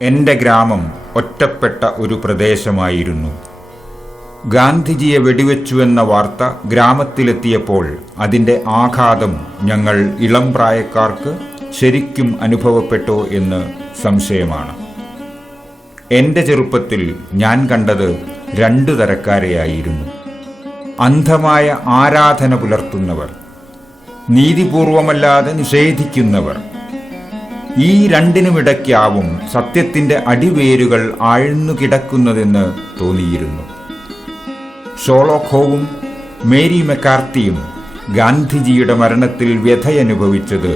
എൻ്റെ ഗ്രാമം ഒറ്റപ്പെട്ട ഒരു പ്രദേശമായിരുന്നു. ഗാന്ധിജിയെ വെടിവെച്ചുവെന്ന വാർത്ത ഗ്രാമത്തിലെത്തിയപ്പോൾ അതിൻ്റെ ആഘാതം ഞങ്ങൾ ഇളം പ്രായക്കാർക്ക് ശരിക്കും അനുഭവപ്പെട്ടോ എന്ന് സംശയമാണ്. എൻ്റെ ചെറുപ്പത്തിൽ ഞാൻ കണ്ടത് 2 തരക്കാരെയായിരുന്നു. അന്ധമായ ആരാധന പുലർത്തുന്നവർ, നീതിപൂർവമല്ലാതെ നിഷേധിക്കുന്നവർ. ഈ രണ്ടിനുമിടയ്ക്കാവും സത്യത്തിൻ്റെ അടിവേരുകൾ ആഴ്ന്നു കിടക്കുന്നതെന്ന് തോന്നിയിരുന്നു. ഷോളോഖോവും മേരി മെക്കാർത്തിയും ഗാന്ധിജിയുടെ മരണത്തിൽ വ്യഥയനുഭവിച്ചത്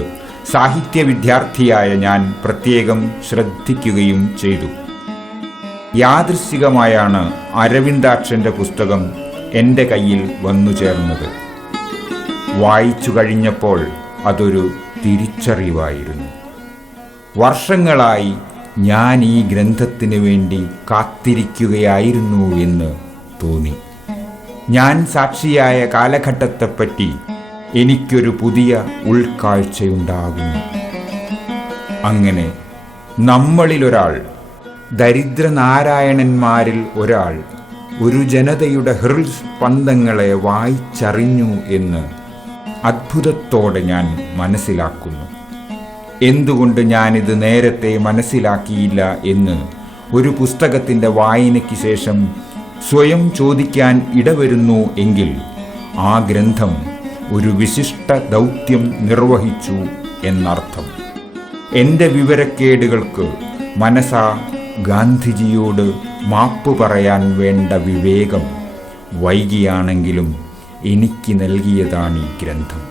സാഹിത്യ വിദ്യാർത്ഥിയായ ഞാൻ പ്രത്യേകം ശ്രദ്ധിക്കുകയും ചെയ്തു. യാദൃശ്ചികമായാണ് അരവിന്ദാക്ഷൻ്റെ പുസ്തകം എൻ്റെ കയ്യിൽ വന്നു ചേർന്നത്. വായിച്ചു കഴിഞ്ഞപ്പോൾ അതൊരു തിരിച്ചറിവായിരുന്നു. വർഷങ്ങളായി ഞാൻ ഈ ഗ്രന്ഥത്തിന് വേണ്ടി കാത്തിരിക്കുകയായിരുന്നു എന്ന് തോന്നി. ഞാൻ സാക്ഷിയായ കാലഘട്ടത്തെപ്പറ്റി എനിക്കൊരു പുതിയ ഉൾക്കാഴ്ചയുണ്ടാകുന്നു. അങ്ങനെ നമ്മളിലൊരാൾ, ദരിദ്രനാരായണന്മാരിൽ ഒരാൾ, ഒരു ജനതയുടെ ഹൃൽസ്പന്ദങ്ങളെ വായിച്ചറിഞ്ഞു എന്ന് അത്ഭുതത്തോടെ ഞാൻ മനസ്സിലാക്കുന്നു. എന്തുകൊണ്ട് ഞാനിത് നേരത്തെ മനസ്സിലാക്കിയില്ല എന്ന് ഒരു പുസ്തകത്തിൻ്റെ വായനയ്ക്ക് ശേഷം സ്വയം ചോദിക്കാൻ ഇടവരുന്നു എങ്കിൽ ആ ഗ്രന്ഥം ഒരു വിശിഷ്ട ദൗത്യം നിർവഹിച്ചു എന്നർത്ഥം. എൻ്റെ വിവരക്കേടുകൾക്ക് മനസാ ഗാന്ധിജിയോട് മാപ്പ് പറയാൻ വേണ്ട വിവേകം വൈകിയാണെങ്കിലും എനിക്ക് നൽകിയതാണ് ഈ ഗ്രന്ഥം.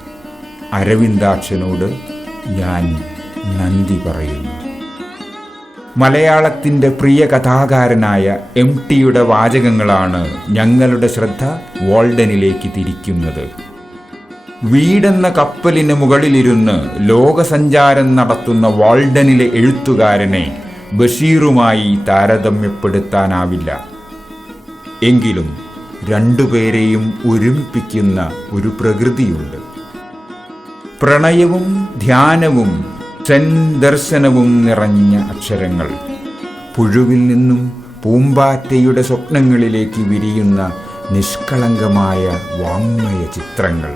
അരവിന്ദാക്ഷനോട് ഞാൻ നന്ദി പറയുന്നു. മലയാളത്തിൻ്റെ പ്രിയ കഥാകാരനായ MTയുടെ വാചകങ്ങളാണ് ഞങ്ങളുടെ ശ്രദ്ധ വാൾഡനിലേക്ക് തിരിക്കുന്നത്. വീടെന്ന കപ്പലിന് മുകളിലിരുന്ന് ലോകസഞ്ചാരം നടത്തുന്ന വാൾഡനിലെ എഴുത്തുകാരനെ ബഷീറുമായി താരതമ്യപ്പെടുത്താനാവില്ല. എങ്കിലും രണ്ടുപേരെയും ഒരുമിപ്പിക്കുന്ന ഒരു പ്രകൃതിയുണ്ട്. പ്രണയവും ധ്യാനവും ദർശനവും നിറഞ്ഞ അക്ഷരങ്ങൾ, പുഴുവിൽ നിന്നും പൂമ്പാറ്റയുടെ സ്വപ്നങ്ങളിലേക്ക് വിരിയുന്ന നിഷ്കളങ്കമായ വാങ്മയ ചിത്രങ്ങൾ.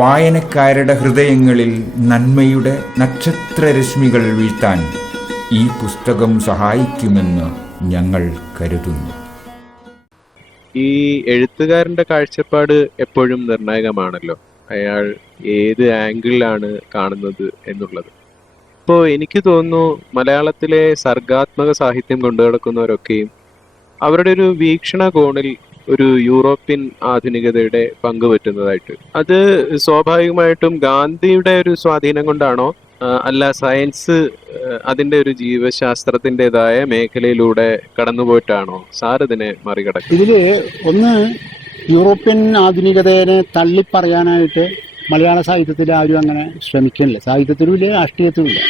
വായനക്കാരുടെ ഹൃദയങ്ങളിൽ നന്മയുടെ നക്ഷത്രരശ്മികൾ വീഴ്ത്താൻ ഈ പുസ്തകം സഹായിക്കുമെന്ന് ഞങ്ങൾ കരുതുന്നു. ഈ എഴുത്തുകാരൻ്റെ കാഴ്ചപ്പാട് എപ്പോഴും നിർണായകമാണല്ലോ. അയാൾ ഏത് ആംഗിളിലാണ് കാണുന്നത് എന്നുള്ളത്. ഇപ്പോൾ എനിക്ക് തോന്നുന്നു മലയാളത്തിലെ സർഗാത്മക സാഹിത്യം കൊണ്ടു നടക്കുന്നവരൊക്കെയും അവരുടെ ഒരു വീക്ഷണകോണിൽ ഒരു യൂറോപ്യൻ ആധുനികതയുടെ പങ്കുപറ്റുന്നതായിട്ട്. അത് സ്വാഭാവികമായിട്ടും ഗാന്ധിയുടെ ഒരു സ്വാധീനം കൊണ്ടാണോ, അല്ല സയൻസ് അതിൻ്റെ ഒരു ജീവശാസ്ത്രത്തിൻ്റെതായ മേഖലയിലൂടെ കടന്നുപോയിട്ടാണോ സാർ ഇതിനെ മറികടക്കുന്നത്? ഇതിൽ ഒന്ന്, യൂറോപ്യൻ ആധുനികതയെ തള്ളിപ്പറയാനായിട്ട് മലയാള സാഹിത്യത്തിൽ ആരും അങ്ങനെ ശ്രമിക്കുന്നില്ല. സാഹിത്യത്തിലും ഇല്ല, രാഷ്ട്രീയത്തിലും ഇല്ല.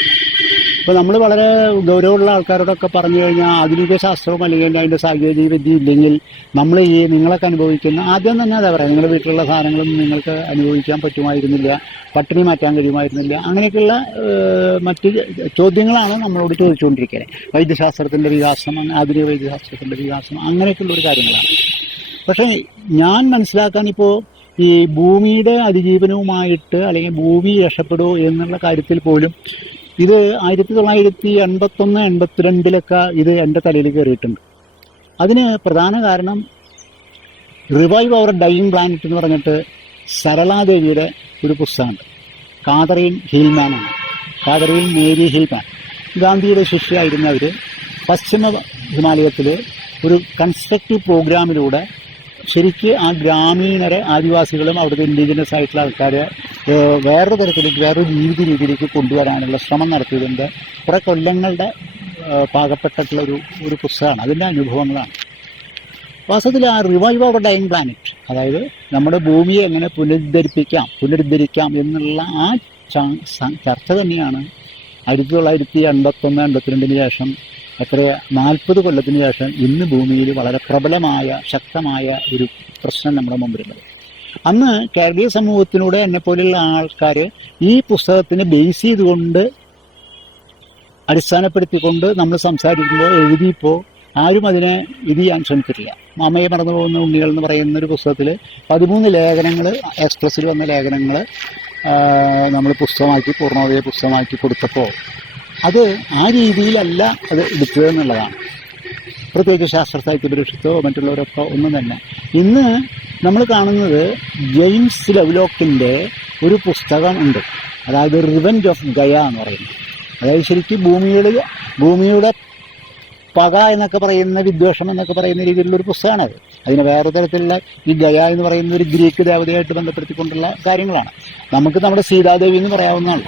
ഇപ്പോൾ നമ്മൾ വളരെ ഗൗരവമുള്ള ആൾക്കാരോടൊക്കെ പറഞ്ഞു കഴിഞ്ഞാൽ ആധുനിക ശാസ്ത്രവും അല്ലെങ്കിൽ അതിൻ്റെ സാങ്കേതിക വിദ്യ ഇല്ലെങ്കിൽ നമ്മൾ നിങ്ങളൊക്കെ അനുഭവിക്കുന്ന, ആദ്യം തന്നെ അതാ പറയാം, നിങ്ങളുടെ വീട്ടിലുള്ള സാധനങ്ങളൊന്നും നിങ്ങൾക്ക് അനുഭവിക്കാൻ പറ്റുമായിരുന്നില്ല, പട്ടിണി മാറ്റാൻ കഴിയുമായിരുന്നില്ല, അങ്ങനെയൊക്കെയുള്ള മറ്റ് ചോദ്യങ്ങളാണ് നമ്മളോട് ചോദിച്ചുകൊണ്ടിരിക്കുന്നത്. വൈദ്യശാസ്ത്രത്തിൻ്റെ വികാസം, ആധുനിക വൈദ്യശാസ്ത്രത്തിൻ്റെ വികാസം, അങ്ങനെയൊക്കെയുള്ളൊരു കാര്യങ്ങളാണ്. പക്ഷേ ഞാൻ മനസ്സിലാക്കാൻ ഇപ്പോൾ ഈ ഭൂമിയുടെ അതിജീവനവുമായിട്ട് അല്ലെങ്കിൽ ഭൂമി രക്ഷപ്പെടുമോ എന്നുള്ള കാര്യത്തിൽ പോലും ഇത് 1981-82 ഇത് എൻ്റെ തലയിൽ കയറിയിട്ടുണ്ട്. അതിന് പ്രധാന കാരണം റിവൈവ് അവർ ഡൈയിങ് പ്ലാനറ്റ് എന്ന് പറഞ്ഞിട്ട് സരളാദേവിയുടെ ഒരു പുസ്തകമുണ്ട്. കാതറീൻ ഹിൽമാനാണ്, കാതറീൻ മേരി ഹിൽമാൻ. ഗാന്ധിയുടെ ശിഷ്യയായിരുന്ന അവർ പശ്ചിമ ഹിമാലയത്തിൽ ഒരു കൺസ്ട്രക്റ്റീവ് പ്രോഗ്രാമിലൂടെ ശരിക്ക് ആ ഗ്രാമീണരെ, ആദിവാസികളും അവിടുത്തെ ഇൻഡിജിനസ് ആയിട്ടുള്ള ആൾക്കാരെ വേറൊരു തരത്തിലേക്ക്, വേറൊരു ജീവിത രീതിയിലേക്ക് കൊണ്ടുവരാനുള്ള ശ്രമം നടത്തിയതിൻ്റെ കുറേ കൊല്ലങ്ങളുടെ പാകപ്പെട്ടിട്ടുള്ള ഒരു പുസ്തകമാണ്. അതിൻ്റെ അനുഭവങ്ങളാണ്. വാസ്തവത്തിൽ ആ റിവൈവ് അവർ ഡൈയിങ് പ്ലാനറ്റ്, അതായത് നമ്മുടെ ഭൂമിയെ എങ്ങനെ പുനരുദ്ധരിക്കാം എന്നുള്ള ആ ചർച്ച തന്നെയാണ് 1981-82 ശേഷം, 40 കൊല്ലത്തിന് ശേഷം ഇന്ന് ഭൂമിയിൽ വളരെ പ്രബലമായ ശക്തമായ ഒരു പ്രശ്നം നമ്മുടെ മുമ്പിലുള്ളത്. അന്ന് കേരളീയ സമൂഹത്തിലൂടെ എന്നെപ്പോലെയുള്ള ആൾക്കാർ ഈ പുസ്തകത്തിനെ ബേസ് ചെയ്തുകൊണ്ട് അടിസ്ഥാനപ്പെടുത്തിക്കൊണ്ട് നമ്മൾ സംസാരിക്കുമ്പോൾ എഴുതിയപ്പോൾ ആരും അതിനെ ഇത് ചെയ്യാൻ ശ്രമിച്ചിട്ടില്ല. അമ്മയെ മറന്നു പോകുന്ന ഉണ്ണികൾ എന്ന് പറയുന്ന ഒരു പുസ്തകത്തിൽ 13 ലേഖനങ്ങൾ, എക്സ്പ്രസ്സിൽ വന്ന ലേഖനങ്ങൾ നമ്മൾ പുസ്തകമാക്കി, പൂർണ്ണോദയ പുസ്തകമാക്കി കൊടുത്തപ്പോൾ അത് ആ രീതിയിലല്ല അത് എടുത്തത് എന്നുള്ളതാണ്. പ്രത്യേകിച്ച് ശാസ്ത്ര സാഹിത്യ പരിഷത്തോ മറ്റുള്ളവരൊക്കെ ഒന്നും തന്നെ. ഇന്ന് നമ്മൾ കാണുന്നത് ജെയിംസ് ലവ്ലോക്കിൻ്റെ ഒരു പുസ്തകം ഉണ്ട്, അതായത് റിവെഞ്ച് ഓഫ് ഗയ എന്ന് പറയുന്നത്. അതായത് ശരിക്കും ഭൂമിയുടെ പക എന്നൊക്കെ പറയുന്ന, വിദ്വേഷം എന്നൊക്കെ പറയുന്ന രീതിയിലുള്ളൊരു പുസ്തകമാണത്. അതിന് വേറെ തരത്തിലുള്ള ഈ ഗയ എന്ന് പറയുന്ന ഒരു ഗ്രീക്ക് ദേവതയായിട്ട് ബന്ധപ്പെടുത്തിക്കൊണ്ടുള്ള കാര്യങ്ങളാണ്. നമുക്ക് നമ്മുടെ സീതാദേവി എന്ന് പറയാവുന്നതാണ്.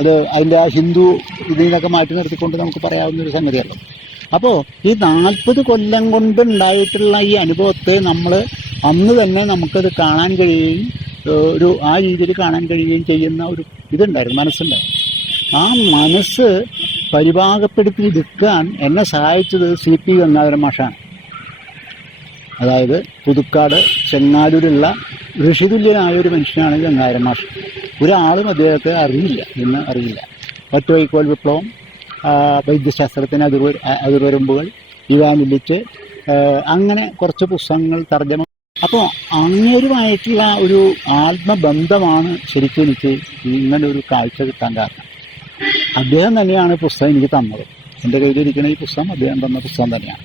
അത് അതിൻ്റെ ആ ഹിന്ദു ഇതിൽ നിന്നൊക്കെ മാറ്റി നിർത്തിക്കൊണ്ട് നമുക്ക് പറയാവുന്ന ഒരു സംഗതിയല്ലോ. അപ്പോൾ ഈ 40 കൊല്ലം കൊണ്ട് ഉണ്ടായിട്ടുള്ള ഈ അനുഭവത്തെ നമ്മൾ അന്ന് തന്നെ നമുക്കത് കാണാൻ കഴിയുകയും ആ രീതിയിൽ കാണാൻ കഴിയുകയും ചെയ്യുന്ന ഒരു ഇതുണ്ടായിരുന്നു, മനസ്സുണ്ടായിരുന്നു. ആ മനസ്സ് പരിഭാഗപ്പെടുത്തി എടുക്കാൻ എന്നെ സഹായിച്ചത് CP ഗംഗാധരൻ മാഷാണ്. അതായത് പുതുക്കാട് ചെങ്ങാലൂരുള്ള ഋഷിതുല്യനായ ഒരു മനുഷ്യനാണ് ഗംഗാധരൻ മാഷ്. ഒരാളും അദ്ദേഹത്തെ ഇന്ന് അറിയില്ല. ഒറ്റവൈക്കോൽ വിപ്ലവം, വൈദ്യശാസ്ത്രത്തിന് അതിർവരമ്പുകൾ, ഇവാൻ ഇല്ലിച്ച്, അങ്ങനെ കുറച്ച് പുസ്തകങ്ങൾ, തർജ്ജമ. അപ്പോൾ അങ്ങേരുമായിട്ടുള്ള ഒരു ആത്മബന്ധമാണ് ശരിക്കും എനിക്ക് ഇങ്ങനെ ഒരു കാഴ്ച കിട്ടാൻ കാരണം. അദ്ദേഹം തന്നെയാണ് പുസ്തകം എനിക്ക് തന്നത്. എൻ്റെ കയ്യിലിരിക്കുന്ന ഈ പുസ്തകം അദ്ദേഹം തന്ന പുസ്തകം തന്നെയാണ്.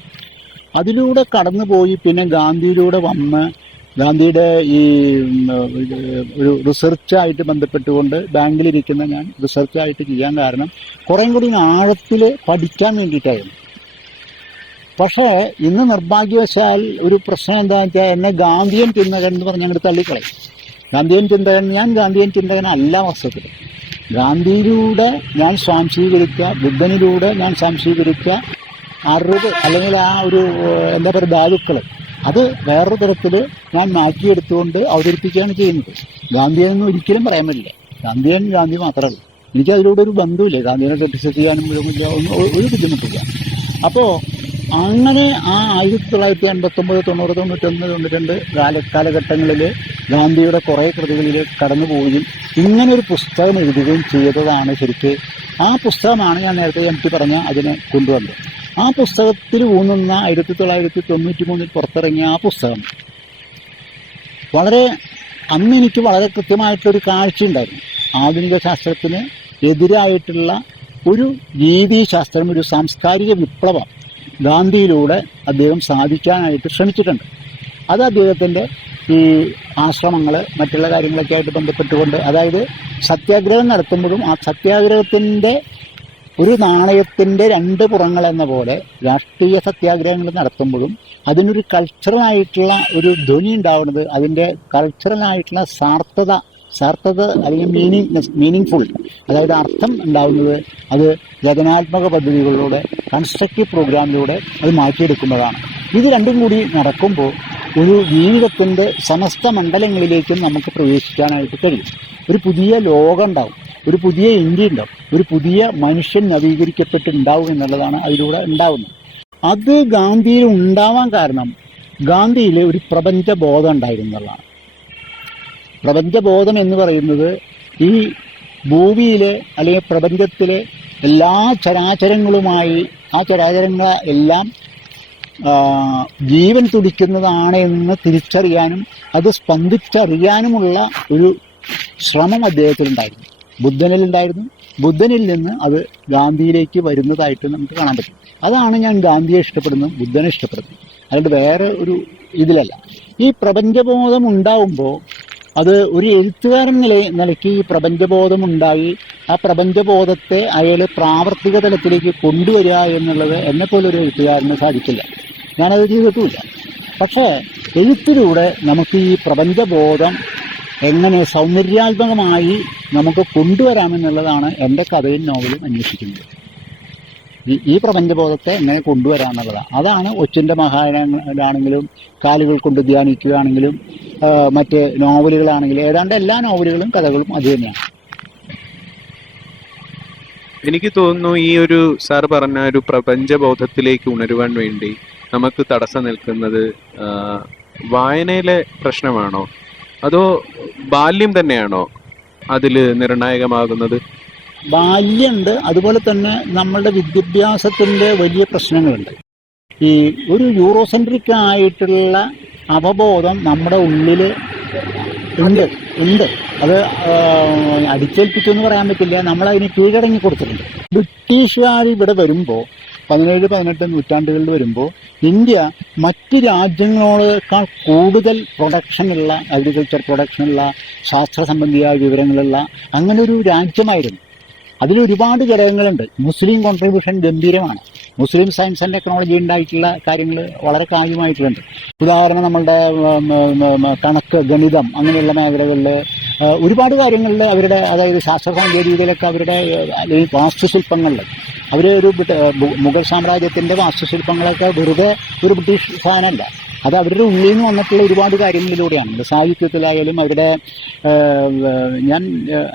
അതിലൂടെ കടന്നുപോയി പിന്നെ ഗാന്ധിയിലൂടെ വന്ന് ഗാന്ധിയുടെ ഈ ഒരു റിസർച്ചായിട്ട് ബന്ധപ്പെട്ടുകൊണ്ട് ബാങ്കിലിരിക്കുന്ന ഞാൻ റിസർച്ചായിട്ട് ചെയ്യാൻ കാരണം കുറേം കൂടി ആഴത്തിൽ പഠിക്കാൻ വേണ്ടിയിട്ടായിരുന്നു. പക്ഷേ ഇന്ന് നിർഭാഗ്യവശാൽ ഒരു പ്രശ്നം എന്താണെന്ന് വെച്ചാൽ, എന്നെ ഗാന്ധിയൻ ചിന്തകൻ എന്ന് പറഞ്ഞ് അങ്ങോട്ട് തള്ളിക്കളയും. ഞാൻ ഗാന്ധിയൻ ചിന്തകനല്ല വസ്തുത്തിൽ. ഗാന്ധിയിലൂടെ ഞാൻ സ്വാംശീകരിക്കുക, ബുദ്ധനിലൂടെ ഞാൻ സ്വാംശീകരിക്കുക അറിവ്, അല്ലെങ്കിൽ ആ ഒരു എന്താ പറയുക ധാതുക്കൾ, അത് വേറൊരു തരത്തിൽ ഞാൻ മാറ്റിയെടുത്തുകൊണ്ട് അവതരിപ്പിക്കുകയാണ് ചെയ്യുന്നത്. ഗാന്ധിയനൊന്നും ഒരിക്കലും പറയാൻ പറ്റില്ല. ഗാന്ധി മാത്രമല്ല. എനിക്ക് അതിലൂടെ ഒരു ബന്ധമില്ല. ഗാന്ധിയനെ ക്രിട്ടിസൈസ് ചെയ്യാനും ഒരു ബുദ്ധിമുട്ടില്ല. അപ്പോൾ അങ്ങനെ ആ 1989, 90, 91, 92 കാലഘട്ടങ്ങളിൽ ഗാന്ധിയുടെ കുറേ കൃതികളിലേക്ക് കടന്നു പോവുകയും ഇങ്ങനെ ഒരു പുസ്തകം എഴുതുകയും ചെയ്തതാണ് ശരിക്ക്. ആ പുസ്തകമാണ് ഞാൻ നേരത്തെ എനിക്ക് പറഞ്ഞ അതിനെ കൊണ്ടുവന്നത്. ആ പുസ്തകത്തിൽ ഊന്നുന്ന 1993 പുറത്തിറങ്ങിയ ആ പുസ്തകം അന്ന് എനിക്ക് വളരെ കൃത്യമായിട്ടൊരു കാഴ്ചയുണ്ടായിരുന്നു. ആധുനിക ശാസ്ത്രത്തിന് എതിരായിട്ടുള്ള ഒരു രീതിശാസ്ത്രം, ഒരു സാംസ്കാരിക വിപ്ലവം ഗാന്ധിയിലൂടെ അദ്ദേഹം സാധിക്കാനായിട്ട് ശ്രമിച്ചിട്ടുണ്ട്. അത് അദ്ദേഹത്തിൻ്റെ ഈ ആശ്രമങ്ങൾ, മറ്റുള്ള കാര്യങ്ങളൊക്കെ ആയിട്ട് ബന്ധപ്പെട്ടുകൊണ്ട്, അതായത് സത്യാഗ്രഹം നടത്തുമ്പോഴും ആ സത്യാഗ്രഹത്തിൻ്റെ ഒരു നാണയത്തിൻ്റെ 2 പുറങ്ങൾ എന്ന പോലെ രാഷ്ട്രീയ സത്യാഗ്രഹങ്ങൾ നടത്തുമ്പോഴും അതിനൊരു കൾച്ചറലായിട്ടുള്ള ഒരു ധ്വനി ഉണ്ടാവുന്നത്, അതിൻ്റെ കൾച്ചറലായിട്ടുള്ള സാർത്ഥത അല്ലെങ്കിൽ മീനിങ് അതായത് അർത്ഥം ഉണ്ടാവുന്നത് അത് രചനാത്മക പദ്ധതികളിലൂടെ, കൺസ്ട്രക്റ്റീവ് പ്രോഗ്രാമിലൂടെ അത് മാറ്റിയെടുക്കുമ്പോഴാണ്. ഇത് രണ്ടും കൂടി നടക്കുമ്പോൾ ഒരു ജീവിതത്തിൻ്റെ സമസ്ത മണ്ഡലങ്ങളിലേക്കും നമുക്ക് പ്രവേശിക്കാനായിട്ട് കഴിയും. ഒരു പുതിയ ലോകം ഉണ്ടാവും, ഒരു പുതിയ ഇന്ത്യ ഉണ്ടാവും, ഒരു പുതിയ മനുഷ്യൻ നവീകരിക്കപ്പെട്ടുണ്ടാവും എന്നുള്ളതാണ് അതിലൂടെ ഉണ്ടാവുന്നത്. അത് ഗാന്ധിയിൽ ഉണ്ടാവാൻ കാരണം ഗാന്ധിയിൽ ഒരു പ്രപഞ്ചബോധം ഉണ്ടായിരുന്നുള്ളതാണ്. പ്രപഞ്ചബോധം എന്ന് പറയുന്നത് ഈ ഭൂമിയിലെ അല്ലെങ്കിൽ പ്രപഞ്ചത്തിലെ എല്ലാ ചരാചരങ്ങളുമായി, ആ ചരാചരങ്ങളെ എല്ലാം ജീവൻ തുടിക്കുന്നതാണ് എന്ന് തിരിച്ചറിയാനും അത് സ്പന്ദിച്ചറിയാനുമുള്ള ഒരു ശ്രമം അദ്ദേഹത്തിലുണ്ടായിരുന്നു, ബുദ്ധനിലുണ്ടായിരുന്നു. ബുദ്ധനിൽ നിന്ന് അത് ഗാന്ധിയിലേക്ക് വരുന്നതായിട്ട് നമുക്ക് കാണാൻ പറ്റും. അതാണ് ഞാൻ ഗാന്ധിയെ ഇഷ്ടപ്പെടുന്നത്, ബുദ്ധനെ ഇഷ്ടപ്പെടുന്നത്. അതുകൊണ്ട് വേറെ ഒരു ഇതിലല്ല. ഈ പ്രപഞ്ചബോധം ഉണ്ടാവുമ്പോൾ അത് ഒരു എഴുത്തുകാരൻ നിലയ്ക്ക് ഈ പ്രപഞ്ചബോധം ഉണ്ടായി ആ പ്രപഞ്ചബോധത്തെ അയാൾ പ്രാവർത്തിക തലത്തിലേക്ക് കൊണ്ടുവരിക എന്നുള്ളത് എന്നെപ്പോലൊരു എഴുത്തുകാരന് സാധിക്കില്ല. ഞാനത് ചെയ്തിട്ടുമില്ല. പക്ഷേ എഴുത്തിലൂടെ നമുക്ക് ഈ പ്രപഞ്ചബോധം എങ്ങനെ സൗന്ദര്യാത്മകമായി നമുക്ക് കൊണ്ടുവരാമെന്നുള്ളതാണ് എൻ്റെ കഥയും നോവലും അന്വേഷിക്കുന്നത്. ഈ പ്രപഞ്ചബോധത്തെ എങ്ങനെ കൊണ്ടുവരാമെന്നുള്ളതാണ്. അതാണ് ഒച്ചിൻ്റെ മഹാനാണെങ്കിലും കാലുകൾ കൊണ്ട് ധ്യാനിക്കുകയാണെങ്കിലും മറ്റ് നോവലുകളാണെങ്കിലും ഏതാണ്ട് എല്ലാ നോവലുകളും കഥകളും അത് തന്നെയാണ്. എനിക്ക് തോന്നുന്നു ഈ ഒരു സാർ പറഞ്ഞ ഒരു പ്രപഞ്ചബോധത്തിലേക്ക് ഉണരുവാൻ വേണ്ടി നമുക്ക് തടസ്സം നിൽക്കുന്നത് വായനയിലെ പ്രശ്നമാണോ അതോ ബാല്യം തന്നെയാണോ അതിൽ നിർണായകമാകുന്നത്? ബാല്യമുണ്ട്, അതുപോലെ തന്നെ നമ്മളുടെ വിദ്യാഭ്യാസത്തിൻ്റെ വലിയ പ്രശ്നങ്ങളുണ്ട്. ഈ ഒരു യൂറോസെൻട്രിക് ആയിട്ടുള്ള അവബോധം നമ്മുടെ ഉള്ളിൽ ഉണ്ട് ഉണ്ട് അത് അടിച്ചേൽപ്പിച്ചു എന്ന് പറയാൻ പറ്റില്ല, നമ്മളതിന് കീഴടങ്ങി കൊടുത്തിട്ടുണ്ട്. ബ്രിട്ടീഷുകാർ ഇവിടെ വരുമ്പോൾ 17-18 നൂറ്റാണ്ടുകളിൽ വരുമ്പോൾ ഇന്ത്യ മറ്റ് രാജ്യങ്ങളോടേക്കാൾ കൂടുതൽ പ്രൊഡക്ഷനുള്ള, അഗ്രികൾച്ചർ പ്രൊഡക്ഷനുള്ള, ശാസ്ത്ര സംബന്ധിയായ വിവരങ്ങളുള്ള അങ്ങനെ ഒരു രാജ്യമായിരുന്നു. അതിലൊരുപാട് ഘടകങ്ങളുണ്ട്. മുസ്ലിം കോൺട്രിബ്യൂഷൻ ഗംഭീരമാണ്. മുസ്ലിം സയൻസ് ആൻഡ് ടെക്നോളജി ഉണ്ടായിട്ടുള്ള കാര്യങ്ങൾ വളരെ കാര്യമായിട്ടുണ്ട്. ഉദാഹരണം നമ്മളുടെ കണക്ക്, ഗണിതം അങ്ങനെയുള്ള മേഖലകളിൽ ഒരുപാട് കാര്യങ്ങളിൽ അവരുടെ, അതായത് ശാസ്ത്ര സാങ്കേതികതയിലൊക്കെ അവരുടെ, അല്ലെങ്കിൽ വാസ്തുശില്പങ്ങളിൽ അവർ മുഗൾ സാമ്രാജ്യത്തിൻ്റെ വാസ്തുശില്പങ്ങളൊക്കെ വെറുതെ ഒരു ബ്രിട്ടീഷ് സാധനമല്ല, അത് അവരുടെ ഉള്ളിൽ നിന്ന് വന്നിട്ടുള്ള ഒരുപാട് കാര്യങ്ങളിലൂടെയാണ്. സാഹിത്യത്തിലായാലും അവരുടെ, ഞാൻ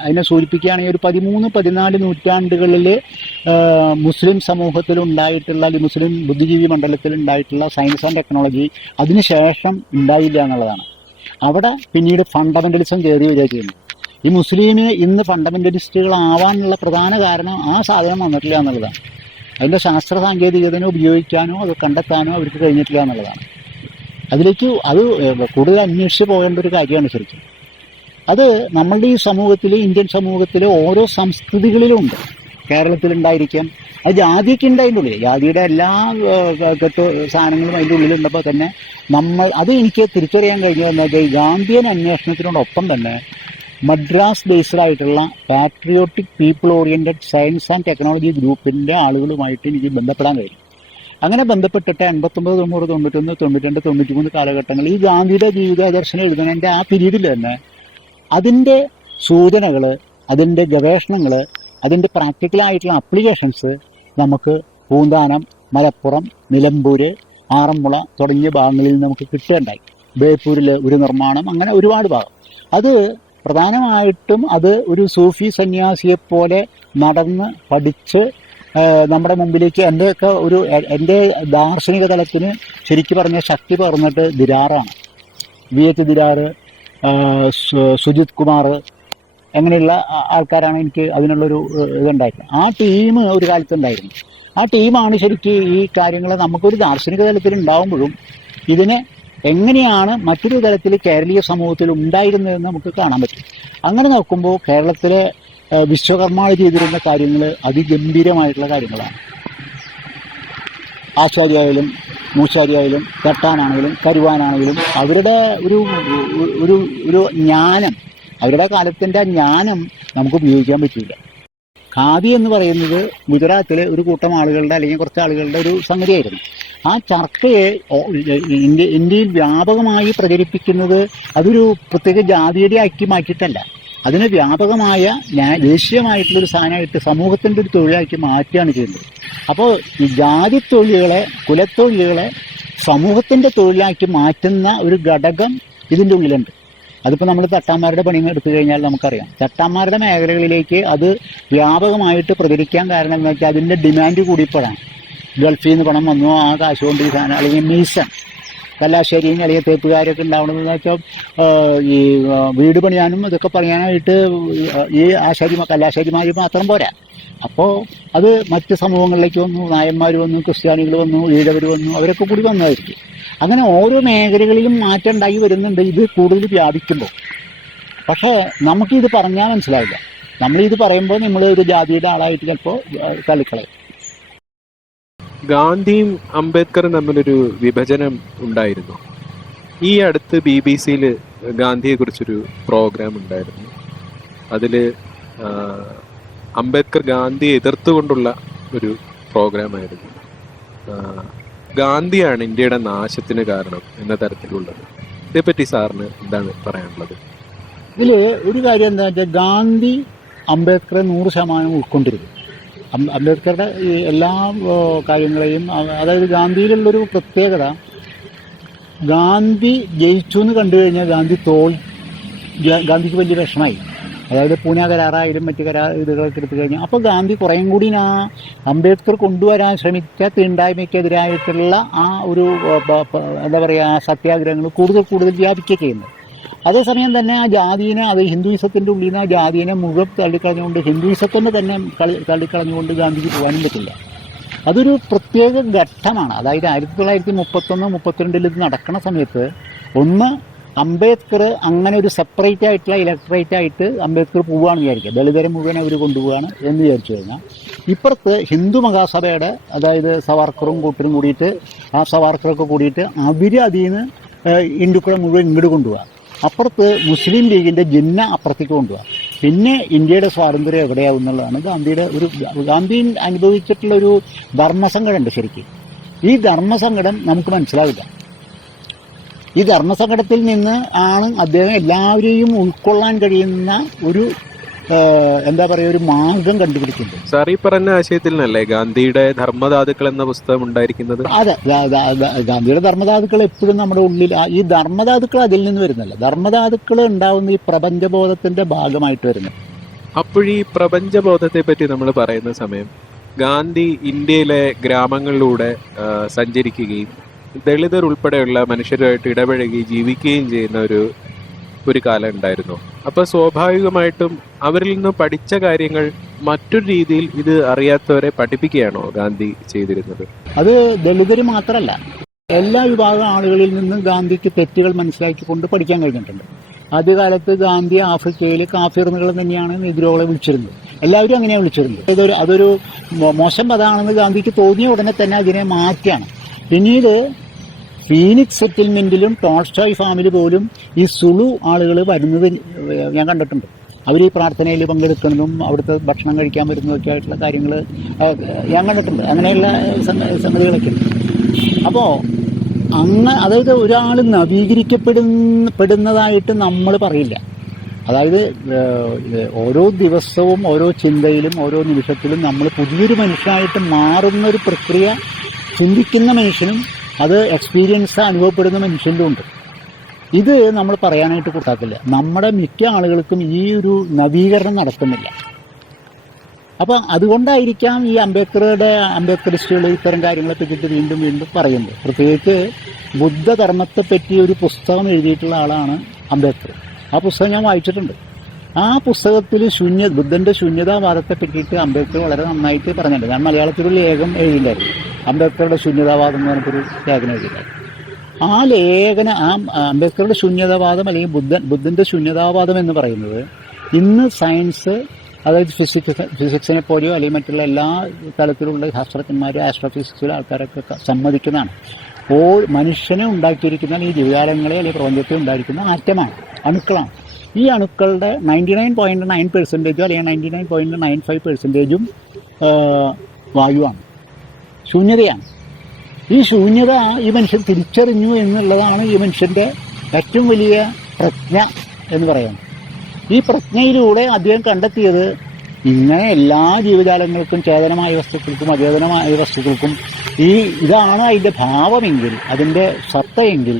അതിനെ സൂചിപ്പിക്കുകയാണെങ്കിൽ ഒരു 13-14 നൂറ്റാണ്ടുകളിൽ മുസ്ലിം സമൂഹത്തിലുണ്ടായിട്ടുള്ള, അല്ലെങ്കിൽ മുസ്ലിം ബുദ്ധിജീവി മണ്ഡലത്തിൽ ഉണ്ടായിട്ടുള്ള സയൻസ് ആൻഡ് ടെക്നോളജി അതിനുശേഷം ഉണ്ടായില്ല എന്നുള്ളതാണ്. അവിടെ പിന്നീട് ഫണ്ടമെൻ്റലിസം കയറി വരിക ചെയ്യുന്നു. ഈ മുസ്ലിം ഇന്ന് ഫണ്ടമെൻ്റലിസ്റ്റുകളാവാനുള്ള പ്രധാന കാരണം ആ സാധനം വന്നിട്ടില്ല എന്നുള്ളതാണ്. അതിൻ്റെ ശാസ്ത്ര സാങ്കേതികതനെ ഉപയോഗിക്കാനോ അത് കണ്ടെത്താനോ അവർക്ക് കഴിഞ്ഞിട്ടില്ല എന്നുള്ളതാണ്. അതിലേക്ക് അത് കൂടുതൽ അന്വേഷിച്ച് പോകേണ്ട ഒരു കാര്യമാണ് ശരിക്കും. അത് നമ്മളുടെ ഈ സമൂഹത്തിൽ, ഇന്ത്യൻ സമൂഹത്തിൽ ഓരോ സംസ്കൃതികളിലും ഉണ്ട്. കേരളത്തിലുണ്ടായിരിക്കാം, അത് ജാതിയൊക്കെ ഉണ്ട് അതിൻ്റെ ഉള്ളിൽ, ജാതിയുടെ എല്ലാ കെട്ട് സാധനങ്ങളും അതിൻ്റെ ഉള്ളിലുണ്ടപ്പോൾ തന്നെ അത് എനിക്ക് തിരിച്ചറിയാൻ കഴിഞ്ഞതെന്ന് വെച്ചാൽ ഈ ഗാന്ധിയൻ അന്വേഷണത്തിനോടൊപ്പം തന്നെ മദ്രാസ് ബേസ്ഡ് ആയിട്ടുള്ള patriotic people oriented science and technology ഗ്രൂപ്പിൻ്റെ ആളുകളുമായിട്ട് എനിക്ക് ബന്ധപ്പെടാൻ കഴിയും. അങ്ങനെ ബന്ധപ്പെട്ടിട്ട് 89, 90, 91, 92, 93 കാലഘട്ടങ്ങളിൽ ഈ ഗാന്ധിയുടെ ജീവിതാദർശനം എഴുതുന്നതിൻ്റെ ആ പീരീഡിൽ തന്നെ അതിൻ്റെ സൂചനകൾ, അതിൻ്റെ ഗവേഷണങ്ങൾ, അതിൻ്റെ പ്രാക്ടിക്കലായിട്ടുള്ള അപ്ലിക്കേഷൻസ് നമുക്ക് പൂന്താനം, മലപ്പുറം, നിലമ്പൂർ, ആറന്മുള തുടങ്ങിയ ഭാഗങ്ങളിൽ നമുക്ക് കിട്ടുകയുണ്ടായി. ബേപ്പൂരിൽ ഒരു നിർമ്മാണം, അങ്ങനെ ഒരുപാട് ഭാഗം. അത് പ്രധാനമായിട്ടും അത് ഒരു സൂഫി സന്യാസിയെപ്പോലെ നടന്ന് പഠിച്ച് നമ്മുടെ മുമ്പിലേക്ക് എൻ്റെ ദാർശനിക തലത്തിന് ശരിക്കും പറഞ്ഞ ശക്തി പകർന്നിട്ട് ദിരാറാണ്. VH ദിരാർ, സുജിത് കുമാർ, അങ്ങനെയുള്ള ആൾക്കാരാണ് എനിക്ക് അതിനുള്ളൊരു ഇതുണ്ടായിരുന്നത്. ആ ടീം ഒരു കാലത്തുണ്ടായിരുന്നു. ആ ടീമാണ് ശരിക്കും ഈ കാര്യങ്ങൾ നമുക്കൊരു ദാർശനിക തലത്തിൽ ഉണ്ടാകുമ്പോഴും ഇതിനെ എങ്ങനെയാണ് മറ്റൊരു തലത്തിൽ കേരളീയ സമൂഹത്തിൽ ഉണ്ടായിരുന്നതെന്ന് നമുക്ക് കാണാൻ പറ്റും. അങ്ങനെ നോക്കുമ്പോൾ കേരളത്തിലെ വിശ്വകർമാവ് ചെയ്തിരുന്ന കാര്യങ്ങൾ അതിഗംഭീരമായിട്ടുള്ള കാര്യങ്ങളാണ്. ആശാരിയായാലും മൂശാരിയായാലും തട്ടാനാണെങ്കിലും കരുവാനാണെങ്കിലും അവരുടെ ഒരു ജ്ഞാനം, അവരുടെ കാലത്തിൻ്റെ ജ്ഞാനം നമുക്ക് ഉപയോഗിക്കാൻ പറ്റില്ല. ഖാദി എന്ന് പറയുന്നത് ഗുജറാത്തിലെ ഒരു കൂട്ടം ആളുകളുടെ, അല്ലെങ്കിൽ കുറച്ച് ആളുകളുടെ ഒരു സംഗതിയായിരുന്നു. ആ ചർക്കയെ ഇന്ത്യയിൽ വ്യാപകമായി പ്രചരിപ്പിക്കുന്നത് അതൊരു പ്രത്യേക ജാതിയുടെ ആക്കി മാറ്റിയിട്ടല്ല, അതിനെ വ്യാപകമായ ദേശീയമായിട്ടുള്ളൊരു സാധനമായിട്ട് സമൂഹത്തിൻ്റെ ഒരു തൊഴിലാക്കി മാറ്റുകയാണ് ചെയ്യുന്നത്. അപ്പോൾ ഈ ജാതി തൊഴിലുകളെ, കുലത്തൊഴിലുകളെ സമൂഹത്തിൻ്റെ തൊഴിലാക്കി മാറ്റുന്ന ഒരു ഘടകം ഇതിൻ്റെ ഉള്ളിലുണ്ട്. അതിപ്പോൾ നമ്മൾ തട്ടാന്മാരുടെ പണി എടുത്തു കഴിഞ്ഞാൽ നമുക്കറിയാം, തട്ടാന്മാരുടെ മേഖലകളിലേക്ക് അത് വ്യാപകമായിട്ട് പ്രചരിക്കാൻ കാരണം എന്ന് വെച്ചാൽ അതിൻ്റെ ഡിമാൻഡ് കൂടിയപ്പോഴാണ്. ഗൾഫിൽ നിന്ന് പണം വന്നു, ആ കാശ് കൊണ്ട് ഈ സാധനം, അല്ലെങ്കിൽ മീസൺ, കല്ലാശ്ശേരിയും അല്ലെങ്കിൽ തേപ്പുകാരൊക്കെ ഉണ്ടാവണമെന്ന് വെച്ചാൽ ഈ വീട് പണിയാനും ഇതൊക്കെ പണിയാനായിട്ട് ഈ കല്ലാശ്ശേരിമാർ മാത്രം പോരാ. അപ്പോൾ അത് മറ്റ് സമൂഹങ്ങളിലേക്ക് വന്നു, നായന്മാർ വന്നു, ക്രിസ്ത്യാനികൾ വന്നു, ഈഴവർ വന്നു, അവരൊക്കെ കൂടി വന്നതായിരിക്കും. അങ്ങനെ ഓരോ മേഖലകളിലും മാറ്റം ഉണ്ടായി വരുന്നുണ്ട് ഇത് കൂടുതൽ വ്യാപിക്കുമ്പോൾ. പക്ഷേ നമുക്കിത് പറഞ്ഞാൽ മനസ്സിലാവില്ല. നമ്മളിത് പറയുമ്പോൾ നമ്മൾ ഒരു ജാതിയുടെ ആളായിട്ട് ചിലപ്പോൾ തള്ളിക്കളയും. ഗാന്ധിയും അംബേദ്കറും തമ്മിലൊരു വിഭജനം ഉണ്ടായിരുന്നു. ഈ അടുത്ത് BBC-യിൽ ഗാന്ധിയെക്കുറിച്ചൊരു പ്രോഗ്രാം ഉണ്ടായിരുന്നു. അതിൽ അംബേദ്കർ ഗാന്ധിയെ എതിർത്തുകൊണ്ടുള്ള ഒരു പ്രോഗ്രാമായിരുന്നു. ഗാന്ധിയാണ് ഇന്ത്യയുടെ നാശത്തിന് കാരണം എന്ന തരത്തിലുള്ളത്. ഇതേപ്പറ്റി സാറിന് എന്താണ് പറയാനുള്ളത്? ഇതിൽ ഒരു കാര്യം എന്താ വെച്ചാൽ, ഗാന്ധി അംബേദ്കറെ 100% ഉൾക്കൊണ്ടിരുന്നു. അംബേദ്കറുടെ ഈ എല്ലാ കാര്യങ്ങളെയും, അതായത് ഗാന്ധിയിലുള്ളൊരു പ്രത്യേകത, ഗാന്ധി ജയിച്ചു എന്ന് കണ്ടു കഴിഞ്ഞാൽ ഗാന്ധിക്ക് വലിയ വിഷമായി. അതായത് പൂന കരാറായാലും മറ്റു ഇതുകളൊക്കെ എടുത്തു കഴിഞ്ഞാൽ, അപ്പോൾ ഗാന്ധി കുറേയും കൂടി അംബേദ്കർ കൊണ്ടുവരാൻ ശ്രമിച്ച തീണ്ടായ്മയ്ക്കെതിരായിട്ടുള്ള ആ ഒരു എന്താ പറയുക സത്യാഗ്രഹങ്ങൾ കൂടുതൽ വ്യാപിക്കുക ചെയ്യുന്നത്. അതേസമയം തന്നെ ആ ജാതിയെ, അത് ഹിന്ദുയിസത്തിൻ്റെ ഉള്ളിൽ നിന്ന് ആ ജാതിയെ മുഴുവൻ തള്ളിക്കളഞ്ഞുകൊണ്ട് ഹിന്ദുയിസത്തിൻ്റെ തന്നെ തള്ളിക്കളഞ്ഞുകൊണ്ട് ഗാന്ധിക്ക് പോകാനും പറ്റില്ല. അതൊരു പ്രത്യേക ഘട്ടമാണ്. അതായത് 1931-32 ഇത് നടക്കുന്ന സമയത്ത് ഒന്ന് അംബേദ്കർ അങ്ങനെ ഒരു സെപ്പറേറ്റ് ആയിട്ടുള്ള ഇലക്ട്രേറ്റ് ആയിട്ട് അംബേദ്കർ പോവുകയാണെന്ന് വിചാരിക്കുക, ദളിതരെ മുഴുവൻ അവർ കൊണ്ടുപോവുകയാണ് എന്ന് വിചാരിച്ചു കഴിഞ്ഞാൽ, ഇപ്പുറത്ത് ഹിന്ദു മഹാസഭയുടെ, അതായത് സവാർക്കറും കൂട്ടരും കൂടിയിട്ട്, ആ സവാർക്കറൊക്കെ കൂടിയിട്ട് അവർ അതിൽ നിന്ന് ഹിന്ദുക്കളെ മുഴുവൻ ഇങ്ങോട്ട് കൊണ്ടുപോവുക. അപ്പുറത്ത് മുസ്ലിം ലീഗിൻ്റെ ജിന്ന അപ്പുറത്തേക്ക് കൊണ്ടുപോവുക. പിന്നെ ഇന്ത്യയുടെ സ്വാതന്ത്ര്യം എവിടെയാവും എന്നുള്ളതാണ് ഗാന്ധി അനുഭവിച്ചിട്ടുള്ളൊരു ധർമ്മസങ്കടം ഉണ്ട്. ശരിക്കും ഈ ധർമ്മസങ്കടം നമുക്ക് മനസ്സിലാവില്ല. ഈ ധർമ്മസങ്കടത്തിൽ നിന്ന് ആണ് അദ്ദേഹം എല്ലാവരെയും ഉൾക്കൊള്ളാൻ കഴിയുന്ന ഒരു എന്താ പറയുക, ഒരു മാർഗം കണ്ടുപിടിക്കുന്നത്. സാർ ഈ പറഞ്ഞ ആശയത്തിൽ നിന്നല്ലേ ഗാന്ധിയുടെ ധർമ്മധാതുക്കൾ എന്ന പുസ്തകം ഉണ്ടായിരിക്കുന്നത്? അതെ, ഗാന്ധിയുടെ ധർമ്മധാതുക്കൾ എപ്പോഴും നമ്മുടെ ഉള്ളിൽ, ഈ ധർമ്മധാതുക്കൾ അതിൽ നിന്ന് വരുന്നില്ല. ധർമ്മധാതുക്കൾ ഉണ്ടാവുന്ന ഈ പ്രപഞ്ചബോധത്തിന്റെ ഭാഗമായിട്ട് വരുന്നത്. അപ്പോഴീ പ്രപഞ്ചബോധത്തെ പറ്റി നമ്മൾ പറയുന്ന സമയം ഗാന്ധി ഇന്ത്യയിലെ ഗ്രാമങ്ങളിലൂടെ സഞ്ചരിക്കുകയും ദളിതർ ഉൾപ്പെടെയുള്ള മനുഷ്യരുമായിട്ട് ഇടപഴകി ജീവിക്കുകയും ചെയ്യുന്ന ഒരു കാലം ഉണ്ടായിരുന്നു. അപ്പോൾ സ്വാഭാവികമായിട്ടും അവരിൽ നിന്ന് പഠിച്ച കാര്യങ്ങൾ മറ്റൊരു രീതിയിൽ ഇത് അറിയാത്തവരെ പഠിപ്പിക്കുകയാണോ ഗാന്ധി ചെയ്തിരുന്നത്? അത് ദളിതർ മാത്രമല്ല, എല്ലാ വിഭാഗം ആളുകളിൽ നിന്നും ഗാന്ധിക്ക് തെറ്റുകൾ മനസ്സിലാക്കിക്കൊണ്ട് പഠിക്കാൻ കഴിഞ്ഞിട്ടുണ്ട്. ആദ്യകാലത്ത് ഗാന്ധി ആഫ്രിക്കയിൽ കാഫിറുകൾ തന്നെയാണ് നെഗ്രോകളെ വിളിച്ചിരുന്നത്. എല്ലാവരും അങ്ങനെയാണ് വിളിച്ചിരുന്നത്. അതൊരു മോശം പദമാണെന്ന് ഗാന്ധിക്ക് തോന്നിയ ഉടനെ തന്നെ അതിനെ മാറ്റിയാണ്. പിന്നീട് ഫീനിക്സ് സെറ്റിൽമെൻറ്റിലും ടോൾസ്റ്റോയ് ഫാമിൽ പോലും ഈ സുളു ആളുകൾ വരുന്നത് ഞാൻ കണ്ടിട്ടുണ്ട്. അവർ ഈ പ്രാർത്ഥനയിൽ പങ്കെടുക്കുന്നതും അവിടുത്തെ ഭക്ഷണം കഴിക്കാൻ വരുന്നതൊക്കെ ആയിട്ടുള്ള കാര്യങ്ങൾ ഞാൻ കണ്ടിട്ടുണ്ട്. അങ്ങനെയുള്ള സംഗതികളൊക്കെ ഉണ്ട്. അപ്പോൾ അതായത് ഒരാൾ നവീകരിക്കപ്പെടുന്നതായിട്ട് നമ്മൾ പറയില്ല. അതായത് ഓരോ ദിവസവും ഓരോ ചിന്തയിലും ഓരോ നിമിഷത്തിലും നമ്മൾ പുതിയൊരു മനുഷ്യനായിട്ട് മാറുന്നൊരു പ്രക്രിയ ചിന്തിക്കുന്ന മനുഷ്യനും അത് എക്സ്പീരിയൻസ് അനുഭവപ്പെടുന്ന മനുഷ്യൻ്റെ ഉണ്ട്. ഇത് നമ്മൾ പറയാനായിട്ട് കൂട്ടാക്കില്ല. നമ്മുടെ മിക്ക ആളുകൾക്കും ഈ ഒരു നവീകരണം നടക്കുന്നില്ല. അപ്പം അതുകൊണ്ടായിരിക്കാം ഈ അംബേദ്കറിസ്റ്റുകൾ ഇത്തരം കാര്യങ്ങളെ പറ്റിയിട്ട് വീണ്ടും വീണ്ടും പറയുന്നത്. പ്രത്യേകിച്ച് ബുദ്ധധർമ്മത്തെ പറ്റി ഒരു പുസ്തകം എഴുതിയിട്ടുള്ള ആളാണ് അംബേദ്കർ. ആ പുസ്തകം ഞാൻ വായിച്ചിട്ടുണ്ട്. ആ പുസ്തകത്തിൽ ബുദ്ധൻ്റെ ശൂന്യതാവാദത്തെ പറ്റിയിട്ട് അംബേദ്കർ വളരെ നന്നായിട്ട് പറഞ്ഞിട്ടുണ്ട്. ഞാൻ മലയാളത്തിലൊരു ലേഖനം എഴുതിയിട്ടുണ്ടായിരുന്നു, അംബേദ്കറുടെ ശൂന്യതാവാദം എന്ന് പറഞ്ഞിട്ടൊരു ലേഖനം എഴുതിയിട്ടുണ്ടായിരുന്നു. ആ അംബേദ്കറുടെ ശൂന്യതാവാദം അല്ലെങ്കിൽ ബുദ്ധൻ്റെ ശൂന്യതാവാദം എന്ന് പറയുന്നത് ഇന്ന് സയൻസ്, അതായത് ഫിസിക്സിനെ പോലെയോ അല്ലെങ്കിൽ മറ്റുള്ള എല്ലാ തലത്തിലുള്ള ശാസ്ത്രജ്ഞന്മാരും ആസ്ട്രോഫിസിക്സിലെ ആൾക്കാരൊക്കെ സമ്മതിക്കുന്നതാണ്. മനുഷ്യനെ ഉണ്ടാക്കിയിരിക്കുന്ന ഈ ജീവജാലങ്ങളെ അല്ലെങ്കിൽ പ്രപഞ്ചത്തെ ഉണ്ടായിരിക്കുന്ന ആറ്റമാണ്, അണുക്കളാണ്. ഈ അണുക്കളുടെ 99.9% അല്ലെങ്കിൽ 99.95% വായുവാണ്, ശൂന്യതയാണ്. ഈ ശൂന്യത ഈ മനുഷ്യൻ തിരിച്ചറിഞ്ഞു എന്നുള്ളതാണ് ഈ മനുഷ്യൻ്റെ ഏറ്റവും വലിയ പ്രജ്ഞ എന്ന് പറയുന്നത്. ഈ പ്രജ്ഞയിലൂടെ അദ്ദേഹം കണ്ടെത്തിയത് ഇങ്ങനെ എല്ലാ ജീവജാലങ്ങൾക്കും, ചേതനമായ വസ്തുക്കൾക്കും അചേതനമായ വസ്തുക്കൾക്കും ഇതാണ് അതിൻ്റെ ഭാവമെങ്കിൽ, അതിൻ്റെ സത്തയെങ്കിൽ,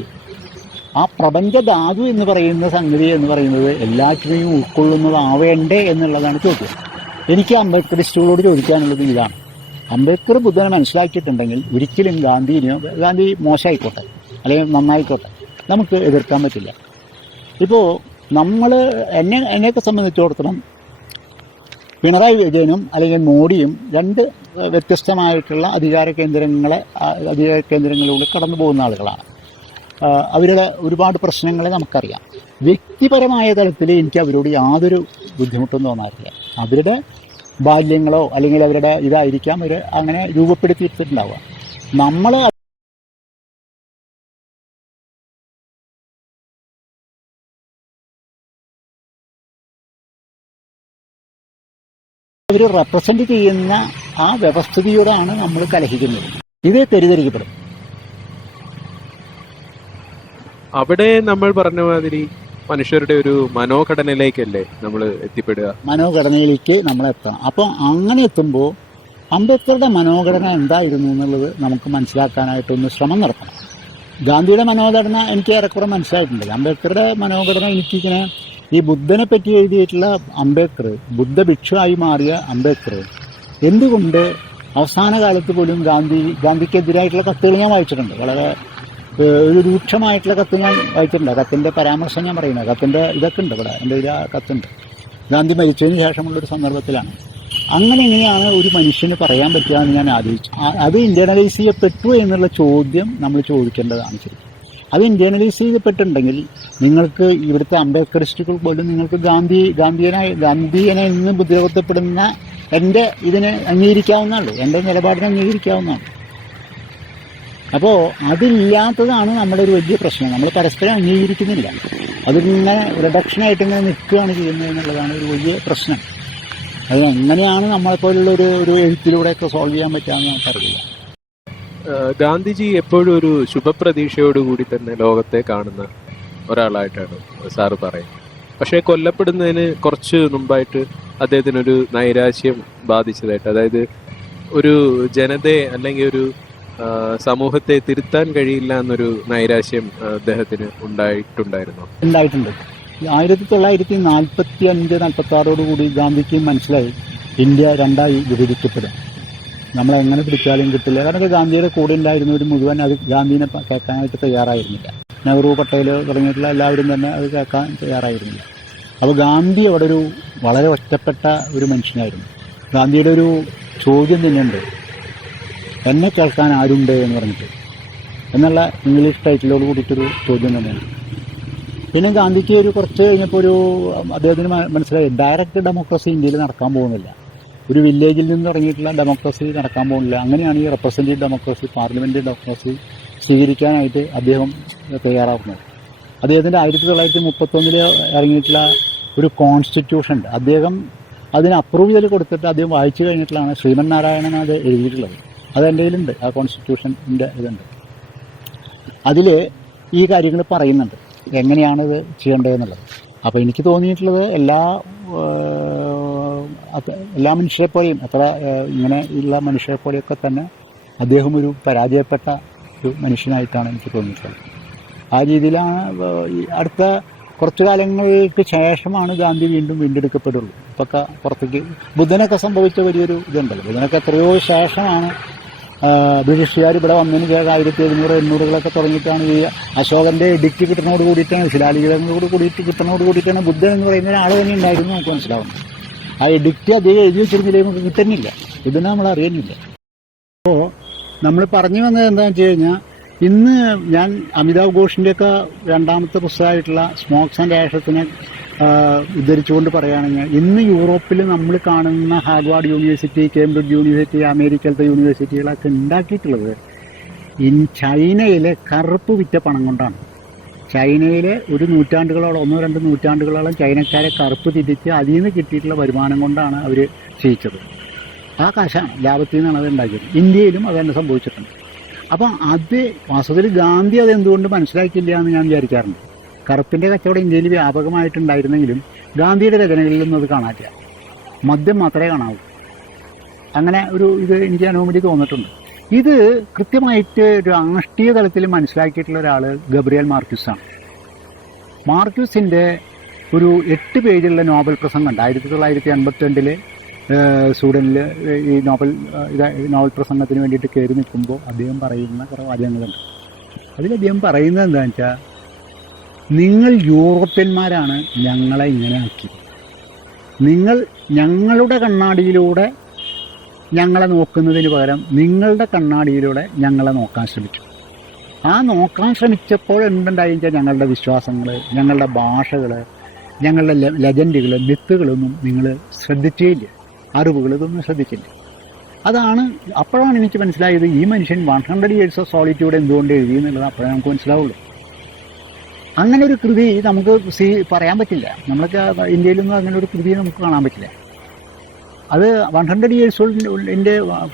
ആ പ്രപഞ്ചധാതു എന്ന് പറയുന്ന സംഗതി എന്ന് പറയുന്നത് എല്ലാറ്റിനെയും ഉൾക്കൊള്ളുന്നതാവേണ്ടേ എന്നുള്ളതാണ് ചോദ്യം. എനിക്ക് അംബേദ്കറിസ്റ്റുകളോട് ചോദിക്കാനുള്ളത് ഇതാണ്. അംബേദ്കർ ബുദ്ധനെ മനസ്സിലാക്കിയിട്ടുണ്ടെങ്കിൽ ഒരിക്കലും ഗാന്ധി മോശമായിക്കോട്ടെ അല്ലെങ്കിൽ നന്നായിക്കോട്ടെ നമുക്ക് എതിർക്കാൻ പറ്റില്ല. ഇപ്പോൾ എന്നെയൊക്കെ സംബന്ധിച്ചിടത്തോളം പിണറായി വിജയനും അല്ലെങ്കിൽ മോഡിയും രണ്ട് വ്യത്യസ്തമായിട്ടുള്ള അധികാര കേന്ദ്രങ്ങളിലൂടെ കടന്നു പോകുന്ന ആളുകളാണ്. അവരുടെ ഒരുപാട് പ്രശ്നങ്ങളെ നമുക്കറിയാം. വ്യക്തിപരമായ തലത്തിൽ എനിക്ക് അവരോട് യാതൊരു ബുദ്ധിമുട്ടും തോന്നാറില്ല. അവരുടെ ബാല്യങ്ങളോ അല്ലെങ്കിൽ അവരുടെ ഇതായിരിക്കാം അവർ അങ്ങനെ രൂപപ്പെടുത്തിയിട്ടുണ്ടാവുക. നമ്മൾ അവർ റെപ്രസെൻ്റ് ചെയ്യുന്ന ആ വ്യവസ്ഥിതിയോടാണ് നമ്മൾ കലഹിക്കുന്നത്. ഇത് തെറ്റിദ്ധരിക്കപ്പെടും. അവിടെ നമ്മൾ പറഞ്ഞ മാതിരി മനുഷ്യരുടെ ഒരു മനോഘടനയിലേക്കല്ലേ നമ്മൾ എത്തിപ്പെടുക? മനോഘടനയിലേക്ക് നമ്മൾ എത്തണം. അപ്പോൾ അങ്ങനെ എത്തുമ്പോൾ അംബേദ്കറുടെ മനോഘടന എന്തായിരുന്നു എന്നുള്ളത് നമുക്ക് മനസ്സിലാക്കാനായിട്ടൊന്ന് ശ്രമം നടത്തണം. ഗാന്ധിയുടെ മനോഘടന എനിക്ക് ഏറെക്കുറെ മനസ്സിലായിട്ടുണ്ട്. അംബേദ്കറുടെ മനോഘടന എനിക്കിങ്ങനെ ഈ ബുദ്ധനെ പറ്റി എഴുതിയിട്ടുള്ള അംബേദ്കർ, ബുദ്ധഭിക്ഷുവായി മാറിയ അംബേദ്കർ എന്തുകൊണ്ട് അവസാന കാലത്ത് പോലും ഗാന്ധിക്കെതിരായിട്ടുള്ള കത്തുകൾ ഞാൻ വായിച്ചിട്ടുണ്ട്. വളരെ ഒരു രൂക്ഷമായിട്ടുള്ള കത്ത് ഞാൻ വായിച്ചിട്ടുണ്ട്. കത്തിൻ്റെ പരാമർശം ഞാൻ പറയുന്നത്, കത്തിൻ്റെ ഇതൊക്കെ ഉണ്ട് ഇവിടെ, എൻ്റെ കയ്യിൽ ആ കത്തുണ്ട്. ഗാന്ധി മരിച്ചതിന് ശേഷമുള്ളൊരു സന്ദർഭത്തിലാണ്. അങ്ങനെ എങ്ങനെയാണ് ഒരു മനുഷ്യന് പറയാൻ പറ്റുക എന്ന് ഞാൻ ആലോചിച്ചു. അത് ഇന്റേണലൈസ് ചെയ്യപ്പെട്ടു എന്നുള്ള ചോദ്യം നമ്മൾ ചോദിക്കേണ്ടതാണ് ശരിക്കും. അത് ഇന്റേണലൈസ് ചെയ്യപ്പെട്ടിട്ടുണ്ടെങ്കിൽ നിങ്ങൾക്ക് ഇവിടുത്തെ അംബേദ്കറിസ്റ്റുകൾ പോലും നിങ്ങൾക്ക് ഗാന്ധിയനെ ഇന്ന് ബുദ്ധിമുട്ടപ്പെടുന്ന എൻ്റെ ഇതിനെ അംഗീകരിക്കാവുന്നതാണ്, എൻ്റെ നിലപാടിനെ അംഗീകരിക്കാവുന്നതാണ്. അപ്പോൾ അതില്ലാത്തതാണ് നമ്മുടെ ഒരു വലിയ പ്രശ്നം. നമ്മൾ പരസ്പരം അംഗീകരിക്കുന്നില്ല, അതിങ്ങനെ റിഡക്ഷനായിട്ട് ഇങ്ങനെ നിൽക്കുകയാണ് ചെയ്യുന്നത് എന്നുള്ളതാണ് ഒരു വലിയ പ്രശ്നം. അത് എങ്ങനെയാണ് നമ്മളെപ്പോലുള്ള ഒരു എഴുത്തിലൂടെയൊക്കെ സോൾവ് ചെയ്യാൻ പറ്റുകയെന്ന് നമുക്കറിയില്ല. ഗാന്ധിജി എപ്പോഴും ഒരു ശുഭപ്രതീക്ഷയോടുകൂടി തന്നെ ലോകത്തെ കാണുന്ന ഒരാളായിട്ടാണ് സാറ് പറയുന്നത്. പക്ഷേ കൊല്ലപ്പെടുന്നതിന് കുറച്ച് മുമ്പായിട്ട് അദ്ദേഹത്തിനൊരു നൈരാശ്യം ബാധിച്ചതായിട്ട്, അതായത് ഒരു ജനതയെ അല്ലെങ്കിൽ ഒരു സമൂഹത്തെ തിരുത്താൻ കഴിയില്ല എന്നൊരു നൈരാശ്യം അദ്ദേഹത്തിന് ഉണ്ടായിട്ടുണ്ട്. 1945-46 കൂടി ഗാന്ധിക്ക് മനസ്സിലായി ഇന്ത്യ രണ്ടായി വിഭജിക്കപ്പെടും, നമ്മളെങ്ങനെ പിടിച്ചാലും കിട്ടില്ല. കാരണം ഗാന്ധിയുടെ കൂടെ ഉണ്ടായിരുന്നവർ മുഴുവൻ അത് ഗാന്ധിനെ കേൾക്കാനായിട്ട് തയ്യാറായിരുന്നില്ല. നെഹ്റു, പട്ടേൽ തുടങ്ങിയിട്ടുള്ള എല്ലാവരും തന്നെ അത് കേൾക്കാൻ തയ്യാറായിരുന്നില്ല. അപ്പോൾ ഗാന്ധി അവിടെ ഒരു വളരെ ഒറ്റപ്പെട്ട ഒരു മനുഷ്യനായിരുന്നു. ഗാന്ധിയുടെ ഒരു ചോദ്യം തന്നെയുണ്ട്, എന്നെ കേൾക്കാൻ ആരുണ്ട് എന്ന് പറഞ്ഞിട്ട്, എന്നുള്ള ഇംഗ്ലീഷ് ടൈറ്റിലോട് കൂടിയിട്ടൊരു ചോദ്യം തന്നെയാണ്. പിന്നെ ഗാന്ധിക്ക് ഒരു കുറച്ച് കഴിഞ്ഞപ്പോൾ അദ്ദേഹത്തിന് മനസ്സിലായി ഡയറക്റ്റ് ഡെമോക്രസി ഇന്ത്യയിൽ നടക്കാൻ പോകുന്നില്ല, ഒരു വില്ലേജിൽ നിന്ന് തുടങ്ങിയിട്ടുള്ള ഡെമോക്രസി നടക്കാൻ പോകുന്നില്ല. അങ്ങനെയാണ് ഈ റെപ്രസെൻറ്റേറ്റീവ് ഡെമോക്രസി, പാർലമെൻ്ററി ഡെമോക്രസി സ്വീകരിക്കാനായിട്ട് അദ്ദേഹം തയ്യാറാക്കുന്നത്. അദ്ദേഹത്തിൻ്റെ 1931 ഇറങ്ങിയിട്ടുള്ള ഒരു കോൺസ്റ്റിറ്റ്യൂഷൻ ഉണ്ട്. അദ്ദേഹം അതിന് അപ്രൂവ് ചെയ്ത് കൊടുത്തിട്ട് അദ്ദേഹം വായിച്ചു കഴിഞ്ഞിട്ടുള്ളതാണ് ശ്രീമൻ നാരായണൻ അത് എഴുതിയിട്ടുള്ളത്. അത് എൻ്റെ കയ്യിലുണ്ട്, ആ കോൺസ്റ്റിറ്റ്യൂഷൻ്റെ ഇതുണ്ട്. അതിൽ ഈ കാര്യങ്ങൾ പറയുന്നുണ്ട്, എങ്ങനെയാണിത് ചെയ്യേണ്ടതെന്നുള്ളത്. അപ്പോൾ എനിക്ക് തോന്നിയിട്ടുള്ളത് എല്ലാ മനുഷ്യരെപ്പോലെയും, അത്ര ഇങ്ങനെ ഉള്ള മനുഷ്യരെപ്പോലെയൊക്കെ തന്നെ അദ്ദേഹം ഒരു പരാജയപ്പെട്ട ഒരു മനുഷ്യനായിട്ടാണ് എനിക്ക് തോന്നിയിട്ടുള്ളത്. ആ രീതിയിലാണ് അടുത്ത കുറച്ചു കാലങ്ങൾക്ക് ശേഷമാണ് ഗാന്ധി വീണ്ടും വീണ്ടെടുക്കപ്പെടുള്ളൂ. ഇപ്പൊക്കെ പുറത്തേക്ക് ബുദ്ധനൊക്കെ സംഭവിച്ച വലിയൊരു ഇതുണ്ടല്ലോ, ബുദ്ധനൊക്കെ എത്രയോ ശേഷമാണ് ബ്രിട്ടീഷുകാർ ഇവിടെ വന്നതിന് ശേഷം 1700-1800 തുടങ്ങിയിട്ടാണ് ഈ അശോകൻ്റെ എഡിക്റ്റ് കിട്ടുന്നതോട് കൂടിയിട്ടാണ്, ശിലാലിഖിതങ്ങളോട് കിട്ടുന്നതോട് ബുദ്ധൻ എന്ന് പറയുന്ന ഒരാൾ തന്നെ ഉണ്ടായിരുന്നു നമുക്ക് മനസ്സിലാവുന്നത്. ആ എഡിക്റ്റ് അദ്ദേഹം എഴുതി വെച്ചിരുന്നില്ലേ നമുക്ക് കിട്ടുന്നില്ല, ഇതിനെ നമ്മൾ അറിയുന്നില്ല. അപ്പോൾ നമ്മൾ പറഞ്ഞു വന്നത് എന്താണെന്ന് വെച്ച് കഴിഞ്ഞാൽ, ഇന്ന് ഞാൻ അമിതാവ് ഘോഷിൻ്റെയൊക്കെ രണ്ടാമത്തെ പുസ്തകമായിട്ടുള്ള സ്മോക്സ് ആൻഡ് ആഷസിനെ ഉദ്ധരിച്ചുകൊണ്ട് പറയുകയാണെങ്കിൽ, ഇന്ന് യൂറോപ്പിൽ നമ്മൾ കാണുന്ന ഹാർവാർഡ് യൂണിവേഴ്സിറ്റി, കേംബ്രിഡ്ജ് യൂണിവേഴ്സിറ്റി, അമേരിക്കയിലത്തെ യൂണിവേഴ്സിറ്റികളൊക്കെ ഉണ്ടാക്കിയിട്ടുള്ളത് ചൈനയിലെ കറുപ്പ് വിറ്റ പണം കൊണ്ടാണ്. ചൈനയിലെ ഒരു നൂറ്റാണ്ടുകളോളം, 1-2 നൂറ്റാണ്ടുകളോളം ചൈനക്കാരെ കറുപ്പ് തിരിച്ച് അതിൽ നിന്ന് കിട്ടിയിട്ടുള്ള വരുമാനം കൊണ്ടാണ് അവർ ചെയ്യിച്ചത്. ആ കാശാണ്, ലാഭത്തിൽ നിന്നാണ് അത് ഉണ്ടാക്കിയത്. ഇന്ത്യയിലും അത് തന്നെ സംഭവിച്ചിട്ടുണ്ട്. അപ്പം അത് വാസ്തവത്തിൽ ഗാന്ധി അത് എന്തുകൊണ്ട് മനസ്സിലാക്കിയില്ല എന്ന് ഞാൻ വിചാരിക്കാറുണ്ട്. കറുപ്പിൻ്റെ കച്ചവടം ഇന്ത്യയിൽ വ്യാപകമായിട്ടുണ്ടായിരുന്നെങ്കിലും ഗാന്ധിയുടെ രചനകളിലൊന്നും അത് കാണാനില്ല, മദ്യം മാത്രമേ കാണാവൂ. അങ്ങനെ ഒരു ഇത് എനിക്ക് അനുമതി തോന്നിയിട്ടുണ്ട്. ഇത് കൃത്യമായിട്ട് രാഷ്ട്രീയ തലത്തിൽ മനസ്സിലാക്കിയിട്ടുള്ള ഒരാൾ ഗബ്രിയേൽ മാർക്യൂസാണ്. മാർക്യൂസിൻ്റെ ഒരു 8 പേജുള്ള നോബൽ പ്രസംഗം ഉണ്ട്. 1982 സ്വീഡനിൽ ഈ നോബൽ പ്രസംഗത്തിന് വേണ്ടിയിട്ട് കയറി നിൽക്കുമ്പോൾ അദ്ദേഹം പറയുന്ന കുറേ വാചകങ്ങളുണ്ട്. അതിൽ അദ്ദേഹം പറയുന്നത് എന്താണെന്ന് വെച്ചാൽ, നിങ്ങൾ യൂറോപ്യന്മാരാണ് ഞങ്ങളെ ഇങ്ങനെ ആക്കിയത്, നിങ്ങൾ ഞങ്ങളുടെ കണ്ണാടിയിലൂടെ ഞങ്ങളെ നോക്കുന്നതിന് പകരം നിങ്ങളുടെ കണ്ണാടിയിലൂടെ ഞങ്ങളെ നോക്കാൻ ശ്രമിച്ചു. ആ നോക്കാൻ ശ്രമിച്ചപ്പോൾ എന്തുണ്ടായി വെച്ചാൽ, ഞങ്ങളുടെ വിശ്വാസങ്ങൾ, ഞങ്ങളുടെ ഭാഷകൾ, ഞങ്ങളുടെ ലെജൻഡുകൾ, മിത്തുകളൊന്നും നിങ്ങൾ ശ്രദ്ധിച്ചേയില്ല, അറിവുകൾ ഇതൊന്നും ശ്രദ്ധിച്ചില്ല. അപ്പോഴാണ് എനിക്ക് മനസ്സിലായത് ഈ മനുഷ്യൻ 100 years ഓഫ് സോളിറ്റ്യൂഡ് എന്തുകൊണ്ട് എഴുതി എന്നുള്ളത് അപ്പോഴേ നമുക്ക് മനസ്സിലാവുള്ളൂ. അങ്ങനെ ഒരു കൃതി നമുക്ക് പറയാൻ പറ്റില്ല. നമ്മൾക്ക് ഇന്ത്യയിലൊന്നും അങ്ങനെ ഒരു കൃതി നമുക്ക് കാണാൻ പറ്റില്ല. അത് 100 years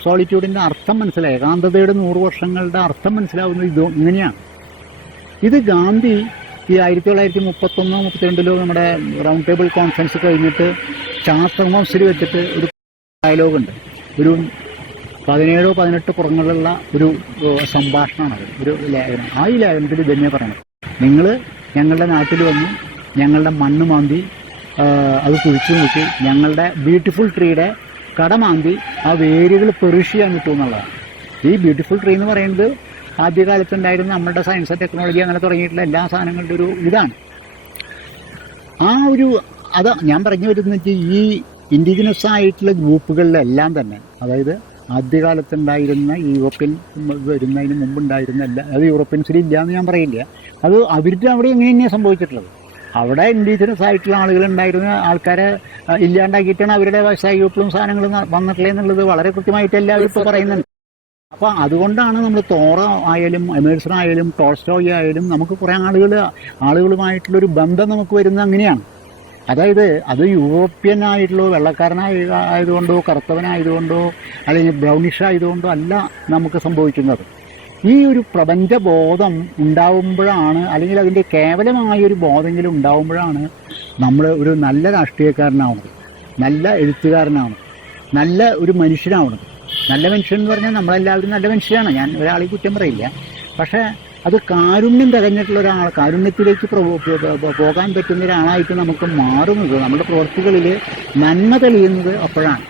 സോളിറ്റ്യൂഡിൻ്റെ അർത്ഥം മനസ്സിലായി, ഏകാന്തതയുടെ 100 വർഷങ്ങളുടെ അർത്ഥം മനസ്സിലാവുന്നത് ഇങ്ങനെയാണ്. ഇത് ഗാന്ധി ഈ 1931-32 നമ്മുടെ റൗണ്ട് ടേബിൾ കോൺഫറൻസ് കഴിഞ്ഞിട്ട് ചാത്തർ ഹൗസിൽ വെച്ചിട്ട് ഒരു ഡയലോഗുണ്ട്, ഒരു 17-18 പുറങ്ങളുള്ള ഒരു സംഭാഷണമാണത്, ഒരു ലേഖനം. ആ ഈ ലേഖനത്തിൽ ഇതന്നെ പറയണം, നിങ്ങൾ ഞങ്ങളുടെ നാട്ടിൽ വന്ന് ഞങ്ങളുടെ മണ്ണ് മാന്തി അത് കുഴിച്ചു നോക്കി ഞങ്ങളുടെ ബ്യൂട്ടിഫുൾ ട്രീയുടെ കട മാന്തി ആ വേരുകൾ പെറുഷ് ചെയ്യാൻ കിട്ടും എന്നുള്ളതാണ്. ഈ ബ്യൂട്ടിഫുൾ ട്രീ എന്ന് പറയുന്നത് ആദ്യകാലത്തുണ്ടായിരുന്ന നമ്മുടെ സയൻസ് ആൻഡ് ടെക്നോളജി അങ്ങനെ തുടങ്ങിയിട്ടുള്ള എല്ലാ സാധനങ്ങളുടെ ഒരു ഇതാണ്. ആ ഒരു അത് ഞാൻ പറഞ്ഞു വരുന്നത് ഈ ഇൻഡിജിനസ് ആയിട്ടുള്ള ഗ്രൂപ്പുകളിലെല്ലാം തന്നെ, അതായത് ആദ്യകാലത്തുണ്ടായിരുന്ന യൂറോപ്യൻ വരുന്നതിന് മുമ്പുണ്ടായിരുന്ന എല്ലാ, അത് യൂറോപ്യൻസിൽ ഇല്ല എന്ന് ഞാൻ പറയില്ല, അത് അവരുടെ അവിടെ എങ്ങനെ തന്നെയാണ് സംഭവിച്ചിട്ടുള്ളത്. അവിടെ ഇൻഡിജിനസ് ആയിട്ടുള്ള ആളുകളുണ്ടായിരുന്ന ആൾക്കാരെ ഇല്ലാണ്ടാക്കിയിട്ടാണ് അവരുടെ വ്യവസായ ഗ്രൂപ്പുകളും സാധനങ്ങളും വന്നിട്ടുള്ളത് എന്നുള്ളത് വളരെ കൃത്യമായിട്ട് എല്ലാവരും ഇപ്പോൾ പറയുന്നുണ്ട്. അപ്പോൾ അതുകൊണ്ടാണ് നമ്മൾ തോറ ആയാലും എമേഴ്സൺ ആയാലും ടോൾസ്റ്റോയ് ആയാലും നമുക്ക് കുറേ ആളുകളുമായിട്ടുള്ളൊരു ബന്ധം നമുക്ക് വരുന്നത് അങ്ങനെയാണ്. അതായത് അത് യൂറോപ്യൻ ആയിട്ടുള്ളോ വെള്ളക്കാരനായതുകൊണ്ടോ കറുത്തവനായതുകൊണ്ടോ അല്ലെങ്കിൽ ബ്രൗണിഷ് ആയതുകൊണ്ടോ അല്ല നമുക്ക് സംഭവിക്കുന്നത്. ഈ ഒരു പ്രപഞ്ചബോധം ഉണ്ടാവുമ്പോഴാണ്, അല്ലെങ്കിൽ അതിൻ്റെ കേവലമായൊരു ബോധമെങ്കിലും ഉണ്ടാവുമ്പോഴാണ് നമ്മൾ ഒരു നല്ല രാഷ്ട്രീയക്കാരനാവുന്നത്, നല്ല എഴുത്തുകാരനാവുന്നത്, നല്ല ഒരു മനുഷ്യനാവുന്നത്. നല്ല മനുഷ്യൻ എന്ന് പറഞ്ഞാൽ നമ്മളെല്ലാവരും നല്ല മനുഷ്യരാണ്, ഞാൻ ഒരാളെ കുറ്റം പറയില്ല. പക്ഷേ അത് കാരുണ്യം തികഞ്ഞിട്ടുള്ള ഒരാൾ, കാരുണ്യത്തിലേക്ക് പോകാൻ പറ്റുന്ന ഒരാളായിട്ട് നമുക്ക് മാറുന്നത്, നമ്മുടെ പ്രവൃത്തികളിൽ നന്മ തെളിയുന്നത് അപ്പോഴാണ്.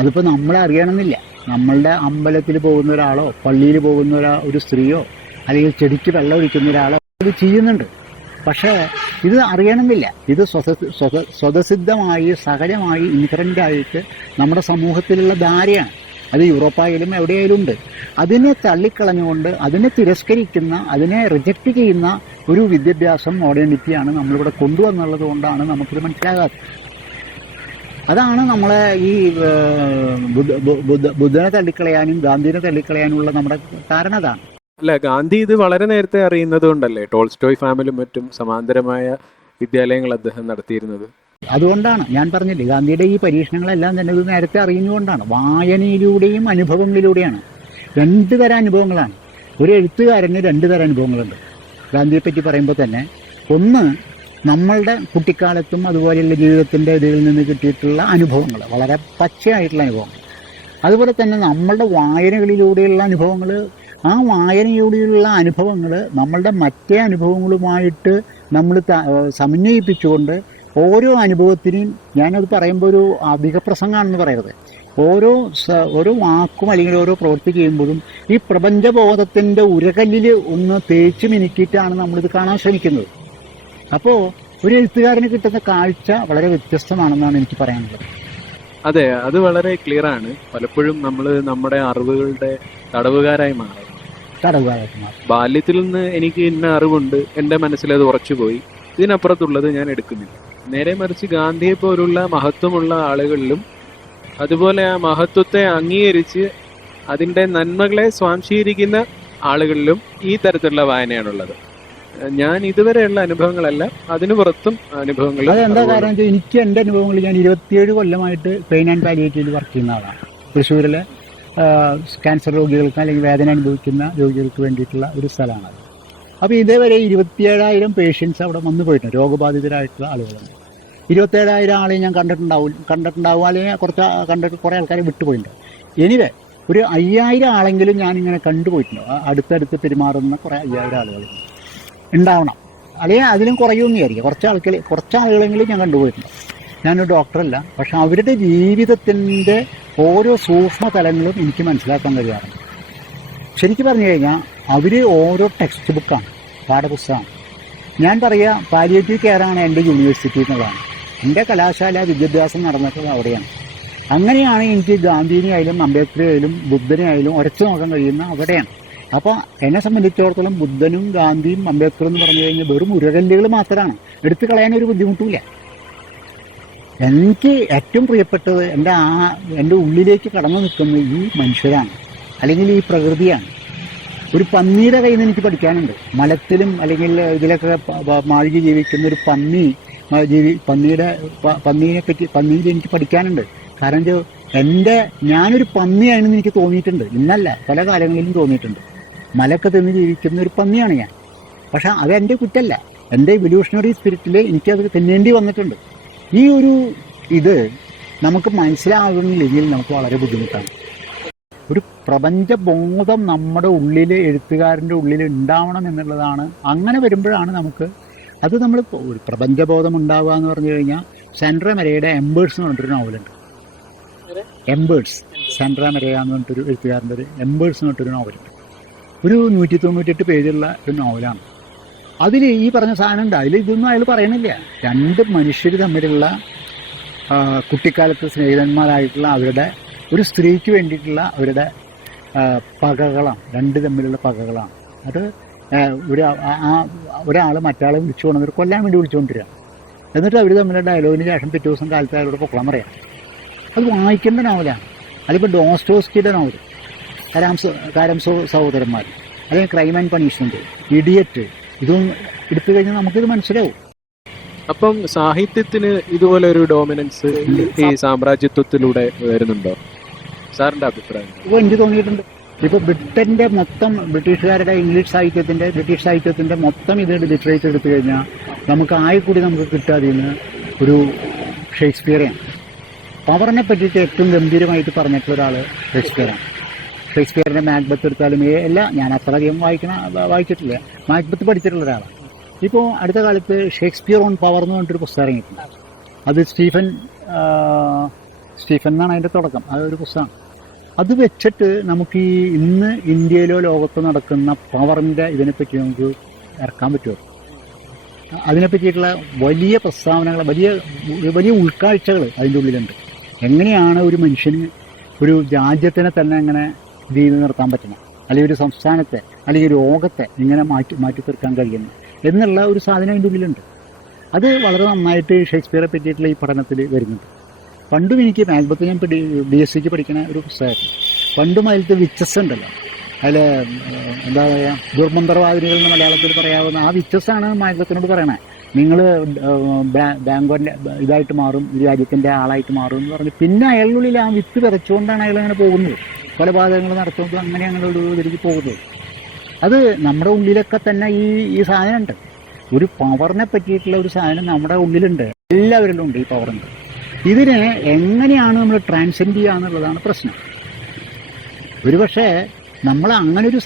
അതിപ്പോൾ നമ്മളെ അറിയണമെന്നില്ല. നമ്മളുടെ അമ്പലത്തിൽ പോകുന്ന ഒരാളോ പള്ളിയിൽ പോകുന്ന ഒരു സ്ത്രീയോ അല്ലെങ്കിൽ ചെടിക്ക് വെള്ളം ഒഴിക്കുന്ന ഒരാളോ ഇത് ചെയ്യുന്നുണ്ട്. പക്ഷേ ഇത് അറിയണമെന്നില്ല. ഇത് സ്വതസിദ്ധമായി സഹജമായി ഇൻഹറൻ്റായിട്ട് നമ്മുടെ സമൂഹത്തിലുള്ള ധാരയാണ്. അത് യൂറോപ്പായാലും എവിടെയായാലും ഉണ്ട്. അതിനെ തള്ളിക്കളഞ്ഞുകൊണ്ട്, അതിനെ തിരസ്കരിക്കുന്ന, അതിനെ റിജക്റ്റ് ചെയ്യുന്ന ഒരു വിദ്യാഭ്യാസം, മോഡേണിറ്റിയാണ് നമ്മളിവിടെ കൊണ്ടുവന്നുള്ളത് കൊണ്ടാണ് നമുക്കിത് മനസ്സിലാകാത്തത്. അതാണ് നമ്മളെ ഈ ബുദ്ധനെ തള്ളിക്കളയാനും ഗാന്ധിനെ തള്ളിക്കളയാനുള്ള നമ്മുടെ കാരണം അതാണ്. അല്ല, ഗാന്ധി ഇത് വളരെ നേരത്തെ അറിയുന്നത് കൊണ്ടല്ലേ ടോൾസ്റ്റോയ് ഫാമിലും മറ്റും സമാന്തരമായ വിദ്യാലയങ്ങൾ അദ്ദേഹം നടത്തിയിരുന്നത്? അതുകൊണ്ടാണ് ഞാൻ പറഞ്ഞില്ലേ, ഗാന്ധിയുടെ ഈ പരീക്ഷണങ്ങളെല്ലാം തന്നെ ഇത് നേരത്തെ അറിയുന്നതുകൊണ്ടാണ്. വായനയിലൂടെയും അനുഭവങ്ങളിലൂടെയാണ്. രണ്ട് തരം അനുഭവങ്ങളാണ്. ഒരു എഴുത്തുകാരന് രണ്ട് തരം അനുഭവങ്ങളുണ്ട്. ഗാന്ധിയെപ്പറ്റി പറയുമ്പോൾ തന്നെ, ഒന്ന് നമ്മളുടെ കുട്ടിക്കാലത്തും അതുപോലെയുള്ള ജീവിതത്തിൻ്റെ ഇതിൽ നിന്ന് കിട്ടിയിട്ടുള്ള അനുഭവങ്ങൾ, വളരെ പച്ചയായിട്ടുള്ള അനുഭവങ്ങൾ. അതുപോലെ തന്നെ നമ്മളുടെ വായനകളിലൂടെയുള്ള അനുഭവങ്ങൾ. ആ വായനയിലൂടെയുള്ള അനുഭവങ്ങൾ നമ്മളുടെ മറ്റേ അനുഭവങ്ങളുമായിട്ട് നമ്മൾ സമന്വയിപ്പിച്ചുകൊണ്ട് ഓരോ അനുഭവത്തിനെയും, ഞാനത് പറയുമ്പോൾ ഒരു അധിക പ്രസംഗമാണെന്ന് പറയരുത്, ഓരോ വാക്കും അല്ലെങ്കിൽ ഓരോ പ്രവൃത്തി ചെയ്യുമ്പോഴും ഈ പ്രപഞ്ചബോധത്തിൻ്റെ ഉരകല്ലിൽ ഒന്ന് തേച്ച് മിനുക്കിയിട്ടാണ് നമ്മളിത് കാണാൻ ശ്രമിക്കുന്നത്. അപ്പോൾ ഒരു എഴുത്തുകാരന് കിട്ടുന്ന കാഴ്ച വളരെ വ്യത്യസ്തമാണെന്നാണ് എനിക്ക് പറയാനുള്ളത്. അതെ, അത് വളരെ ക്ലിയർ ആണ്. പലപ്പോഴും നമ്മൾ നമ്മുടെ അറിവുകളുടെ തടവുകാരായി മാറും. ബാല്യത്തിൽ നിന്ന് എനിക്ക് ഇന്ന അറിവുണ്ട്, എൻ്റെ മനസ്സിലത് ഉറച്ചുപോയി, ഇതിനപ്പുറത്തുള്ളത് ഞാൻ എടുക്കുന്നില്ല. നേരെ മറിച്ച് ഗാന്ധിയെ പോലുള്ള മഹത്വമുള്ള ആളുകളിലും അതുപോലെ ആ മഹത്വത്തെ അംഗീകരിച്ച് അതിൻ്റെ നന്മകളെ സ്വാംശീകരിക്കുന്ന ആളുകളിലും ഈ തരത്തിലുള്ള വായനയാണുള്ളത്. ഞാൻ ഇതുവരെയുള്ള അനുഭവങ്ങളല്ല, അതിനു പുറത്തും അനുഭവങ്ങൾ. അതെന്താ കാരണം വെച്ചാൽ എനിക്ക് എൻ്റെ അനുഭവങ്ങൾ, ഞാൻ 27 കൊല്ലമായിട്ട് പെയിൻ ആൻഡ് പാലിയേറ്റീവിൽ വർക്ക് ചെയ്യുന്ന ആളാണ്. തൃശ്ശൂരിലെ ക്യാൻസർ രോഗികൾക്ക് അല്ലെങ്കിൽ വേദന അനുഭവിക്കുന്ന രോഗികൾക്ക് വേണ്ടിയിട്ടുള്ള ഒരു സ്ഥലമാണത്. അപ്പോൾ ഇതേവരെ 27,000 പേഷ്യൻസ് അവിടെ വന്നു പോയിട്ടുണ്ട്, രോഗബാധിതരായിട്ടുള്ള ആളുകളുണ്ട്. 27,000 ആളെ ഞാൻ കണ്ടിട്ടുണ്ടാവും, അല്ലെങ്കിൽ കണ്ടിട്ട് കുറേ ആൾക്കാരെ വിട്ടുപോയിട്ടുണ്ട്. എനിവേ ഒരു 5,000 ആളെങ്കിലും ഞാനിങ്ങനെ കണ്ടുപോയിട്ടുണ്ട്. അടുത്തടുത്ത് പെരുമാറുന്ന കുറേ 5,000 ആളുകൾ ഉണ്ടാവണം, അല്ലെങ്കിൽ അതിലും കുറയുമെന്ന് വിചാരിക്കുക. കുറച്ച് ആളുകളെങ്കിലും ഞാൻ കണ്ടുപോയിട്ടുണ്ട്. ഞാനൊരു ഡോക്ടറല്ല, പക്ഷെ അവരുടെ ജീവിതത്തിൻ്റെ ഓരോ സൂക്ഷ്മ തലങ്ങളും എനിക്ക് മനസ്സിലാക്കാൻ കഴിയാറുണ്ട്. ശരിക്കും പറഞ്ഞു കഴിഞ്ഞാൽ അവർ ഓരോ ടെക്സ്റ്റ് ബുക്കാണ്, പാഠപുസ്തകമാണ്. ഞാൻ പറയുക, പാലിയേറ്റീവ് കെയറാണ് എൻ്റെ യൂണിവേഴ്സിറ്റി എന്നുള്ളതാണ്. എൻ്റെ കലാശാല വിദ്യാഭ്യാസം നടന്നിട്ടുള്ളത് അവിടെയാണ്. അങ്ങനെയാണ് എനിക്ക് ഗാന്ധിനെ ആയാലും അംബേദ്കറെ ആയാലും ബുദ്ധനെ ആയാലും ഉരച്ചു നോക്കാൻ കഴിയുന്ന അവിടെയാണ്. അപ്പോൾ എന്നെ സംബന്ധിച്ചിടത്തോളം ബുദ്ധനും ഗാന്ധിയും അംബേദ്കറും എന്ന് പറഞ്ഞു കഴിഞ്ഞാൽ വെറും ഉരകല്ലുകൾ മാത്രമാണ്, എടുത്തു കളയാനൊരു ബുദ്ധിമുട്ടില്ല. എനിക്ക് ഏറ്റവും പ്രിയപ്പെട്ടത് എൻ്റെ ഉള്ളിലേക്ക് കടന്നു നിൽക്കുന്നത് ഈ മനുഷ്യരാണ്, അല്ലെങ്കിൽ ഈ പ്രകൃതിയാണ്. ഒരു പന്നിയുടെ കയ്യിൽ നിന്ന് എനിക്ക് പഠിക്കാനുണ്ട്. മലത്തിലും അല്ലെങ്കിൽ ഇതിലൊക്കെ മാഴുകി ജീവിക്കുന്ന ഒരു പന്നിയിൽ എനിക്ക് പഠിക്കാനുണ്ട്. കാരണം ഞാനൊരു പന്നിയാണെന്ന് എനിക്ക് തോന്നിയിട്ടുണ്ട്. ഇന്നല്ല, പല കാലങ്ങളിലും തോന്നിയിട്ടുണ്ട്. മലക്കെ തിന്ന് ജീവിക്കുന്ന ഒരു പന്നിയാണ് ഞാൻ. പക്ഷെ അത് എൻ്റെ കുറ്റമല്ല, എൻ്റെ ഇവല്യൂഷണറി സ്പിരിറ്റിൽ എനിക്കത് തിന്നേണ്ടി വന്നിട്ടുണ്ട്. ഈ ഒരു ഇത് നമുക്ക് മനസ്സിലാകുന്നില്ലെങ്കിൽ നമുക്ക് വളരെ ബുദ്ധിമുട്ടാണ്. ഒരു പ്രപഞ്ചബോധം നമ്മുടെ ഉള്ളിൽ, എഴുത്തുകാരൻ്റെ ഉള്ളിൽ ഉണ്ടാവണം എന്നുള്ളതാണ്. അങ്ങനെ വരുമ്പോഴാണ് നമുക്ക് അത് നമ്മൾ ഒരു പ്രപഞ്ചബോധം ഉണ്ടാവുക എന്ന് പറഞ്ഞു കഴിഞ്ഞാൽ, സാൻഡ്ര മെരയുടെ എംബേഴ്സ് എന്ന് പറഞ്ഞിട്ടൊരു നോവലുണ്ട്. എംബേഴ്സ്, സാൻഡ്ര മെരയ എന്ന് പറഞ്ഞിട്ടൊരു എഴുത്തുകാരൻ്റെ ഒരു എംബേഴ്സ് എന്ന് പറഞ്ഞിട്ടൊരു നോവലുണ്ട്. ഒരു 198 പേജുള്ള ഒരു നോവലാണ്. അതിൽ ഈ പറഞ്ഞ സാധനം ഉണ്ട്. അതിൽ ഇതൊന്നും അയാൾ പറയണില്ല. രണ്ട് മനുഷ്യർ തമ്മിലുള്ള കുട്ടിക്കാലത്ത് സ്നേഹിതന്മാരായിട്ടുള്ള അവരുടെ ഒരു സ്ത്രീക്ക് വേണ്ടിയിട്ടുള്ള അവരുടെ പകകളാണ്, രണ്ട് തമ്മിലുള്ള പകകളാണ്. അത് ഒരാൾ മറ്റാളെ വിളിച്ചു കൊണ്ടവർ കൊല്ലാൻ വേണ്ടി വിളിച്ചുകൊണ്ടിരിക്കുക. എന്നിട്ട് അവർ തമ്മിലുള്ള ഡയലോഗിന് ശേഷം പിറ്റേ ദിവസം കാലത്ത് അയാളോട് പൊക്കളം പറയാം. അത് വായിക്കേണ്ട നോവലാണ്. അതിപ്പോൾ ഡോസ്റ്റോസ്കിയുടെ നോവൽ കാരംസോ സഹോദരന്മാർ, അല്ലെങ്കിൽ ക്രൈം ആൻഡ് പണിഷ്മെൻറ്റ്, ഇഡിയറ്റ്, ഇതൊന്നും എടുത്തു കഴിഞ്ഞാൽ നമുക്കിത് മനസ്സിലാവും. അപ്പം സാഹിത്യത്തിന് ഇതുപോലെ ഒരു ഡോമിനൻസ് ഈ സാമ്രാജ്യത്വത്തിലൂടെ വരുന്നുണ്ടോ? സാറിന്റെ അഭിപ്രായം? ഇപ്പോൾ എനിക്ക് തോന്നിയിട്ടുണ്ട്. ഇപ്പോൾ ബ്രിട്ടൻ്റെ മൊത്തം ബ്രിട്ടീഷ് സാഹിത്യത്തിൻ്റെ മൊത്തം ഇത് ലിറ്ററേച്ചർ എടുത്തു കഴിഞ്ഞാൽ നമുക്ക് ആയിക്കൂടി നമുക്ക് കിട്ടാതിന്ന് ഒരു ഷേക്സ്പിയറെയാണ്. പവറിനെ പറ്റിയിട്ട് ഏറ്റവും ഗംഭീരമായിട്ട് പറഞ്ഞിട്ടുള്ള ഒരാൾ ഷേക്സ്പിയറാണ്. ഷേക്സ്പിയറിൻ്റെ മാക്ബത്ത് എടുത്താലും ഞാൻ അത്ര അധികം വായിച്ചിട്ടില്ല. മാക്ബത്ത് പഠിച്ചിട്ടുള്ള ഒരാളാണ്. ഇപ്പോൾ അടുത്ത കാലത്ത് ഷേക്സ്പിയർ ഓൺ പവർ എന്ന് പറഞ്ഞിട്ടൊരു പുസ്തകം ഇറങ്ങിയിട്ടുണ്ട്. അത് സ്റ്റീഫൻ എന്നാണ് അതിൻ്റെ തുടക്കം. അതൊരു പുസ്തകമാണ്. അത് വെച്ചിട്ട് നമുക്ക് ഈ ഇന്ന് ഇന്ത്യയിലോ ലോകത്തോ നടക്കുന്ന പവറിൻ്റെ ഇതിനെപ്പറ്റി നമുക്ക് ഇറക്കാൻ പറ്റുമോ? അതിനെപ്പറ്റിയിട്ടുള്ള വലിയ പ്രസ്താവനകൾ, വലിയ ഉൾക്കാഴ്ചകൾ അതിൻ്റെ ഉള്ളിലുണ്ട്. എങ്ങനെയാണ് ഒരു മനുഷ്യന് ഒരു രാജ്യത്തിനെ തന്നെ എങ്ങനെ ഇത് ചെയ്ത് നിർത്താൻ പറ്റണം, അല്ലെങ്കിൽ ഒരു സംസ്ഥാനത്തെ അല്ലെങ്കിൽ ലോകത്തെ ഇങ്ങനെ മാറ്റി തീർക്കാൻ കഴിയുന്നു എന്നുള്ള ഒരു സാധനം അതിൻ്റെ ഉള്ളിലുണ്ട്. അത് വളരെ നന്നായിട്ട് ഷേക്സ്പിയറെ പറ്റിയിട്ടുള്ള ഈ പഠനത്തിൽ വരുന്നുണ്ട്. പണ്ടും എനിക്ക് മാക്ബത്ത് ഞാൻ BSc പഠിക്കുന്ന ഒരു പുസ്തകമായിരുന്നു. പണ്ടും അതിലത്തെ വിച്ചസ് ഉണ്ടല്ലോ, അതിൽ എന്താ പറയുക, ദുർമന്ത്രവാദിനികൾ എന്ന് മലയാളത്തിൽ പറയാവുന്ന ആ വിച്ചസാണ് മാക്ബത്തിനോട് പറയണേ. നിങ്ങൾ ബാങ്കോൻ്റെ ഇതായിട്ട് മാറും, ഈ രാജ്യത്തിൻ്റെ ആളായിട്ട് മാറും എന്ന് പറഞ്ഞ് പിന്നെ അയാളുള്ളിൽ ആ വിത്ത് വിതച്ചുകൊണ്ടാണ് അയാൾ അങ്ങനെ പോകുന്നത്. കൊലപാതകങ്ങൾ നടത്തുമ്പോൾ അങ്ങനെ അങ്ങനെ ഒരു ഇതിലേക്ക് പോകുന്നത്. അത് നമ്മുടെ ഉള്ളിലൊക്കെ തന്നെ ഈ സാധനം ഉണ്ട്. ഒരു പവറിനെ പറ്റിയിട്ടുള്ള ഒരു സാധനം നമ്മുടെ ഉള്ളിലുണ്ട്, എല്ലാവരിലും ഉണ്ട് ഈ പവറുണ്ട്. ഇതിനെ എങ്ങനെയാണ് നമ്മൾ ട്രാൻസെൻഡ് ചെയ്യുക എന്നുള്ളതാണ് പ്രശ്നം. ഒരുപക്ഷെ നമ്മൾ അങ്ങനെ ഒരു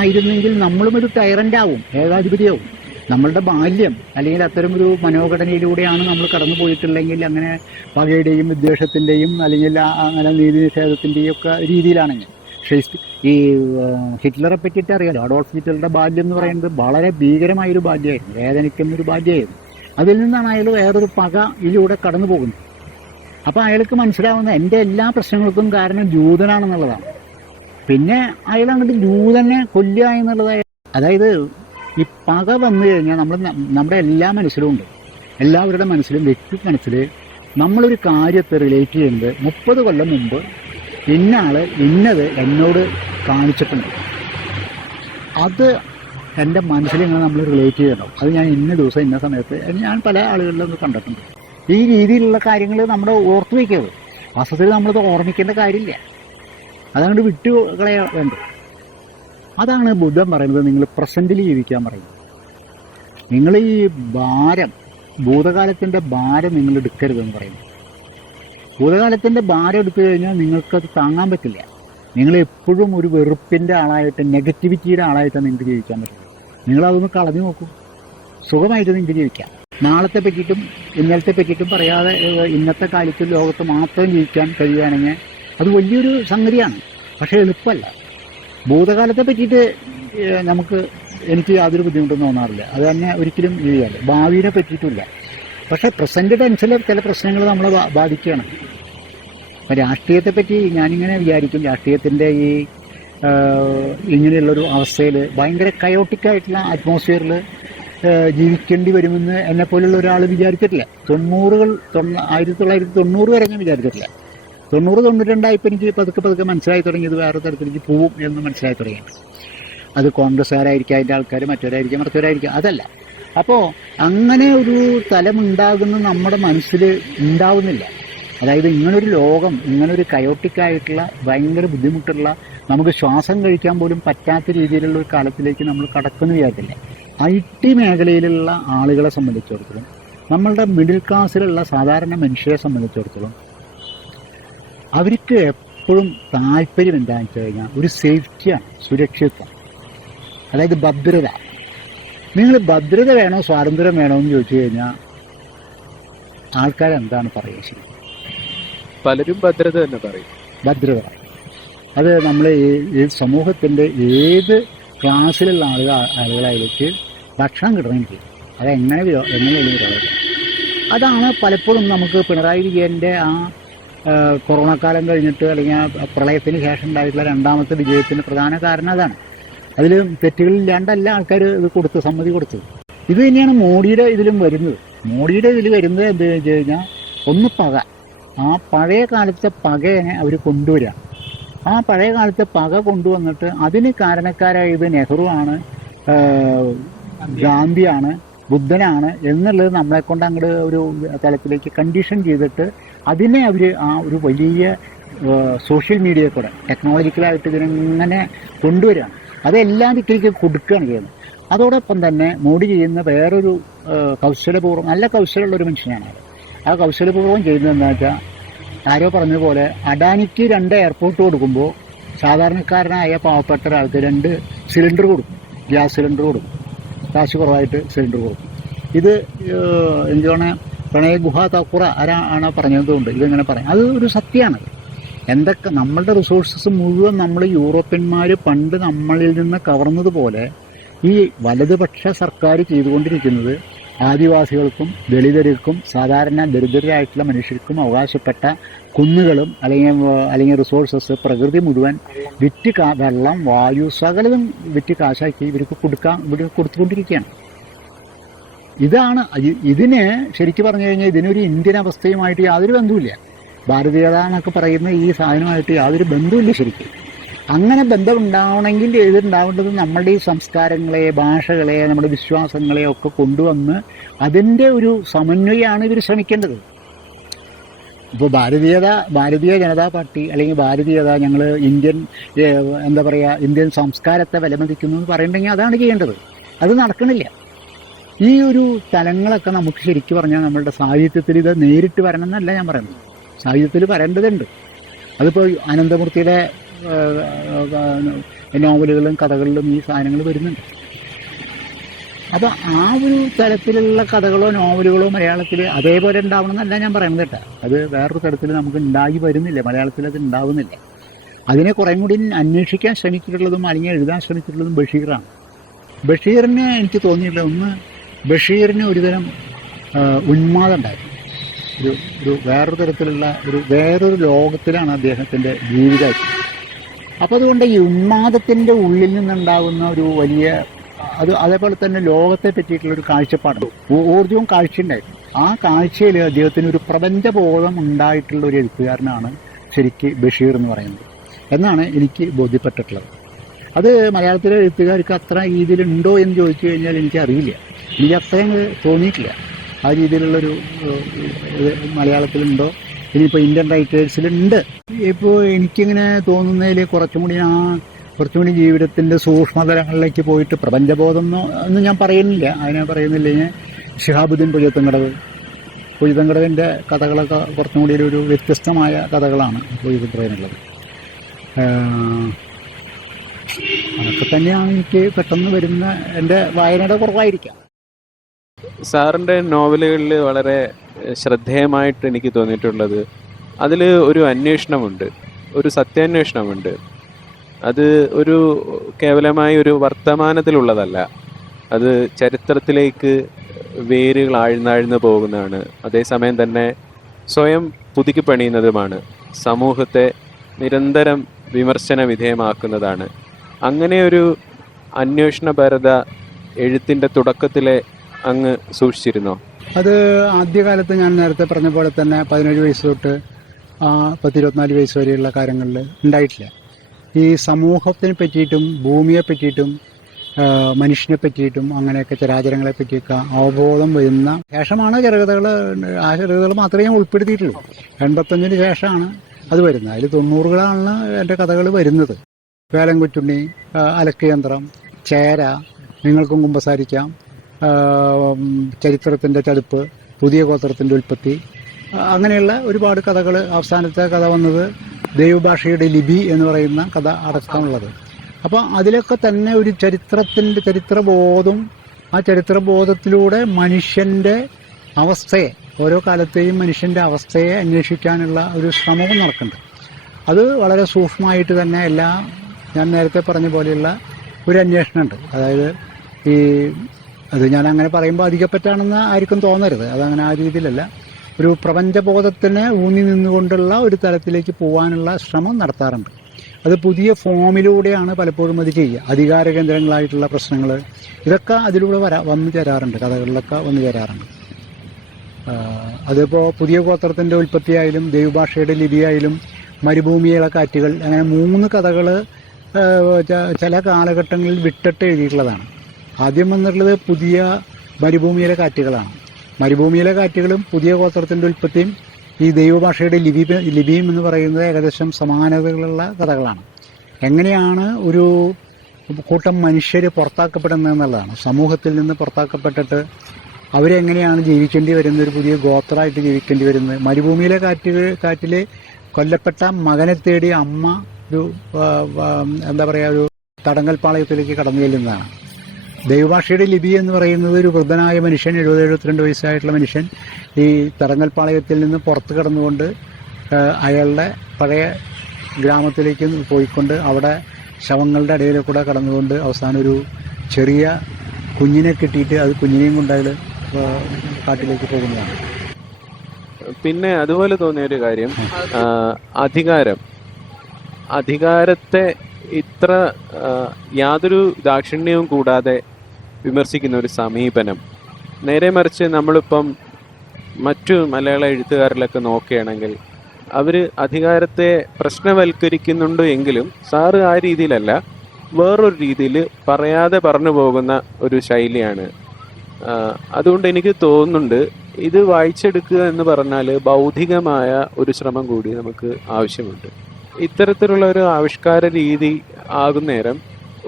ആയിരുന്നെങ്കിൽ നമ്മളും ഒരു ടൈറൻ്റ് ആവും, ഏകാധിപതിയാവും. നമ്മളുടെ ബാല്യം അല്ലെങ്കിൽ അത്തരമൊരു മനോഘടനയിലൂടെയാണ് നമ്മൾ കടന്നു പോയിട്ടുള്ളെങ്കിൽ അങ്ങനെ പകയുടെയും വിദ്വേഷത്തിൻ്റെയും അല്ലെങ്കിൽ അങ്ങനെ നീതി നിഷേധത്തിൻ്റെയും ഒക്കെ രീതിയിലാണെങ്കിൽ ഈ ഹിറ്റ്ലറെ പറ്റിയിട്ട് അറിയാലോ. അഡോൾഫ് ഹിറ്റ്ലറുടെ ബാല്യം എന്ന് പറയുന്നത് വളരെ ഭീകരമായൊരു ബാല്യമായിരുന്നു, വേദനിക്കുന്നൊരു ബാല്യമായിരുന്നു. അതിൽ നിന്നാണ് അയാൾ വേറൊരു പകയിലൂടെ കടന്നു പോകുന്നത്. അപ്പോൾ അയാൾക്ക് മനസ്സിലാവുന്ന എൻ്റെ എല്ലാ പ്രശ്നങ്ങൾക്കും കാരണം ജൂതനാണെന്നുള്ളതാണ്. പിന്നെ അയാൾ അങ്ങോട്ട് ജൂതനെ കൊല്ലുക എന്നുള്ളത്, അതായത് ഈ പക വന്നു കഴിഞ്ഞാൽ നമ്മുടെ എല്ലാ മനസ്സിലും ഉണ്ട്. എല്ലാവരുടെ മനസ്സിലും, വ്യക്തി മനസ്സിൽ നമ്മളൊരു കാര്യത്തെ റിലേറ്റ് ചെയ്യുന്നത് 30 കൊല്ലം മുമ്പ് ഇന്നയാൾ ഇന്നത് എന്നോട് കാണിച്ചിട്ടുണ്ട്. അത് എൻ്റെ മനസ്സിലിങ്ങനെ നമ്മൾ റിലേറ്റ് ചെയ്യണം. അത് ഞാൻ ഇന്ന ദിവസം ഇന്ന സമയത്ത് ഞാൻ പല ആളുകളിലൊന്നും കണ്ടിട്ടുണ്ട്. ഈ രീതിയിലുള്ള കാര്യങ്ങൾ നമ്മൾ ഓർത്തു വയ്ക്കരുത്. വാസ്തവത്തിൽ നമ്മളത് ഓർമ്മിക്കേണ്ട കാര്യമില്ല, അതങ്ങോട്ട് വിട്ടു കളയാ വേണ്ട. അതാണ് ബുദ്ധൻ പറയുന്നത്, നിങ്ങൾ പ്രസൻറ്റിൽ ജീവിക്കാൻ പറയുന്നത്. നിങ്ങൾ ഈ ഭൂതകാലത്തിൻ്റെ ഭാരം നിങ്ങൾ എടുക്കരുതെന്ന് പറയുന്നു. ഭൂതകാലത്തിൻ്റെ ഭാരം എടുത്തു കഴിഞ്ഞാൽ നിങ്ങൾക്കത് താങ്ങാൻ പറ്റില്ല. നിങ്ങൾ എപ്പോഴും ഒരു വെറുപ്പിൻ്റെ ആളായിട്ട്, നെഗറ്റിവിറ്റിയുടെ ആളായിട്ടാണ് നിങ്ങൾക്ക് ജീവിക്കാൻ പറ്റുന്നത്. നിങ്ങളതൊന്ന് കളഞ്ഞു നോക്കൂ, സുഖമായിട്ട് നിങ്ങൾക്ക് ജീവിക്കാം. നാളത്തെ പറ്റിയിട്ടും ഇന്നലത്തെ പറ്റിയിട്ടും പറയാതെ ഇന്നത്തെ കാലത്ത് ലോകത്ത് മാത്രം ജീവിക്കാൻ കഴിയുകയാണെങ്കിൽ അത് വലിയൊരു സംഗതിയാണ്. പക്ഷേ എളുപ്പമല്ല. ഭൂതകാലത്തെ പറ്റിയിട്ട് എനിക്ക് യാതൊരു ബുദ്ധിമുട്ടും തോന്നാറില്ല. അത് തന്നെ ഒരിക്കലും ചെയ്യാതെ. ഭാവിയെ പറ്റിയിട്ടില്ല. പക്ഷേ പ്രസൻറ്റ് ടെൻസിൽ ചില പ്രശ്നങ്ങൾ നമ്മളെ ബാധിക്കുകയാണ്. അപ്പം രാഷ്ട്രീയത്തെപ്പറ്റി ഞാനിങ്ങനെ വിചാരിക്കും, രാഷ്ട്രീയത്തിൻ്റെ ഇങ്ങനെയുള്ളൊരു അവസ്ഥയിൽ ഭയങ്കര കയോട്ടിക്കായിട്ടുള്ള അറ്റ്മോസ്ഫിയറിൽ ജീവിക്കേണ്ടി വരുമെന്ന് എന്നെപ്പോലുള്ള ഒരാൾ വിചാരിച്ചിട്ടില്ല. 1990 വരെ ഞാൻ വിചാരിച്ചിട്ടില്ല. 90-92 എനിക്ക് പതുക്കെ മനസ്സിലായി തുടങ്ങിയത് വേറെ തരത്തിലേക്ക് പോവും എന്ന് മനസ്സിലായി തുടങ്ങിയത്. അത് കോൺഗ്രസ്സുകാരായിരിക്കും, അതിൻ്റെ ആൾക്കാർ മറ്റവരായിരിക്കും, മറ്റവരായിരിക്കും, അതല്ല. അപ്പോൾ അങ്ങനെ ഒരു തലമുണ്ടാകുന്ന നമ്മുടെ മനസ്സിൽ ഉണ്ടാവുന്നില്ല. അതായത് ഇങ്ങനൊരു ലോകം, ഇങ്ങനൊരു കയോട്ടിക്കായിട്ടുള്ള ഭയങ്കര ബുദ്ധിമുട്ടുള്ള, നമുക്ക് ശ്വാസം കഴിക്കാൻ പോലും പറ്റാത്ത രീതിയിലുള്ള ഒരു കാലത്തിലേക്ക് നമ്മൾ കടക്കുന്നു വിചാരിച്ചില്ല. IT മേഖലയിലുള്ള ആളുകളെ സംബന്ധിച്ചിടത്തോളം, നമ്മളുടെ മിഡിൽ ക്ലാസ്സിലുള്ള സാധാരണ മനുഷ്യരെ സംബന്ധിച്ചിടത്തോളം അവർക്ക് എപ്പോഴും താല്പര്യം എന്താണെന്ന് വെച്ച് കഴിഞ്ഞാൽ ഒരു സേഫ്റ്റിയാണ്, സുരക്ഷിതത്വം, അതായത് ഭദ്രത. നിങ്ങൾ ഭദ്രത വേണോ സ്വാതന്ത്ര്യം വേണോ എന്ന് ചോദിച്ചു കഴിഞ്ഞാൽ ആൾക്കാരെന്താണ് പറയുക? ശരി, പലരും ഭദ്രത തന്നെ പറയും. ഭദ്രത. അത് നമ്മൾ ഈ സമൂഹത്തിൻ്റെ ഏത് ക്ലാസ്സിലുള്ള ആളുകളായിട്ട് ഭക്ഷണം കിട്ടണമെങ്കിൽ എങ്ങനെയും വിരോധം. അതാണ് പലപ്പോഴും നമുക്ക് പിണറായി വിജയൻ്റെ ആ കൊറോണ കാലം കഴിഞ്ഞിട്ട് അല്ലെങ്കിൽ ആ പ്രളയത്തിന് ശേഷം ഉണ്ടായിട്ടുള്ള രണ്ടാമത്തെ വിജയത്തിന് പ്രധാന കാരണം അതാണ്. അതിൽ തെറ്റുകളില്ലാണ്ടല്ല ആൾക്കാർ ഇത് സമ്മതി കൊടുത്തത്. ഇത് തന്നെയാണ് മോഡിയുടെ ഇതിലും വരുന്നത്. മോഡിയുടെ ഇതിൽ വരുന്നത് എന്താണെന്ന് വെച്ച് കഴിഞ്ഞാൽ ഒന്ന് പക, ആ പഴയ കാലത്തെ പകയെ അവർ കൊണ്ടുവരിക. ആ പഴയ കാലത്തെ പക കൊണ്ടുവന്നിട്ട് അതിന് കാരണക്കാരായത് നെഹ്റു ആണ്, ഗാന്ധിയാണ്, ബുദ്ധനാണ് എന്നുള്ളത് നമ്മളെ കൊണ്ട് അങ്ങോട്ട് ഒരു തലത്തിലേക്ക് കണ്ടീഷൻ ചെയ്തിട്ട് അതിനെ അവർ ആ ഒരു വലിയ സോഷ്യൽ മീഡിയയിൽ കൂടെ ടെക്നോളജിക്കലായിട്ട് ഇതിനെങ്ങനെ കൊണ്ടുവരികയാണ്. അതെല്ലാം ദിക്കിലേക്ക് കൊടുക്കുകയാണ് ചെയ്യുന്നത്. അതോടൊപ്പം തന്നെ മോഡി ചെയ്യുന്ന വേറൊരു കൗശലപൂർവ്വം, നല്ല കൗശലമുള്ളൊരു മനുഷ്യനാണ്. ആ കൗശലപൂർവ്വം ചെയ്യുന്നത് എന്താ വെച്ചാൽ, ആരോ പറഞ്ഞതുപോലെ അഡാനിക്ക് 2 എയർപോർട്ട് കൊടുക്കുമ്പോൾ സാധാരണക്കാരനായ പാവപ്പെട്ട ഒരാൾക്ക് 2 സിലിണ്ടർ കൊടുക്കും, ഗ്യാസ് സിലിണ്ടർ കൊടുക്കും, കാശ് കുറവായിട്ട് സിലിണ്ടർ കൊടുക്കും. ഇത് എനിക്ക് തോന്നുന്നത് പ്രണയ ഗുഹ തക്കുറ ആരാണ് പറഞ്ഞതുകൊണ്ട് ഇതിങ്ങനെ പറയാം. അത് ഒരു സത്യമാണത്. എന്തൊക്കെ നമ്മളുടെ റിസോഴ്സസ് മുഴുവൻ നമ്മൾ യൂറോപ്യന്മാർ പണ്ട് നമ്മളിൽ നിന്ന് കവർന്നതുപോലെ ഈ വലതുപക്ഷ സർക്കാർ ചെയ്തുകൊണ്ടിരിക്കുന്നത് ആദിവാസികൾക്കും ദളിതർക്കും സാധാരണ ദരിദ്രരായിട്ടുള്ള മനുഷ്യർക്കും അവകാശപ്പെട്ട കുന്നുകളും അല്ലെങ്കിൽ റിസോഴ്സസ് പ്രകൃതി മുഴുവൻ വിറ്റ് വെള്ളം, വായു, സകലതും വിറ്റ് കാശാക്കി ഇവർക്ക് കൊടുത്തുകൊണ്ടിരിക്കുകയാണ്. ഇതാണ് ഇതിന് ശരിക്കും പറഞ്ഞു കഴിഞ്ഞാൽ ഇതിനൊരു ഇന്ത്യൻ അവസ്ഥയുമായിട്ട് യാതൊരു ബന്ധവുമില്ല. ഭാരതീയത എന്നൊക്കെ പറയുന്ന ഈ സാധനമായിട്ട് യാതൊരു ബന്ധവുമില്ല ശരിക്കും. അങ്ങനെ ബന്ധമുണ്ടാവണമെങ്കിൽ ഇതുണ്ടാവേണ്ടത് നമ്മളുടെ ഈ സംസ്കാരങ്ങളെ, ഭാഷകളെ, നമ്മുടെ വിശ്വാസങ്ങളെ ഒക്കെ കൊണ്ടുവന്ന് അതിൻ്റെ ഒരു സമന്വയമാണ് ഇവർ ശ്രമിക്കേണ്ടത്. ഇപ്പോൾ ഭാരതീയ ജനതാ പാർട്ടി അല്ലെങ്കിൽ ഭാരതീയത, ഞങ്ങൾ ഇന്ത്യൻ ഇന്ത്യൻ സംസ്കാരത്തെ വിലമതിക്കുന്നു എന്ന് പറയുന്നുണ്ടെങ്കിൽ അതാണ് ചെയ്യേണ്ടത്. അത് നടക്കണില്ല. ഈ ഒരു തലങ്ങളൊക്കെ നമുക്ക് ശരിക്കും പറഞ്ഞാൽ നമ്മളുടെ സാഹിത്യത്തിൽ ഇത് നേരിട്ട് വരണം എന്നല്ല ഞാൻ പറയുന്നത്. സാഹിത്യത്തിൽ വരേണ്ടതുണ്ട്. അതിപ്പോൾ അനന്തമൂർത്തിയുടെ നോവലുകളും കഥകളിലും ഈ സാധനങ്ങൾ വരുന്നുണ്ട്. അപ്പോൾ ആ ഒരു തരത്തിലുള്ള കഥകളോ നോവലുകളോ മലയാളത്തിൽ അതേപോലെ ഉണ്ടാവണം എന്നല്ല ഞാൻ പറയുന്നത് കേട്ടോ. അത് വേറൊരു തരത്തിൽ നമുക്ക് ഉണ്ടായി വരുന്നില്ല, മലയാളത്തിൽ അത് ഉണ്ടാവുന്നില്ല. അതിനെ കുറേ കൂടി അന്വേഷിക്കാൻ ശ്രമിച്ചിട്ടുള്ളതും അല്ലെങ്കിൽ എഴുതാൻ ശ്രമിച്ചിട്ടുള്ളതും ബഷീറാണ്. ബഷീറിന് എനിക്ക് തോന്നിയില്ല, ബഷീറിന് ഒരുതരം ഉന്മാദം ഉണ്ടായിരുന്നു. ഒരു വേറൊരു തരത്തിലുള്ള വേറൊരു ലോകത്തിലാണ് അദ്ദേഹത്തിൻ്റെ ജീവിതം. അപ്പോൾ അതുകൊണ്ട് ഈ ഉന്മാദത്തിൻ്റെ ഉള്ളിൽ നിന്നുണ്ടാകുന്ന ഒരു വലിയ അതേപോലെ തന്നെ ലോകത്തെ പറ്റിയിട്ടുള്ളൊരു കാഴ്ചപ്പാടുണ്ട്, ഊർജ്ജവും കാഴ്ചയുണ്ടായിരുന്നു. ആ കാഴ്ചയിൽ അദ്ദേഹത്തിന് ഒരു പ്രപഞ്ചബോധം ഉണ്ടായിട്ടുള്ള ഒരു എഴുത്തുകാരനാണ് ശരിക്ക് ബഷീർ എന്ന് പറയുന്നത് എന്നാണ് എനിക്ക് ബോധ്യപ്പെട്ടിട്ടുള്ളത്. അത് മലയാളത്തിലെ എഴുത്തുകാർക്ക് അത്ര രീതിയിലുണ്ടോ എന്ന് ചോദിച്ചു കഴിഞ്ഞാൽ എനിക്കറിയില്ല. എനിക്ക് അത്രയും തോന്നിയിട്ടില്ല ആ രീതിയിലുള്ളൊരു മലയാളത്തിലുണ്ടോ. ഇനിയിപ്പോൾ ഇന്ത്യൻ റൈറ്റേഴ്സിലുണ്ട്. ഇപ്പോൾ എനിക്കിങ്ങനെ തോന്നുന്നതിൽ കുറച്ചും കൂടി ജീവിതത്തിൻ്റെ സൂക്ഷ്മതലങ്ങളിലേക്ക് പോയിട്ട് പ്രപഞ്ചബോധം എന്ന് ഞാൻ പറയുന്നില്ല. അതിനെ പറയുന്നില്ല. ഞാൻ ശിഹാബുദ്ദീൻ പൊയ്തങ്കടവിൻ്റെ കഥകളൊക്കെ കുറച്ചും കൂടി ഒരു വ്യത്യസ്തമായ കഥകളാണ് പൊയ്തങ്കടവിനുള്ളത്. അതൊക്കെ തന്നെയാണ് എനിക്ക് പെട്ടെന്ന് വരുന്ന എൻ്റെ വായനയുടെ കുറവായിരിക്കാം. സാറിൻ്റെ നോവലുകളിൽ വളരെ ശ്രദ്ധേയമായിട്ട് എനിക്ക് തോന്നിയിട്ടുള്ളത് അതിൽ ഒരു അന്വേഷണമുണ്ട്, ഒരു സത്യാന്വേഷണമുണ്ട്. അത് ഒരു കേവലമായി ഒരു വർത്തമാനത്തിലുള്ളതല്ല, അത് ചരിത്രത്തിലേക്ക് വേരുകൾ ആഴ്ന്നാഴ്ന്നു പോകുന്നതാണ്. അതേസമയം തന്നെ സ്വയം പുതുക്കി പണിയുന്നതുമാണ്, സമൂഹത്തെ നിരന്തരം വിമർശന വിധേയമാക്കുന്നതാണ്. അങ്ങനെ ഒരു അന്വേഷണപരത എഴുത്തിൻ്റെ തുടക്കത്തിലെ അങ്ങ് സൂക്ഷിച്ചിരുന്നോ? അത് ആദ്യകാലത്ത് ഞാൻ നേരത്തെ പറഞ്ഞ പോലെ തന്നെ 17 വയസ്സ് തൊട്ട് 24 വയസ്സ് വരെയുള്ള കാര്യങ്ങളിൽ ഉണ്ടായിട്ടില്ല. ഈ സമൂഹത്തിനെ പറ്റിയിട്ടും ഭൂമിയെ പറ്റിയിട്ടും മനുഷ്യനെ പറ്റിയിട്ടും അങ്ങനെയൊക്കെ ചരാചരങ്ങളെ പറ്റിയൊക്കെ അവബോധം വരുന്ന ശേഷമാണ് ചെറുകഥകൾ. ആ ചെറുകഥകൾ മാത്രമേ ഞാൻ ഉൾപ്പെടുത്തിയിട്ടുള്ളൂ. 85-ന് ശേഷമാണ് അത് വരുന്നത്. അതിൽ 90-കളാണ് എൻ്റെ കഥകൾ വരുന്നത്. വേലൻ കൊച്ചുണ്ണി, അലക്ക് യന്ത്രം, ചേര, നിങ്ങൾക്കും കുമ്പസാരിക്കാം, ചരിത്രത്തിൻ്റെ ചതുപ്പ്, പുതിയ ഗോത്രത്തിൻ്റെ ഉൽപ്പത്തി, അങ്ങനെയുള്ള ഒരുപാട് കഥകൾ. അവസാനത്തെ കഥ വന്നത് ദൈവഭാഷയുടെ ലിപി എന്ന് പറയുന്ന കഥ അടക്കമുള്ളത്. അപ്പോൾ അതിലൊക്കെ തന്നെ ഒരു ചരിത്രബോധം, ആ ചരിത്രബോധത്തിലൂടെ മനുഷ്യൻ്റെ അവസ്ഥയെ, ഓരോ കാലത്തെയും മനുഷ്യൻ്റെ അവസ്ഥയെ അന്വേഷിക്കാനുള്ള ഒരു ശ്രമവും നടക്കുന്നുണ്ട്. അത് വളരെ സൂക്ഷ്മമായിട്ട് തന്നെ ഞാൻ നേരത്തെ പറഞ്ഞ പോലെയുള്ള ഒരു അന്വേഷണമുണ്ട്. അതായത് അത് ഞാൻ അങ്ങനെ പറയുമ്പോൾ അധികപ്പറ്റാണെന്ന് ആർക്കും തോന്നരുത്, അതങ്ങനെ ആ രീതിയിലല്ല. ഒരു പ്രപഞ്ചബോധത്തിന് ഊന്നി നിന്നുകൊണ്ടുള്ള ഒരു തലത്തിലേക്ക് പോകാനുള്ള ശ്രമം നടത്താറുണ്ട്. അത് പുതിയ ഫോമിലൂടെയാണ് പലപ്പോഴും അത് ചെയ്യുക. അധികാര കേന്ദ്രങ്ങളായിട്ടുള്ള പ്രശ്നങ്ങൾ ഇതൊക്കെ അതിലൂടെ വന്നു ചേരാറുണ്ട്, കഥകളിലൊക്കെ വന്നു ചേരാറുണ്ട്. അതിപ്പോൾ പുതിയ ഗോത്രത്തിൻ്റെ ഉൽപ്പത്തിയായാലും ദൈവഭാഷയുടെ ലിപിയായാലും മരുഭൂമിയിലെ കാറ്റുകൾ, അങ്ങനെ 3 കഥകൾ ചില കാലഘട്ടങ്ങളിൽ വിട്ടിട്ട് എഴുതിയിട്ടുള്ളതാണ്. ആദ്യം വന്നിട്ടുള്ളത് പുതിയ മരുഭൂമിയിലെ കാറ്റുകളാണ്. മരുഭൂമിയിലെ കാറ്റുകളും പുതിയ ഗോത്രത്തിൻ്റെ ഉൽപ്പത്തിയും ഈ ദൈവഭാഷയുടെ ലിപിയും എന്ന് പറയുന്നത് ഏകദേശം സമാനതകളുള്ള കഥകളാണ്. എങ്ങനെയാണ് ഒരു കൂട്ടം മനുഷ്യർ പുറത്താക്കപ്പെടുന്നത് എന്നുള്ളതാണ്. സമൂഹത്തിൽ നിന്ന് പുറത്താക്കപ്പെട്ടിട്ട് അവരെങ്ങനെയാണ് ജീവിക്കേണ്ടി വരുന്നത്, ഒരു പുതിയ ഗോത്രമായിട്ട് ജീവിക്കേണ്ടി വരുന്നത്. മരുഭൂമിയിലെ കാറ്റിൽ കൊല്ലപ്പെട്ട മകനെ തേടി അമ്മ ഒരു ഒരു തടങ്കൽ പാളയത്തിലേക്ക് കടന്നു ചെല്ലുന്നതാണ്. ദൈവഭാഷയുടെ ലിപി എന്ന് പറയുന്നത് ഒരു വൃദ്ധനായ മനുഷ്യൻ, 70-72 വയസ്സായിട്ടുള്ള മനുഷ്യൻ ഈ തടങ്കൽ പാളയത്തിൽ നിന്ന് പുറത്ത് കടന്നുകൊണ്ട് അയാളുടെ പഴയ ഗ്രാമത്തിലേക്ക് പോയിക്കൊണ്ട് അവിടെ ശവങ്ങളുടെ ഇടയിൽ കൂടെ കടന്നുകൊണ്ട് അവസാനം ഒരു ചെറിയ കുഞ്ഞിനെ കിട്ടിയിട്ട് അത് കുഞ്ഞിനെയും കൊണ്ട് അയാൾ കാട്ടിലേക്ക് പോകുന്നതാണ്. പിന്നെ അതുപോലെ തോന്നിയ ഒരു കാര്യം, അധികാരത്തെ ഇത്ര യാതൊരു ദാക്ഷിണ്യവും കൂടാതെ വിമർശിക്കുന്ന ഒരു സമീപനം. നേരെ മറിച്ച് നമ്മളിപ്പം മറ്റു മലയാള എഴുത്തുകാരിലൊക്കെ നോക്കുകയാണെങ്കിൽ അവർ അധികാരത്തെ പ്രശ്നവൽക്കരിക്കുന്നുണ്ട് എങ്കിലും സാറ് ആ രീതിയിലല്ല, വേറൊരു രീതിയിൽ പറയാതെ പറഞ്ഞു പോകുന്ന ഒരു ശൈലിയാണ്. അതുകൊണ്ട് എനിക്ക് തോന്നുന്നുണ്ട് ഇത് വായിച്ചെടുക്കുക എന്ന് പറഞ്ഞാൽ ബൗദ്ധികമായ ഒരു ശ്രമം കൂടി നമുക്ക് ആവശ്യമുണ്ട്. ഇത്തരത്തിലുള്ള ഒരു ആവിഷ്കാര രീതി ആകുന്നേരം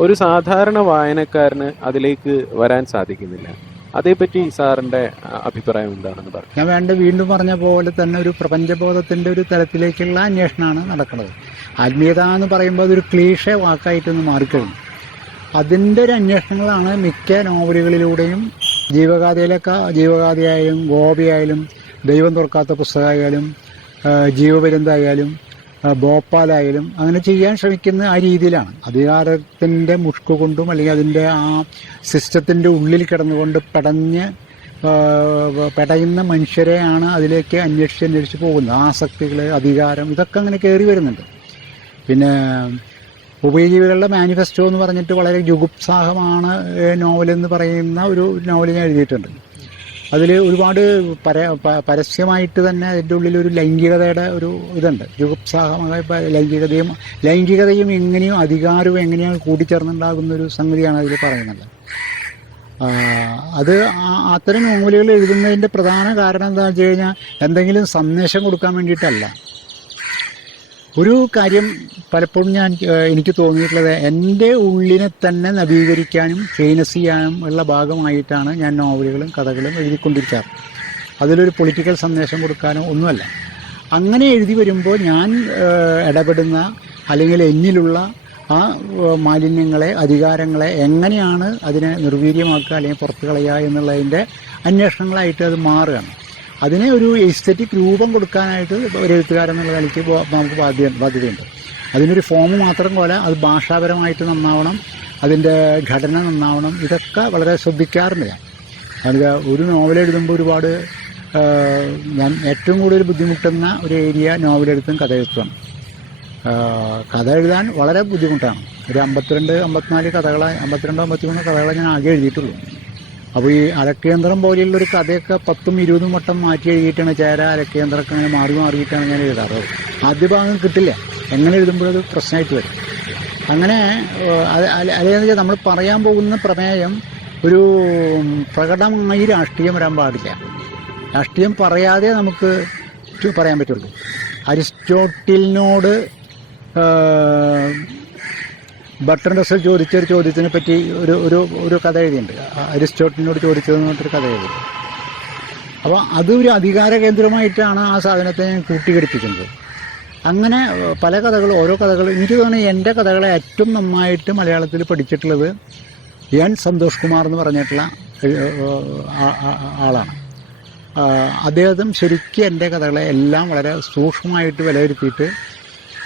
ഒരു സാധാരണ വായനക്കാരന് അതിലേക്ക് വരാൻ സാധിക്കുന്നില്ല. അതേപ്പറ്റി സാറിന്റെ അഭിപ്രായം എന്താണെന്ന് പറഞ്ഞു. ഞാൻ വീണ്ടും പറഞ്ഞ പോലെ തന്നെ ഒരു പ്രപഞ്ചബോധത്തിന്റെ ഒരു തലത്തിലേക്കുള്ള അന്വേഷണമാണ് നടക്കുന്നത്. ആത്മീയത എന്ന് പറയുമ്പോൾ അതൊരു ക്ലീഷേ വാക്കായിട്ടൊന്ന് മാറിക്കഴിഞ്ഞു. അതിൻ്റെ ഒരു അന്വേഷണങ്ങളാണ് മിക്ക നോവലുകളിലൂടെയും. ജീവഗാഥയായാലും ഗോപിയായാലും ദൈവം തുറക്കാത്ത പുസ്തകമായാലും ജീവപര്യന്തായാലും ഭോപ്പാലായാലും അങ്ങനെ ചെയ്യാൻ ശ്രമിക്കുന്ന ആ രീതിയിലാണ്. അധികാരത്തിൻ്റെ മുഷ്കു കൊണ്ടും അല്ലെങ്കിൽ അതിൻ്റെ ആ സിസ്റ്റത്തിൻ്റെ ഉള്ളിൽ കിടന്നുകൊണ്ട് പെടയുന്ന മനുഷ്യരെയാണ് അതിലേക്ക് അന്വേഷിച്ച് പോകുന്നത്. ആസക്തികൾ, അധികാരം, ഇതൊക്കെ അങ്ങനെ കയറി വരുന്നുണ്ട്. പിന്നെ ഉഭയജീവികളുടെ മാനിഫെസ്റ്റോ എന്ന് പറഞ്ഞിട്ട് വളരെ ജുഗുപ്സാഹമാണ് നോവലെന്ന് പറയുന്ന ഒരു നോവൽ ഞാൻ എഴുതിയിട്ടുണ്ട്. അതിൽ ഒരുപാട് പരസ്യമായിട്ട് തന്നെ അതിൻ്റെ ഉള്ളിൽ ഒരു ലൈംഗികതയുടെ ഒരു ഇതുണ്ട്. ജുഗുപ്സാഹമായ ലൈംഗികതയും എങ്ങനെയും അധികാരവും എങ്ങനെയാണ് കൂടിച്ചേർന്നുണ്ടാകുന്ന ഒരു സംഗതിയാണ് അതിൽ പറയുന്നത്. അത് അത്തരം നോവലുകൾ എഴുതുന്നതിൻ്റെ പ്രധാന കാരണം എന്താണെന്ന് വെച്ച് കഴിഞ്ഞാൽ എന്തെങ്കിലും സന്ദേശം കൊടുക്കാൻ വേണ്ടിയിട്ടല്ല. ഒരു കാര്യം പലപ്പോഴും എനിക്ക് തോന്നിയിട്ടുള്ളത്, എൻ്റെ ഉള്ളിനെ തന്നെ നവീകരിക്കാനും ഫേനസ് ചെയ്യാനും ഉള്ള ഭാഗമായിട്ടാണ് ഞാൻ നോവലുകളും കഥകളും എഴുതിക്കൊണ്ടിരിക്കാറ്. അതിലൊരു പൊളിറ്റിക്കൽ സന്ദേശം കൊടുക്കാനോ ഒന്നുമല്ല. അങ്ങനെ എഴുതി വരുമ്പോൾ ഞാൻ ഇടപെടുന്ന അല്ലെങ്കിൽ എന്നിലുള്ള ആ മാലിന്യങ്ങളെ, അധികാരങ്ങളെ എങ്ങനെയാണ് അതിനെ നിർവീര്യമാക്കുക അല്ലെങ്കിൽ പുറത്തു കളയുക എന്നുള്ളതിൻ്റെ അന്വേഷണങ്ങളായിട്ട് അത് മാറുകയാണ്. അതിനെ ഒരു എസ്തെറ്റിക് രൂപം കൊടുക്കാനായിട്ട് ഒരു എഴുത്തുകാരൻ എന്നുള്ള നിലയ്ക്ക് നമുക്ക് ബാധ്യതയുണ്ട്. അതിനൊരു ഫോം മാത്രം പോലെ അത് ഭാഷാപരമായിട്ട് നന്നാവണം, അതിൻ്റെ ഘടന നന്നാവണം. ഇതൊക്കെ വളരെ ശ്രദ്ധിക്കാറുണ്ട് ഞാൻ. അതിൽ ഒരു നോവലെഴുതുമ്പോൾ ഒരുപാട് ഞാൻ ഏറ്റവും കൂടുതൽ ബുദ്ധിമുട്ടുന്ന ഒരു ഏരിയ നോവലെഴുത്തും കഥയെഴുത്തുമാണ്. കഥ എഴുതാൻ വളരെ ബുദ്ധിമുട്ടാണ്. ഒരു 52-53 കഥകളെ ഞാൻ ആകെ എഴുതിയിട്ടുള്ളൂ. അപ്പോൾ ഈ അലക്കേന്ദ്രം പോലെയുള്ളൊരു കഥയൊക്കെ 10-20 വട്ടം മാറ്റി എഴുതിയിട്ടാണ് അലക്കേന്ദ്രമൊക്കെ അങ്ങനെ മാറിയിട്ടാണ് ഞാൻ എഴുതാറ്. ആദ്യ ഭാഗം കിട്ടില്ല, എങ്ങനെ എഴുതുമ്പോഴത് പ്രശ്നമായിട്ട് വരും. അങ്ങനെ അല്ലെങ്കിൽ നമ്മൾ പറയാൻ പോകുന്ന പ്രമേയം ഒരു പ്രകടമായി രാഷ്ട്രീയം വരാൻ പാടില്ല. രാഷ്ട്രീയം പറയാതെ നമുക്ക് പറയാൻ പറ്റുള്ളൂ. അരിസ്റ്റോട്ടിലിനോട് ബർട്രൻഡ് റസ്സൽ ചോദിച്ചൊരു ചോദ്യത്തിനെ പറ്റി ഒരു കഥ എഴുതിയിട്ടുണ്ട്. അരിസ്റ്റോട്ടിലിനോട് ചോദിച്ചതെന്ന് പറഞ്ഞിട്ടൊരു കഥ എഴുതി. അപ്പോൾ അതൊരു അധികാര കേന്ദ്രമായിട്ടാണ് ആ സാധനത്തെ ഞാൻ കൂട്ടിഘടിപ്പിക്കുന്നത്. അങ്ങനെ പല കഥകളും, ഓരോ കഥകളും എനിക്ക് തോന്നുന്നു എൻ്റെ കഥകളെ ഏറ്റവും നന്നായിട്ട് മലയാളത്തിൽ പഠിച്ചിട്ടുള്ളത് എൻ സന്തോഷ് കുമാർ എന്ന് പറഞ്ഞിട്ടുള്ള ആളാണ്. അദ്ദേഹം ശരിക്കും എൻ്റെ കഥകളെ എല്ലാം വളരെ സൂക്ഷ്മമായിട്ട് വിലയിരുത്തിയിട്ട്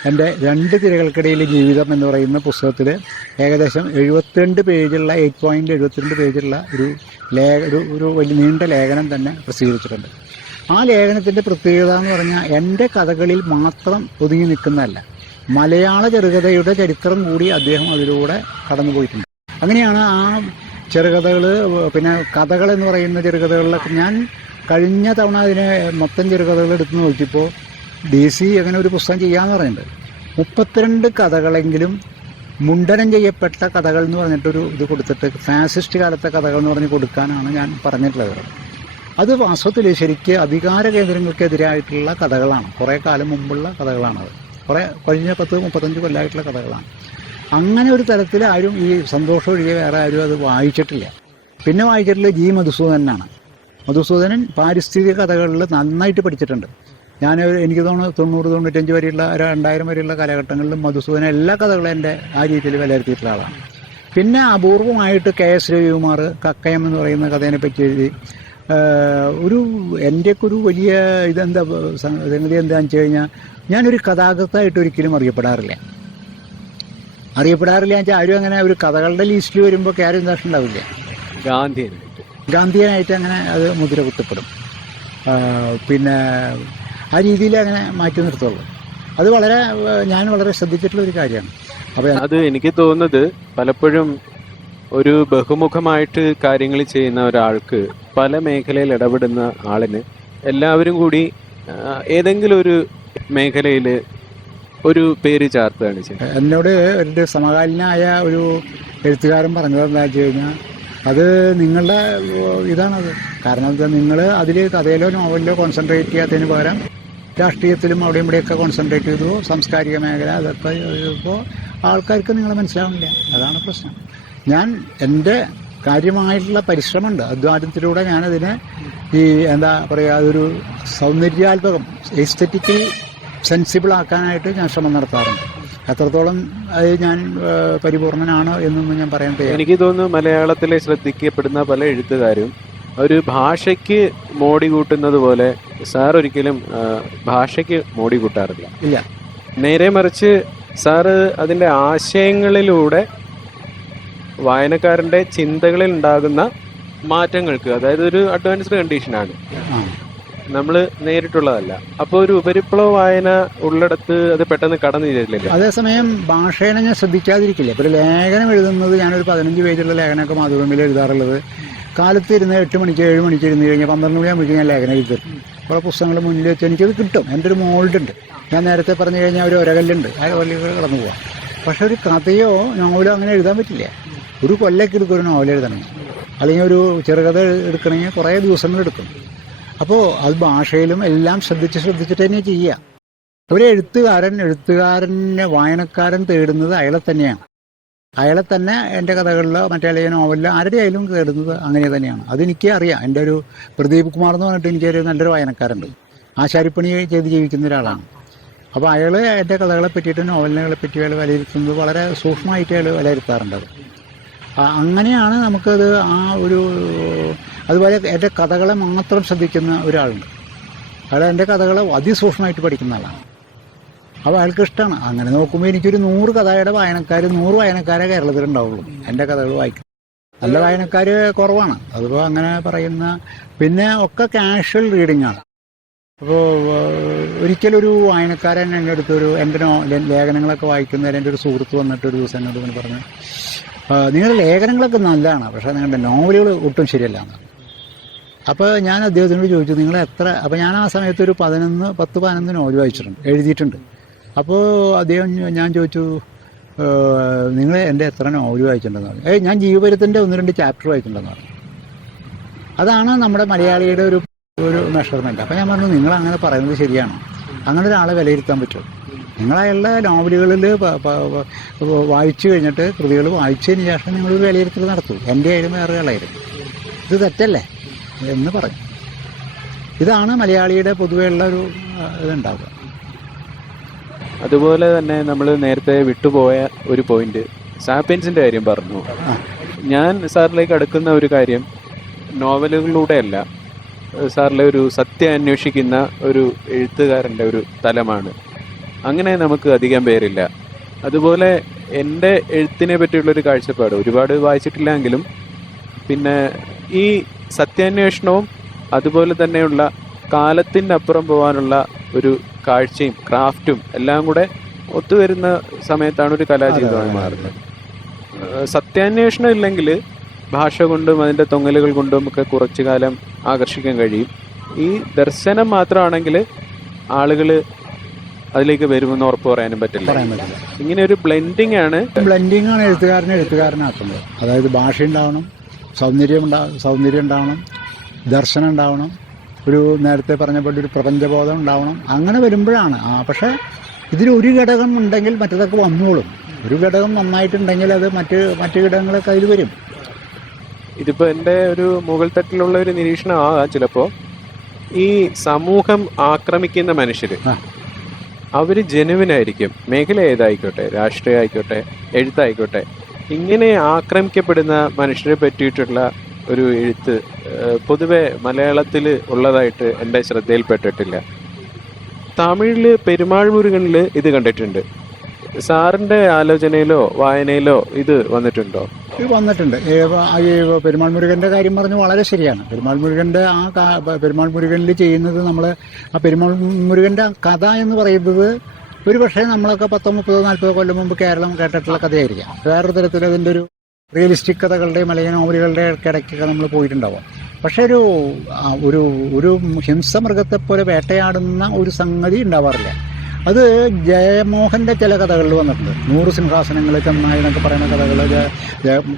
എൻ്റെ രണ്ട് തിരകൾക്കിടയിലെ ജീവിതം എന്ന് പറയുന്ന പുസ്തകത്തിൽ ഏകദേശം 72 പേജുള്ള 8.72 പേജുള്ള ഒരു വലിയ നീണ്ട ലേഖനം തന്നെ പ്രസിദ്ധീകരിച്ചിട്ടുണ്ട്. ആ ലേഖനത്തിൻ്റെ പ്രത്യേകത എന്ന് പറഞ്ഞാൽ എൻ്റെ കഥകളിൽ മാത്രം ഒതുങ്ങി നിൽക്കുന്നതല്ല, മലയാള ചെറുകഥയുടെ ചരിത്രം കൂടി അദ്ദേഹം അതിലൂടെ കടന്നു പോയിട്ടുണ്ട്. അങ്ങനെയാണ് ആ ചെറുകഥകൾ, പിന്നെ കഥകളെന്ന് പറയുന്ന ചെറുകഥകളിലൊക്കെ ഞാൻ കഴിഞ്ഞ തവണ അതിനെ മൊത്തം ചെറുകഥകൾ എടുത്ത് നോക്കിയപ്പോൾ DC അങ്ങനെ ഒരു പുസ്തകം ചെയ്യാമെന്ന് പറഞ്ഞിട്ടുണ്ട്. 32 കഥകളെങ്കിലും മുണ്ടനം ചെയ്യപ്പെട്ട കഥകൾ എന്ന് പറഞ്ഞിട്ടൊരു ഇത് കൊടുത്തിട്ട് ഫാസിസ്റ്റ് കാലത്തെ കഥകൾ എന്ന് പറഞ്ഞ് കൊടുക്കാനാണ് ഞാൻ പറഞ്ഞിട്ടുള്ളത്. അത് വാസ്തവത്തിൽ ശരിക്ക് അധികാര കേന്ദ്രങ്ങൾക്കെതിരായിട്ടുള്ള കഥകളാണ്, കുറേ കാലം മുമ്പുള്ള കഥകളാണത്, കഴിഞ്ഞ 10-35 കൊല്ലമായിട്ടുള്ള കഥകളാണ്. അങ്ങനെ ഒരു തരത്തിൽ ആരും ഈ സന്തോഷം ഒഴികെ വേറെ ആരും അത് വായിച്ചിട്ടില്ല. പിന്നെ വായിച്ചിട്ടുള്ള G. മധുസൂദനാണ്. മധുസൂദനൻ പാരിസ്ഥിതിക കഥകളിൽ നന്നായിട്ട് പഠിച്ചിട്ടുണ്ട്. എനിക്ക് തോന്നുന്നു 90-95 വരെയുള്ള 2000 വരെയുള്ള കാലഘട്ടങ്ങളിലും മധുസൂദനൻ എല്ലാ കഥകളും എൻ്റെ ആ രീതിയിൽ വിലയിരുത്തിയിട്ടുള്ള ആളാണ്. പിന്നെ അപൂർവമായിട്ട് KS രവികുമാർ കക്കയം എന്ന് പറയുന്ന കഥേനെ പറ്റി എഴുതി. എൻ്റെയൊക്കെ ഒരു വലിയ ഇതെന്താ സംഗതി എന്താണെന്ന് വെച്ച് കഴിഞ്ഞാൽ, ഞാനൊരു കഥാകൃത്തായിട്ട് ഒരിക്കലും അറിയപ്പെടാറില്ല വെച്ചാൽ ആരും അങ്ങനെ ഒരു കഥകളുടെ ലിസ്റ്റിൽ വരുമ്പോൾ ആരും ദോഷം ഉണ്ടാവില്ല. ഗാന്ധിയനായിട്ട് അങ്ങനെ അത് മുദ്ര കുത്തപ്പെടും. പിന്നെ ആ രീതിയിൽ അങ്ങനെ മാറ്റി നിർത്തുള്ളൂ. അത് ഞാൻ വളരെ ശ്രദ്ധിച്ചിട്ടുള്ള ഒരു കാര്യമാണ്. അപ്പോൾ അത് എനിക്ക് തോന്നുന്നത് പലപ്പോഴും ഒരു ബഹുമുഖമായിട്ട് കാര്യങ്ങൾ ചെയ്യുന്ന ഒരാൾക്ക്, പല മേഖലയിൽ ഇടപെടുന്ന ആളിന് എല്ലാവരും കൂടി ഏതെങ്കിലും ഒരു മേഖലയിൽ ഒരു പേര് ചേർത്തുകയാണ് ചെയ്യുന്നത്. എന്നോട് ഒരു സമകാലീനായ ഒരു എഴുത്തുകാരൻ പറഞ്ഞത് എന്താ വെച്ച് കഴിഞ്ഞാൽ, അത് നിങ്ങളുടെ ഇതാണത്. കാരണം എന്താ, നിങ്ങൾ അതിൽ കഥയിലോ നോവലിലോ കോൺസെൻട്രേറ്റ് ചെയ്യാത്തതിന് പകരം രാഷ്ട്രീയത്തിലും അവിടെയും ഇവിടെയൊക്കെ കോൺസെൻട്രേറ്റ് ചെയ്തു, സാംസ്കാരിക മേഖല അതൊക്കെ ഇപ്പോൾ ആൾക്കാർക്ക് നിങ്ങളെ മനസ്സിലാവുന്നില്ല. അതാണ് പ്രശ്നം. ഞാൻ എൻ്റെ കാര്യമായിട്ടുള്ള പരിശ്രമമുണ്ട്, അധ്വാനത്തിലൂടെ ഞാനതിനെ എന്താ പറയുക, അതൊരു സൗന്ദര്യാത്മകം, എസ്തെറ്റിക്കലി സെൻസിബിൾ ആക്കാനായിട്ട് ഞാൻ ശ്രമം നടത്താറുണ്ട്. എത്രത്തോളം അത് ഞാൻ പരിപൂർണനാണ് എന്നൊന്നും ഞാൻ പറയാൻ തയ്യാറാണ്. എനിക്ക് തോന്നുന്നു മലയാളത്തിലെ ശ്രദ്ധിക്കപ്പെടുന്ന പല എഴുത്തുകാരും ഒരു ഭാഷയ്ക്ക് മോടി കൂട്ടുന്നത് പോലെ സാർ ഒരിക്കലും ഭാഷയ്ക്ക് മോടി കൂട്ടാറില്ല. ഇല്ല, നേരെ മറിച്ച് സാറ് അതിൻ്റെ ആശയങ്ങളിലൂടെ വായനക്കാരൻ്റെ ചിന്തകളിൽ ഉണ്ടാകുന്ന മാറ്റങ്ങൾക്ക്, അതായത് ഒരു അഡ്വാൻസ്ഡ് കണ്ടീഷനാണ്, നമ്മൾ നേരിട്ടുള്ളതല്ല. അപ്പോൾ ഒരു ഉപരിപ്ലവ വായന ഉള്ളിടത്ത് അത് പെട്ടെന്ന് കടന്നു ചേരില്ല. അതേസമയം ഭാഷേനെ ഞാൻ ശ്രദ്ധിക്കാതിരിക്കില്ല. ഇപ്പോൾ ഒരു ലേഖനം എഴുതുന്നത്, ഞാനൊരു 15 പേജുള്ള ലേഖനമൊക്കെ മാതൃഭൂമിയിൽ എഴുതാറുള്ളത് കാലത്ത് ഇരുന്ന് 8 മണിക്ക് 7 മണിക്ക് ഇരുന്ന് കഴിഞ്ഞാൽ 12 മണിയാകുമ്പോഴേക്കും ഞാൻ ലേഖനം എഴുതും. കുറേ പുസ്തകങ്ങൾ മുന്നിൽ വെച്ച് എനിക്കത് കിട്ടും. എൻ്റെ ഒരു മോൾഡുണ്ട്. ഞാൻ നേരത്തെ പറഞ്ഞു കഴിഞ്ഞാൽ ഒരു ഒരകല്ലുണ്ട്, ആ ഒരകല്ലുകൾ കടന്നു പോവാം. പക്ഷെ ഒരു കഥയോ നോവലോ അങ്ങനെ എഴുതാൻ പറ്റില്ല. ഒരു കൊല്ലയ്ക്ക് എടുക്കും ഒരു നോവൽ എഴുതണമെങ്കിൽ, അല്ലെങ്കിൽ ഒരു ചെറുകഥ എടുക്കണമെങ്കിൽ കുറേ ദിവസങ്ങളെടുക്കും. അപ്പോൾ അത് ഭാഷയിലും എല്ലാം ശ്രദ്ധിച്ചിട്ട് തന്നെ ചെയ്യുക. ഒരു എഴുത്തുകാരനെ വായനക്കാരൻ തേടുന്നത് അയാളെ തന്നെയാണ്. അയാളെ തന്നെ എൻ്റെ കഥകളിലോ മറ്റേ നോവലിലോ ആരുടെ ആയാലും തേടുന്നത് അങ്ങനെ തന്നെയാണ്. അതെനിക്ക് അറിയാം. എൻ്റെ ഒരു പ്രദീപ് കുമാർ എന്ന് പറഞ്ഞിട്ട് എനിക്കൊരു നല്ലൊരു വായനക്കാരുണ്ട്. ആശാരിപ്പണി ചെയ്ത് ജീവിക്കുന്ന ഒരാളാണ്. അപ്പോൾ അയാൾ എൻ്റെ കഥകളെ പറ്റിയിട്ട്, നോവലിനെ പറ്റി അയാൾ വിലയിരുത്തുന്നത് വളരെ സൂക്ഷ്മമായിട്ട് അയാൾ വിലയിരുത്താറുണ്ട്. അങ്ങനെയാണ് നമുക്കത് അതുപോലെ എൻ്റെ കഥകളെ മാത്രം ശ്രദ്ധിക്കുന്ന ഒരാളുണ്ട്. അയാൾ എൻ്റെ കഥകളെ അതിസൂക്ഷ്മമായിട്ട് പഠിക്കുന്ന ആളാണ്. അപ്പോൾ അയാൾക്ക് ഇഷ്ടമാണ്. അങ്ങനെ നോക്കുമ്പോൾ എനിക്കൊരു 100 കഥയുടെ 100 വായനക്കാരെ കേരളത്തിലുണ്ടാവുള്ളൂ എൻ്റെ കഥകൾ വായിക്കും. നല്ല വായനക്കാർ കുറവാണ്. അതിപ്പോൾ അങ്ങനെ പറയുന്ന, പിന്നെ ഒക്കെ കാഷ്വൽ റീഡിംഗ് ആണ്. അപ്പോൾ ഒരിക്കലൊരു വായനക്കാരൻ എൻ്റെ അടുത്തൊരു എൻ്റെ ലേഖനങ്ങളൊക്കെ വായിക്കുന്നതിന് എൻ്റെ ഒരു സുഹൃത്ത് വന്നിട്ട് ഒരു ദിവസം എന്നോട് പറഞ്ഞു, നിങ്ങളുടെ ലേഖനങ്ങളൊക്കെ നല്ലതാണ്, പക്ഷേ നിങ്ങളുടെ നോവലുകൾ ഒട്ടും ശരിയല്ല എന്ന്. അപ്പോൾ ഞാൻ അദ്ദേഹത്തിനോട് ചോദിച്ചു, നിങ്ങൾ എത്ര? അപ്പോൾ ഞാൻ ആ സമയത്ത് ഒരു 10-15 നോവൽ എഴുതിയിട്ടുണ്ട്. അപ്പോൾ ഞാൻ ചോദിച്ചു, നിങ്ങൾ എൻ്റെ എത്ര നോവൽ വായിച്ചിട്ടുണ്ടെന്ന് പറഞ്ഞു. ഞാൻ ജീവപര്യത്തിൻ്റെ 1-2 ചാപ്റ്റർ വായിച്ചിട്ടുണ്ടെന്ന് പറഞ്ഞു. അതാണ് നമ്മുടെ മലയാളിയുടെ ഒരു മെഷർമെൻറ്റ്. അപ്പോൾ ഞാൻ പറഞ്ഞു, നിങ്ങൾ അങ്ങനെ പറയുന്നത് ശരിയാണ്. അങ്ങനെ ഒരാളെ വിലയിരുത്താൻ പറ്റുമോ? നിങ്ങളയാളുടെ നോവലുകളിൽ വായിച്ചു കഴിഞ്ഞിട്ട്, കൃതികൾ വായിച്ചതിന് ശേഷം നിങ്ങളൊരു വിലയിരുത്തൽ നടത്തൂ. എൻ്റെ ആയാലും വേറെ ആളായിരുന്നു. ഇത് തെറ്റല്ലേ എന്ന് പറഞ്ഞു. ഇതാണ് മലയാളിയുടെ പൊതുവെയുള്ള ഒരു ഇതുണ്ടാവുക. അതുപോലെ തന്നെ നമ്മൾ നേരത്തെ വിട്ടുപോയ ഒരു പോയിന്റ്, സാപ്പിയൻസിൻ്റെ കാര്യം പറഞ്ഞു. ഞാൻ സാറിലേക്ക് അടുക്കുന്ന ഒരു കാര്യം നോവലുകളിലൂടെയല്ല, സാറിലെ ഒരു സത്യം അന്വേഷിക്കുന്ന ഒരു എഴുത്തുകാരൻ്റെ ഒരു തലമാണ്. അങ്ങനെ നമുക്ക് അധികം പേരില്ല. അതുപോലെ എൻ്റെ എഴുത്തിനെ പറ്റിയുള്ളൊരു കാഴ്ചപ്പാട് ഒരുപാട് വായിച്ചിട്ടില്ലെങ്കിലും പിന്നെ ഈ സത്യാന്വേഷണവും അതുപോലെ തന്നെയുള്ള കാലത്തിൻ്റെ അപ്പുറം പോകാനുള്ള ഒരു കാഴ്ചയും ക്രാഫ്റ്റും എല്ലാം കൂടെ ഒത്തുവരുന്ന സമയത്താണ് ഒരു കലാജീവിതമായി മാറുന്നത്. സത്യാന്വേഷണം ഇല്ലെങ്കിൽ ഭാഷ കൊണ്ടും അതിൻ്റെ തൊങ്ങലുകൾ കൊണ്ടും ഒക്കെ കുറച്ചു കാലം ആകർഷിക്കാൻ കഴിയും. ഈ ദർശനം മാത്രമാണെങ്കിൽ ആളുകൾ അതിലേക്ക് വരുമെന്ന് ഉറപ്പ് പറയാനും പറ്റില്ല. ഇങ്ങനെ ഒരു ബ്ലെൻഡിങ് ആണ് എഴുത്തുകാരനാക്കുന്നത്. അതായത് ഭാഷ ഉണ്ടാവണം, സൗന്ദര്യം ഉണ്ടാവണം, ദർശനം ഉണ്ടാവണം, ഒരു നേരത്തെ പറഞ്ഞ പോലെ ഒരു പ്രപഞ്ചബോധം ഉണ്ടാവണം. അങ്ങനെ വരുമ്പോഴാണ് പക്ഷേ ഇതിലൊരു ഘടകം ഉണ്ടെങ്കിൽ മറ്റതൊക്കെ വന്നോളും. ഒരു ഘടകം നന്നായിട്ടുണ്ടെങ്കിൽ അത് മറ്റ് ഘടകങ്ങളൊക്കെ അതിൽ വരും. ഇതിപ്പോൾ എൻ്റെ ഒരു മുകൾ തട്ടിലുള്ള ഒരു നിരീക്ഷണം ആകാം ചിലപ്പോൾ. ഈ സമൂഹം ആക്രമിക്കുന്ന മനുഷ്യർ അവർ ജനുവിനായിരിക്കും. മേഖല ഏതായിക്കോട്ടെ, രാഷ്ട്രീയം ആയിക്കോട്ടെ, എഴുത്തായിക്കോട്ടെ, ഇങ്ങനെ ആക്രമിക്കപ്പെടുന്ന മനുഷ്യരെ പറ്റിയിട്ടുള്ള ഒരു എഴുത്ത് പൊതുവെ മലയാളത്തിൽ ഉള്ളതായിട്ട് എൻ്റെ ശ്രദ്ധയിൽപ്പെട്ടിട്ടില്ല. തമിഴിൽ പെരുമാൾ മുരുകനിൽ ഇത് കണ്ടിട്ടുണ്ട്. സാറിൻ്റെ ആലോചനയിലോ വായനയിലോ ഇത് വന്നിട്ടുണ്ടോ? ഇത് വന്നിട്ടുണ്ട്. പെരുമാൾ മുരുകൻ്റെ കാര്യം പറഞ്ഞു വളരെ ശരിയാണ്. പെരുമാൾ മുരുകൻ്റെ പെരുമാൾ മുരുകനിൽ ചെയ്യുന്നത് നമ്മൾ പെരുമാൾ മുരുകൻ്റെ കഥ എന്ന് പറയുന്നത് ഒരു പക്ഷേ നമ്മളൊക്കെ 10-30-40 കൊല്ലം മുമ്പ് കേരളം കേട്ടിട്ടുള്ള കഥയായിരിക്കാം. വേറൊരു തരത്തിൽ അതിൻ്റെ ഒരു റിയലിസ്റ്റിക് കഥകളുടെയും അല്ലെങ്കിൽ നോവലുകളുടെ ഇടയ്ക്കൊക്കെ നമ്മൾ പോയിട്ടുണ്ടാവാം. പക്ഷെ ഒരു ഹിംസമൃഗത്തെ പോലെ വേട്ടയാടുന്ന ഒരു സംഗതി ഉണ്ടാവാറില്ല. അത് ജയമോഹൻ്റെ ചില കഥകളിൽ വന്നിട്ടുണ്ട്. 100 സിംഹാസനങ്ങൾ ചെന്നായി എന്നൊക്കെ പറയുന്ന കഥകൾ,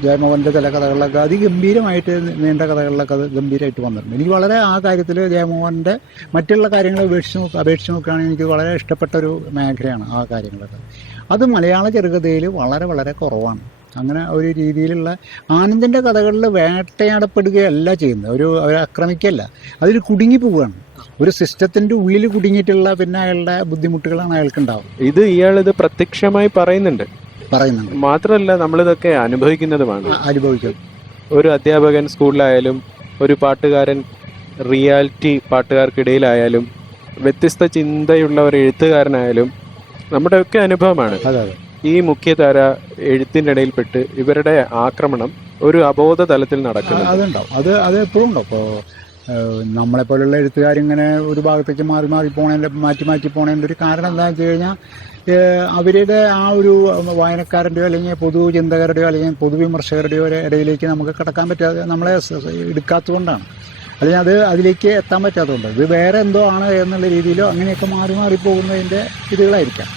ജയമോഹൻ്റെ ചില കഥകളിലൊക്കെ അതിഗംഭീരമായിട്ട് നീണ്ട കഥകളിലൊക്കെ അത് ഗംഭീരമായിട്ട് വന്നിട്ടുണ്ട്. എനിക്ക് വളരെ ആ കാര്യത്തിൽ ജയമോഹൻ്റെ മറ്റുള്ള കാര്യങ്ങളെ അപേക്ഷിച്ച് നോക്കുകയാണെങ്കിൽ എനിക്ക് വളരെ ഇഷ്ടപ്പെട്ട ഒരു മേഖലയാണ് ആ കാര്യങ്ങളൊക്കെ. അത് മലയാള ചെറുകഥയിൽ വളരെ വളരെ കുറവാണ്. അങ്ങനെ ഒരു രീതിയിലുള്ള ആനന്ദിൻ്റെ കഥകളിൽ വേട്ടയാടപ്പെടുകയല്ല ചെയ്യുന്നത്, അവർ ആക്രമിക്കുകയല്ല, അതിൽ കുടുങ്ങി പോവുകയാണ്. ഒരു സിസ്റ്റത്തിൻ്റെ ഉള്ളിൽ കുടുങ്ങിയിട്ടുള്ള പിന്നെ അയാളുടെ ബുദ്ധിമുട്ടുകളാണ് അയാൾക്കുണ്ടാവും. ഇയാളിത് പ്രത്യക്ഷമായി പറയുന്നുണ്ട്. മാത്രമല്ല നമ്മളിതൊക്കെ അനുഭവിക്കുന്നതുമാണ്. ഒരു അധ്യാപകൻ സ്കൂളിലായാലും ഒരു പാട്ടുകാരൻ റിയാലിറ്റി പാട്ടുകാർക്കിടയിലായാലും വ്യത്യസ്ത ചിന്തയുള്ള ഒരു എഴുത്തുകാരനായാലും നമ്മുടെയൊക്കെ അനുഭവമാണ്. ഈ മുഖ്യധാര എഴുത്തിൻ്റെ ഇടയിൽപ്പെട്ട് ഇവരുടെ ആക്രമണം ഒരു അബോധ തലത്തിൽ നടക്കുന്നത് അതുണ്ടാവും. അത് എപ്പോഴും ഉണ്ടാവും. ഇപ്പോൾ നമ്മളെപ്പോലുള്ള എഴുത്തുകാരിങ്ങനെ ഒരു ഭാഗത്തേക്ക് മാറ്റി പോണതിൻ്റെ ഒരു കാരണം എന്താണെന്ന് വെച്ച് കഴിഞ്ഞാൽ അവരുടെ ആ ഒരു വായനക്കാരൻ്റെയോ അല്ലെങ്കിൽ പൊതുചിന്തകരുടെയോ അല്ലെങ്കിൽ പൊതുവിമർശകരുടെയോ ഇടയിലേക്ക് നമുക്ക് കടക്കാൻ പറ്റാതെ നമ്മളെ എടുക്കാത്തതുകൊണ്ടാണ്, അല്ലെങ്കിൽ അതിലേക്ക് എത്താൻ പറ്റാത്തതുകൊണ്ട്. ഇത് വേറെ എന്തോ ആണ് എന്നുള്ള രീതിയിലോ അങ്ങനെയൊക്കെ മാറിപ്പോകുന്നതിൻ്റെ ഇതുകളായിരിക്കാം.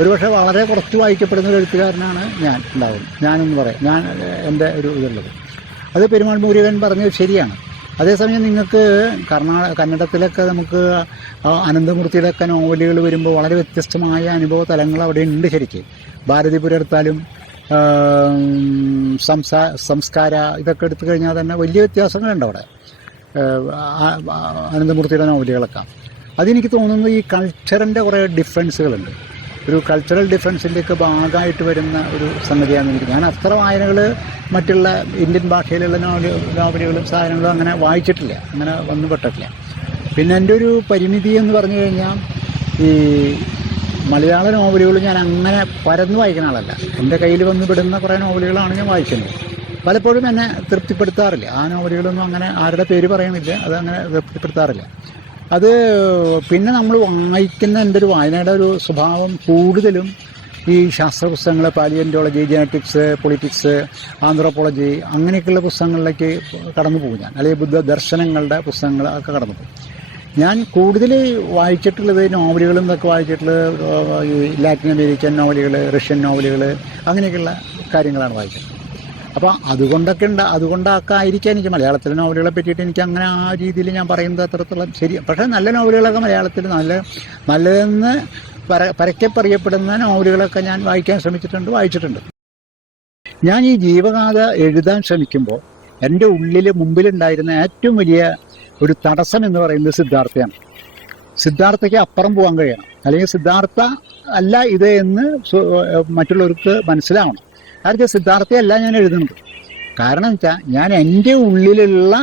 ഒരുപക്ഷെ വളരെ കുറച്ച് വായിക്കപ്പെടുന്ന ഒരു എഴുത്തുകാരനാണ് ഞാനെന്ന് പറയാം. എൻ്റെ ഒരു ഇതുള്ളത്. അത് പെരുമാൾ മുരുകൻ പറഞ്ഞത് ശരിയാണ്. അതേസമയം നിങ്ങൾക്ക് കന്നഡത്തിലൊക്കെ നമുക്ക് അനന്തമൂർത്തിയുടെയൊക്കെ നോവലുകൾ വരുമ്പോൾ വളരെ വ്യത്യസ്തമായ അനുഭവ തലങ്ങൾ അവിടെ ഉണ്ട്. ശരിക്കും ഭാരതിപുരം എടുത്താലും സംസ്കാര ഇതൊക്കെ എടുത്തു കഴിഞ്ഞാൽ തന്നെ വലിയ വ്യത്യാസങ്ങളുണ്ട് അവിടെ അനന്തമൂർത്തിയുടെ നോവലുകളൊക്കെ. അതെനിക്ക് തോന്നുന്നത് ഈ കൾച്ചറിൻ്റെ കുറേ ഡിഫറൻസുകളുണ്ട്. ഒരു കൾച്ചറൽ ഡിഫറൻസിൻ്റെയൊക്കെ ഭാഗമായിട്ട് വരുന്ന ഒരു സംഗതിയാണെന്ന് എനിക്ക്. ഞാൻ അത്ര വായനകൾ മറ്റുള്ള ഇന്ത്യൻ ഭാഷയിലുള്ള നോവലുകളും സാധനങ്ങളും അങ്ങനെ വായിച്ചിട്ടില്ല, അങ്ങനെ വന്നുപെട്ടിട്ടില്ല. പിന്നെ എൻ്റെ ഒരു പരിമിതി എന്ന് പറഞ്ഞു കഴിഞ്ഞാൽ ഈ മലയാള നോവലുകൾ ഞാൻ അങ്ങനെ പരന്ന് വായിക്കുന്ന ആളല്ല. എൻ്റെ കയ്യിൽ വന്ന് പെടുന്ന കുറേ നോവലുകളാണ് ഞാൻ വായിക്കുന്നത്. പലപ്പോഴും എന്നെ തൃപ്തിപ്പെടുത്താറില്ല. ആ നോവലുകളൊന്നും അങ്ങനെ ആരുടെ പേര് പറയുന്നില്ല, അതങ്ങനെ തൃപ്തിപ്പെടുത്താറില്ല. അത് പിന്നെ നമ്മൾ വായിക്കുന്ന എൻ്റെ ഒരു വായനയുടെ ഒരു സ്വഭാവം കൂടുതലും ഈ ശാസ്ത്ര പുസ്തകങ്ങൾ, പാലിയൻറ്റോളജി, ജെനറ്റിക്സ്, പൊളിറ്റിക്സ്, ആന്ത്രോപോളജി അങ്ങനെയൊക്കെയുള്ള പുസ്തകങ്ങളിലേക്ക് കടന്നു പോകും ഞാൻ. അല്ലെങ്കിൽ ബുദ്ധ ദർശനങ്ങളുടെ പുസ്തകങ്ങൾ ഒക്കെ കടന്നു പോകും. ഞാൻ കൂടുതൽ വായിച്ചിട്ടുള്ളത് നോവലുകളും ഇതൊക്കെ വായിച്ചിട്ടുള്ളത് ഈ ലാറ്റിൻ അമേരിക്കൻ നോവലുകൾ, റഷ്യൻ നോവലുകൾ അങ്ങനെയൊക്കെയുള്ള കാര്യങ്ങളാണ് വായിച്ചത്. അപ്പോൾ അതുകൊണ്ടൊക്കെ ആയിരിക്കാം എനിക്ക് മലയാളത്തിലെ നോവലുകളെ പറ്റിയിട്ട് എനിക്ക് അങ്ങനെ ആ രീതിയിൽ ഞാൻ പറയുന്നത് അത്രത്തോളം ശരി. പക്ഷേ നല്ല നോവലുകളൊക്കെ മലയാളത്തിൽ നല്ലതെന്ന് പരക്കെ പറയപ്പെടുന്ന നോവലുകളൊക്കെ ഞാൻ വായിക്കാൻ വായിച്ചിട്ടുണ്ട്. ഞാൻ ഈ ജീവഗാഥ എഴുതാൻ ശ്രമിക്കുമ്പോൾ എൻ്റെ മുമ്പിലുണ്ടായിരുന്ന ഏറ്റവും വലിയ ഒരു തടസ്സം എന്ന് പറയുന്നത് സിദ്ധാർത്ഥയാണ്. സിദ്ധാർത്ഥയ്ക്ക് അപ്പുറം പോകാൻ കഴിയണം, അല്ലെങ്കിൽ സിദ്ധാർത്ഥ അല്ല ഇത് എന്ന് മറ്റുള്ളവർക്ക് മനസ്സിലാവണം. കാരണം സിദ്ധാർത്ഥയല്ല ഞാൻ എഴുതുന്നത്. കാരണം വെച്ചാൽ ഞാൻ എൻ്റെ ഉള്ളിലുള്ള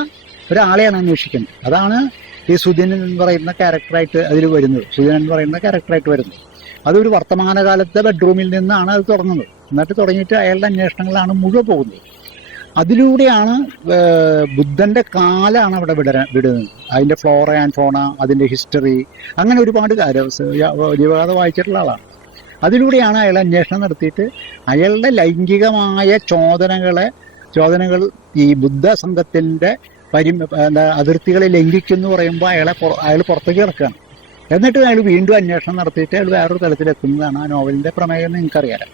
ഒരാളെയാണ് അന്വേഷിക്കുന്നത്. അതാണ് ഈ സുധിൻ എന്ന് പറയുന്ന ക്യാരക്ടറായിട്ട് അതിൽ വരുന്നത്. അതൊരു വർത്തമാനകാലത്തെ ബെഡ്റൂമിൽ നിന്നാണ് അത് തുടങ്ങുന്നത്. എന്നിട്ട് തുടങ്ങിയിട്ട് അയാളുടെ അന്വേഷണങ്ങളാണ് മുഴുവൻ പോകുന്നത്. അതിലൂടെയാണ് ബുദ്ധൻ്റെ കാലാണ് അവിടെ വിടുന്നത്. അതിൻ്റെ ഫ്ലോറ ആൻഡ് ഫോണ, അതിൻ്റെ ഹിസ്റ്ററി, അങ്ങനെ ഒരുപാട് കാര്യം ജീവകഥ വായിച്ചിട്ടുള്ള ആളാണ്. അതിലൂടെയാണ് അയാൾ അന്വേഷണം നടത്തിയിട്ട് അയാളുടെ ലൈംഗികമായ ചോദനകൾ ഈ ബുദ്ധ സംഘത്തിൻ്റെ അതിർത്തികളെ ലംഘിക്കുന്നു പറയുമ്പോൾ അയാൾ പുറത്തേക്ക് കിടക്കുകയാണ്. എന്നിട്ട് അയാൾ വീണ്ടും അന്വേഷണം നടത്തിയിട്ട് അയാൾ വേറൊരു തലത്തിലെത്തുന്നതാണ് ആ നോവലിൻ്റെ പ്രമേയം എന്ന് നിങ്ങൾക്കറിയാം.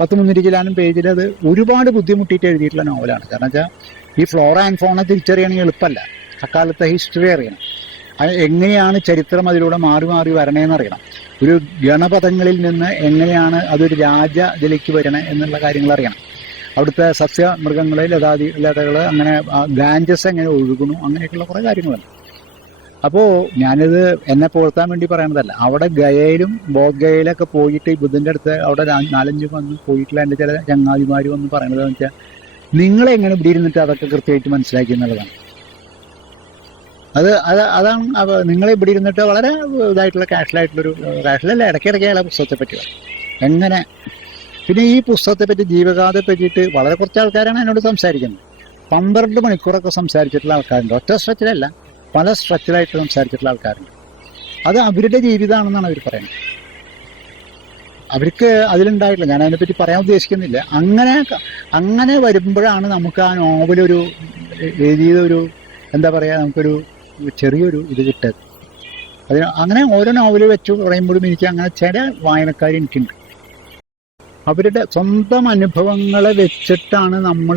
300 ചില്ലാനും പേജിൽ അത് ഒരുപാട് ബുദ്ധിമുട്ടിയിട്ട് എഴുതിയിട്ടുള്ള നോവലാണ്. കാരണം വെച്ചാൽ ഈ ഫ്ലോറ ആൻഡ് ഫോണ തിരിച്ചറിയണമെങ്കിൽ എളുപ്പമല്ല. അക്കാലത്തെ ഹിസ്റ്ററി അറിയണം, എങ്ങനെയാണ് ചരിത്രം അതിലൂടെ മാറി മാറി വരണേന്ന് അറിയണം, ഒരു ഗണപദങ്ങളിൽ നിന്ന് എങ്ങനെയാണ് അതൊരു ഇതിലേക്ക് വരണേ എന്നുള്ള കാര്യങ്ങൾ അറിയണം, അവിടുത്തെ സസ്യമൃഗങ്ങൾ, ലതകൾ, അങ്ങനെ ഗാഞ്ചസ് എങ്ങനെ ഒഴുകുന്നു, അങ്ങനെയൊക്കെയുള്ള കുറേ കാര്യങ്ങളുണ്ട്. അപ്പോൾ ഞാനിത് എന്നെ പുകഴ്ത്താൻ വേണ്ടി പറയണതല്ല. അവിടെ ഗയയിലും ബോധഗയയിലൊക്കെ പോയിട്ട് ഈ ബുദ്ധൻ്റെ അടുത്ത് അവിടെ 4-5 വന്ന് പോയിട്ടുള്ള എൻ്റെ ചില ചങ്ങാതിമാർ വന്ന് പറയണതെന്ന് വെച്ചാൽ, നിങ്ങളെങ്ങനെ ഇവിടെ ഇരുന്നിട്ട് അതൊക്കെ കൃത്യമായിട്ട് മനസ്സിലാക്കി എന്നുള്ളതാണ്. അതാണ് നിങ്ങളെ ഇവിടെ ഇരുന്നിട്ട് വളരെ ഇതായിട്ടുള്ള കാഷ്വലായിട്ടുള്ളൊരു കാഷ്വലല്ല, ഇടയ്ക്കിടയ്ക്ക് അയാളെ പുസ്തകത്തെ പറ്റി എങ്ങനെ. പിന്നെ ഈ പുസ്തകത്തെ പറ്റി, ജീവഗാഥയെ പറ്റിയിട്ട് വളരെ കുറച്ച് ആൾക്കാരാണ് എന്നോട് സംസാരിക്കുന്നത്. 12 മണിക്കൂറൊക്കെ സംസാരിച്ചിട്ടുള്ള ആൾക്കാരുണ്ട്. ഒറ്റ സ്ട്രെച്ചിലല്ല, പല സ്ട്രെച്ചിലായിട്ട് സംസാരിച്ചിട്ടുള്ള ആൾക്കാരുണ്ട്. അത് അവരുടെ ജീവിതമാണെന്നാണ് അവർ പറയുന്നത്. അവർക്ക് അതിലുണ്ടായിട്ടില്ല, ഞാൻ അതിനെപ്പറ്റി പറയാൻ ഉദ്ദേശിക്കുന്നില്ല. അങ്ങനെ വരുമ്പോഴാണ് നമുക്ക് ആ നോവലൊരു എഴുതിയതൊരു എന്താ പറയുക, നമുക്കൊരു ചെറിയൊരു ഇത് കിട്ടത്. അങ്ങനെ ഓരോ നോവൽ വെച്ച് പറയുമ്പോഴും എനിക്ക് അങ്ങനെ ചില വായനക്കാർ എനിക്കുണ്ട്. അവരുടെ സ്വന്തം അനുഭവങ്ങളെ വെച്ചിട്ടാണ് നമ്മൾ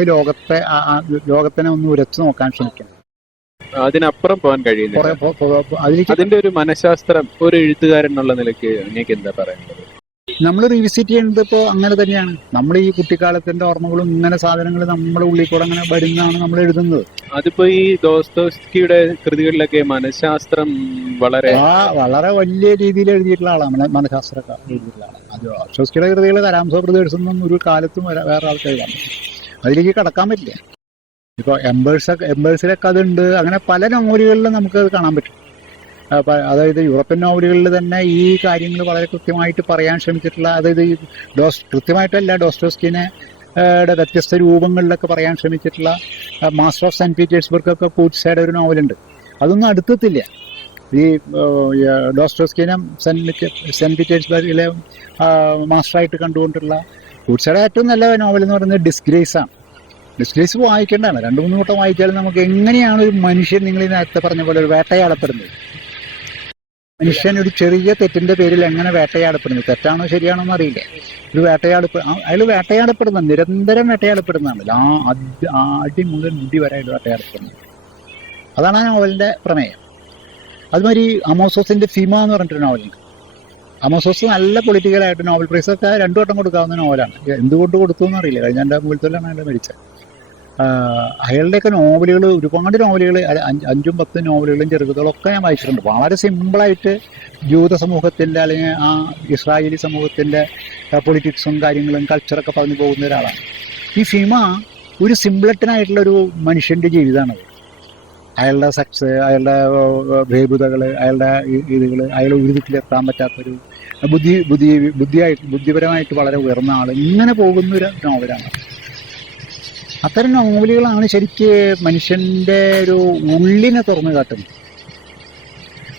ലോകത്തിനെ ഒന്ന് ഉരച്ചു നോക്കാൻ ശ്രമിക്കുന്നത്. അതിനപ്പുറം പോകാൻ കഴിയുന്നില്ല. അതിന്റെ ഒരു മനഃശാസ്ത്രം ഒരു എഴുത്തുകാരൻ എന്നുള്ള നിലയ്ക്ക് നിങ്ങൾക്ക് എന്താ പറയുന്നത്? നമ്മൾ റീവിസിറ്റ് ചെയ്യുന്നത് ഇപ്പോൾ അങ്ങനെ തന്നെയാണ്. നമ്മൾ ഈ കുട്ടിക്കാലത്തിന്റെ ഓർമ്മകളും ഇങ്ങനെ സാധനങ്ങൾ നമ്മുടെ ഉള്ളിൽ കൂടെ അങ്ങനെ വരുന്നതാണ് നമ്മൾ എഴുതുന്നത്. അതിപ്പോ ഈ ദോസ്തോവ്സ്കിയുടെ കൃതികളിലൊക്കെ മനഃശാസ്ത്രം വളരെ വലിയ രീതിയിൽ എഴുതിയിട്ടുള്ള ആളാണ്. മനഃശാസ്ത്രക്കാർ എഴുതിയിട്ടുള്ള ആളാണ്. അത് ദോസ്തോവ്സ്കിയുടെ കൃതികൾ കരാംസോ ബ്രദേഴ്സ് ഒന്നും ഒരു കാലത്തും വേറെ ആൾക്കാർ കാണും. അതിലേക്ക് കടക്കാൻ പറ്റില്ല. ഇപ്പോൾ എംബേഴ്സിലൊക്കെ അതുണ്ട്. അങ്ങനെ പല നോവലുകളിലും നമുക്കത് കാണാൻ പറ്റും. അതായത് യൂറോപ്യൻ നോവലുകളിൽ തന്നെ ഈ കാര്യങ്ങൾ വളരെ കൃത്യമായിട്ട് പറയാൻ ശ്രമിച്ചിട്ടുള്ള, അതായത് കൃത്യമായിട്ടല്ല, ഡോസ്റ്റോവ്സ്കിനെ വ്യത്യസ്ത രൂപങ്ങളിലൊക്കെ പറയാൻ ശ്രമിച്ചിട്ടുള്ള മാസ്റ്റർ ഓഫ് സെന്റ് പീറ്റേഴ്സ്ബർഗ് ഒക്കെ പൂട്ട്സയുടെ ഒരു നോവലുണ്ട്. അതൊന്നും അടുത്തെത്തില്ല. ഈ ഡോസ്റ്റോവ്സ്കിനെ സെന്റ് പീറ്റേഴ്സ്ബർഗിലെ മാസ്റ്ററായിട്ട് കണ്ടുകൊണ്ടുള്ള പൂട്ട്സയുടെ ഏറ്റവും നല്ല നോവൽ എന്ന് പറയുന്നത് ഡിസ്ഗ്രേസ് ആണ്. ഡിസ്ഗ്രേസ് വായിക്കേണ്ടതാണ്. 2-3 വട്ടം വായിച്ചാലും നമുക്ക് എങ്ങനെയാണ് ഒരു മനുഷ്യൻ, നിങ്ങൾ നേരത്തെ പറഞ്ഞ പോലെ, ഒരു വേട്ടയാടപ്പെടുന്നത്. മനുഷ്യൻ ഒരു ചെറിയ തെറ്റിന്റെ പേരിൽ എങ്ങനെ വേട്ടയാടപ്പെടുന്നു, തെറ്റാണോ ശരിയാണോ എന്ന് അറിയില്ല. ഒരു അയാൾ വേട്ടയാടപ്പെടുന്ന, നിരന്തരം വേട്ടയാടപ്പെടുന്നതാണ്. അടി മുതൽ മുടി വരെ അയാൾ വേട്ടയാടപ്പെടുന്നത്. അതാണ് ആ നോവലിന്റെ പ്രമേയം. അതുമാതിരി അമോസോസിന്റെ ഫിമ എന്ന് പറഞ്ഞിട്ടൊരു നോവലുണ്ട്. അമോസോസ് നല്ല പൊളിറ്റിക്കലായിട്ട് നോവൽ പ്രൈസൊക്കെ 2 വട്ടം കൊടുക്കാവുന്ന നോവലാണ്. എന്തുകൊണ്ട് കൊടുത്തു എന്നറിയില്ല. കഴിഞ്ഞ എൻ്റെ മുകളിലാണ് അയാൾ മരിച്ചത്. അയാളുടെയൊക്കെ നോവലുകൾ, ഒരുപാട് നോവലുകൾ, 5-10 നോവലുകളും ചെറുകഥകളൊക്കെ ഞാൻ വായിച്ചിട്ടുണ്ട്. വളരെ സിമ്പിളായിട്ട് ജൂത സമൂഹത്തിൻ്റെ അല്ലെങ്കിൽ ആ ഇസ്രായേലി സമൂഹത്തിൻ്റെ പൊളിറ്റിക്സും കാര്യങ്ങളും കൾച്ചറൊക്കെ പറഞ്ഞു പോകുന്ന ഒരാളാണ്. ഈ ഫിമ ഒരു സിംപ്ലറ്റനായിട്ടുള്ളൊരു മനുഷ്യൻ്റെ ജീവിതമാണത്. അയാളുടെ സെക്സ്, അയാളുടെ ഭേദതകൾ, അയാളുടെ ഇതുകൾ, അയാൾ ഉരുതിക്കിലെത്താൻ പറ്റാത്തൊരു ബുദ്ധിപരമായിട്ട് വളരെ ഉയർന്ന ആൾ, ഇങ്ങനെ പോകുന്നൊരു നോവലാണ്. അത്തരം നോവലുകളാണ് ശരിക്ക് മനുഷ്യൻ്റെ ഒരു ഉള്ളിനെ തുറന്നു കാട്ടുന്നത്.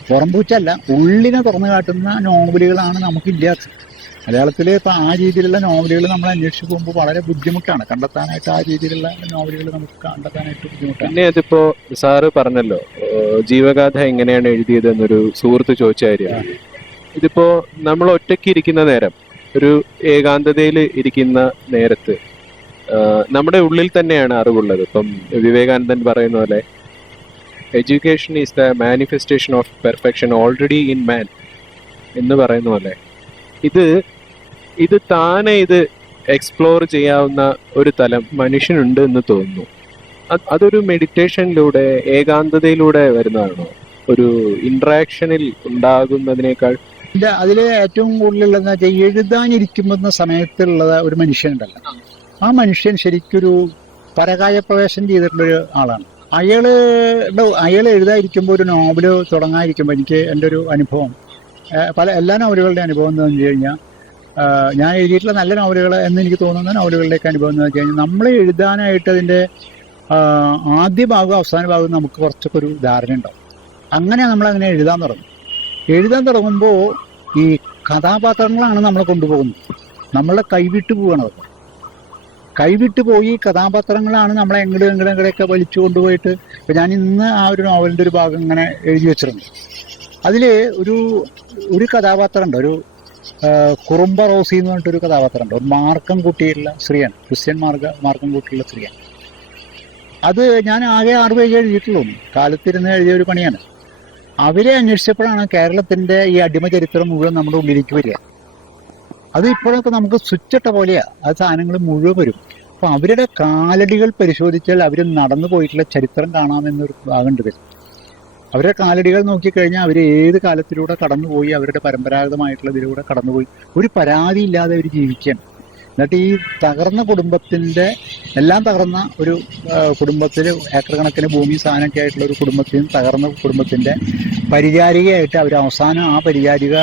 പുറംപൂച്ചല്ല, ഉള്ളിനെ തുറന്നു കാട്ടുന്ന നോവലുകളാണ് നമുക്കില്ലാത്തത്. മലയാളത്തിൽ ഇപ്പോൾ ആ രീതിയിലുള്ള നോവലുകൾ നമ്മൾ അന്വേഷിച്ച് പോകുമ്പോൾ വളരെ ബുദ്ധിമുട്ടാണ് കണ്ടെത്താനായിട്ട്. ആ രീതിയിലുള്ള നോവലുകൾ നമുക്ക് കണ്ടെത്താനായിട്ട് ബുദ്ധിമുട്ടാണ്. പിന്നെ അതിപ്പോ സാറ് പറഞ്ഞല്ലോ ജീവഗാഥ എങ്ങനെയാണ് എഴുതിയത് എന്നൊരു സുഹൃത്ത് ചോദിച്ച കാര്യമാണ്. ഇതിപ്പോ നമ്മൾ ഒറ്റയ്ക്ക് ഇരിക്കുന്ന നേരം, ഒരു ഏകാന്തതയിൽ ഇരിക്കുന്ന നേരത്ത് നമ്മുടെ ഉള്ളിൽ തന്നെയാണ് അറിവുള്ളത്. ഇപ്പം വിവേകാനന്ദൻ പറയുന്ന പോലെ education is the manifestation of perfection already in man എന്ന് പറയുന്ന പോലെ ഇത് താനെ ഇത് എക്സ്പ്ലോർ ചെയ്യാവുന്ന ഒരു തലം മനുഷ്യനുണ്ട് എന്ന് തോന്നുന്നു. അതൊരു മെഡിറ്റേഷനിലൂടെ, ഏകാന്തതയിലൂടെ വരുന്നതാണോ, ഒരു ഇന്ററാക്ഷനിൽ ഉണ്ടാകുന്നതിനേക്കാൾ? അതിൽ ഏറ്റവും കൂടുതലുള്ളതെന്ന് വെച്ചാൽ എഴുതാനിരിക്കുന്ന സമയത്തുള്ളത് ഒരു മനുഷ്യനുണ്ടല്ലോ, ആ മനുഷ്യൻ ശരിക്കൊരു പരകായ പ്രവേശം ചെയ്തിട്ടുള്ളൊരു ആളാണ്. അയാൾ എഴുതാതിരിക്കുമ്പോൾ, ഒരു നോവല് തുടങ്ങാതിരിക്കുമ്പോൾ, എനിക്ക് എൻ്റെ ഒരു അനുഭവം, എല്ലാ നോവലുകളുടെ അനുഭവം എന്ന് വെച്ച് കഴിഞ്ഞാൽ ഞാൻ എഴുതിയിട്ടുള്ള നല്ല നോവലുകൾ എന്ന് എനിക്ക് തോന്നുന്ന നോവലുകളുടെയൊക്കെ അനുഭവം എന്ന് വെച്ച് കഴിഞ്ഞാൽ നമ്മൾ എഴുതാനായിട്ട് അതിൻ്റെ ആദ്യ ഭാഗവും അവസാന ഭാഗവും നമുക്ക് കുറച്ചൊക്കെ ഒരു ധാരണ ഉണ്ടാവും. അങ്ങനെ നമ്മളങ്ങനെ എഴുതാൻ തുടങ്ങുമ്പോൾ ഈ കഥാപാത്രങ്ങളാണ് നമ്മളെ കൊണ്ടുപോകുന്നത്. നമ്മളെ കൈവിട്ട് പോവുകയാണ് അത്. കൈവിട്ട് പോയി കഥാപാത്രങ്ങളാണ് നമ്മളെ എങ്ങടെയൊക്കെ വലിച്ചു കൊണ്ടുപോയിട്ട്. ഇപ്പം ഞാൻ ഇന്ന് ആ ഒരു നോവലിൻ്റെ ഒരു ഭാഗം ഇങ്ങനെ എഴുതി വെച്ചിട്ടുണ്ട്. അതിൽ ഒരു കഥാപാത്രമുണ്ട്, ഒരു കുറുമ്പ റോസി എന്ന് പറഞ്ഞിട്ടൊരു കഥാപാത്രമുണ്ട്. ഒരു മാർക്കം കൂട്ടിയുള്ള സ്ത്രീയാണ്, ക്രിസ്ത്യൻ മാർക്കം കൂട്ടിയുള്ള സ്ത്രീയാണ്. അത് ഞാൻ ആകെ 6 പേജ് എഴുതിയിട്ടുള്ളൂ. കാലത്തിരുന്ന് എഴുതിയ ഒരു പണിയാണ്. അവരെ അന്വേഷിച്ചപ്പോഴാണ് കേരളത്തിൻ്റെ ഈ അടിമ ചരിത്രം മുഴുവൻ നമ്മുടെ ഉള്ളിലേക്ക് വരിക. അത് ഇപ്പോഴൊക്കെ നമുക്ക് സ്വിച്ചിട്ട പോലെയാണ്, ആ സാധനങ്ങൾ മുഴുവൻ വരും. അപ്പോൾ അവരുടെ കാലടികൾ പരിശോധിച്ചാൽ അവർ നടന്നു പോയിട്ടുള്ള ചരിത്രം കാണാമെന്നൊരു ഭാഗമുണ്ട് ഇതിൽ. അവരുടെ കാലടികൾ നോക്കിക്കഴിഞ്ഞാൽ അവർ ഏത് കാലത്തിലൂടെ കടന്നുപോയി, അവരുടെ പരമ്പരാഗതമായിട്ടുള്ള ഇതിലൂടെ കടന്നുപോയി, ഒരു പരാതിയില്ലാതെ അവർ ജീവിക്കുകയാണ്. എന്നിട്ട് ഈ തകർന്ന കുടുംബത്തിൻ്റെ എല്ലാം തകർന്ന ഒരു കുടുംബത്തിൽ ഏക്കർ കണക്കിന് ഭൂമി സാധനമൊക്കെ ആയിട്ടുള്ള ഒരു കുടുംബത്തിൽ തകർന്ന കുടുംബത്തിൻ്റെ പരിചാരികയായിട്ട് അവർ അവസാനം ആ പരിചാരിക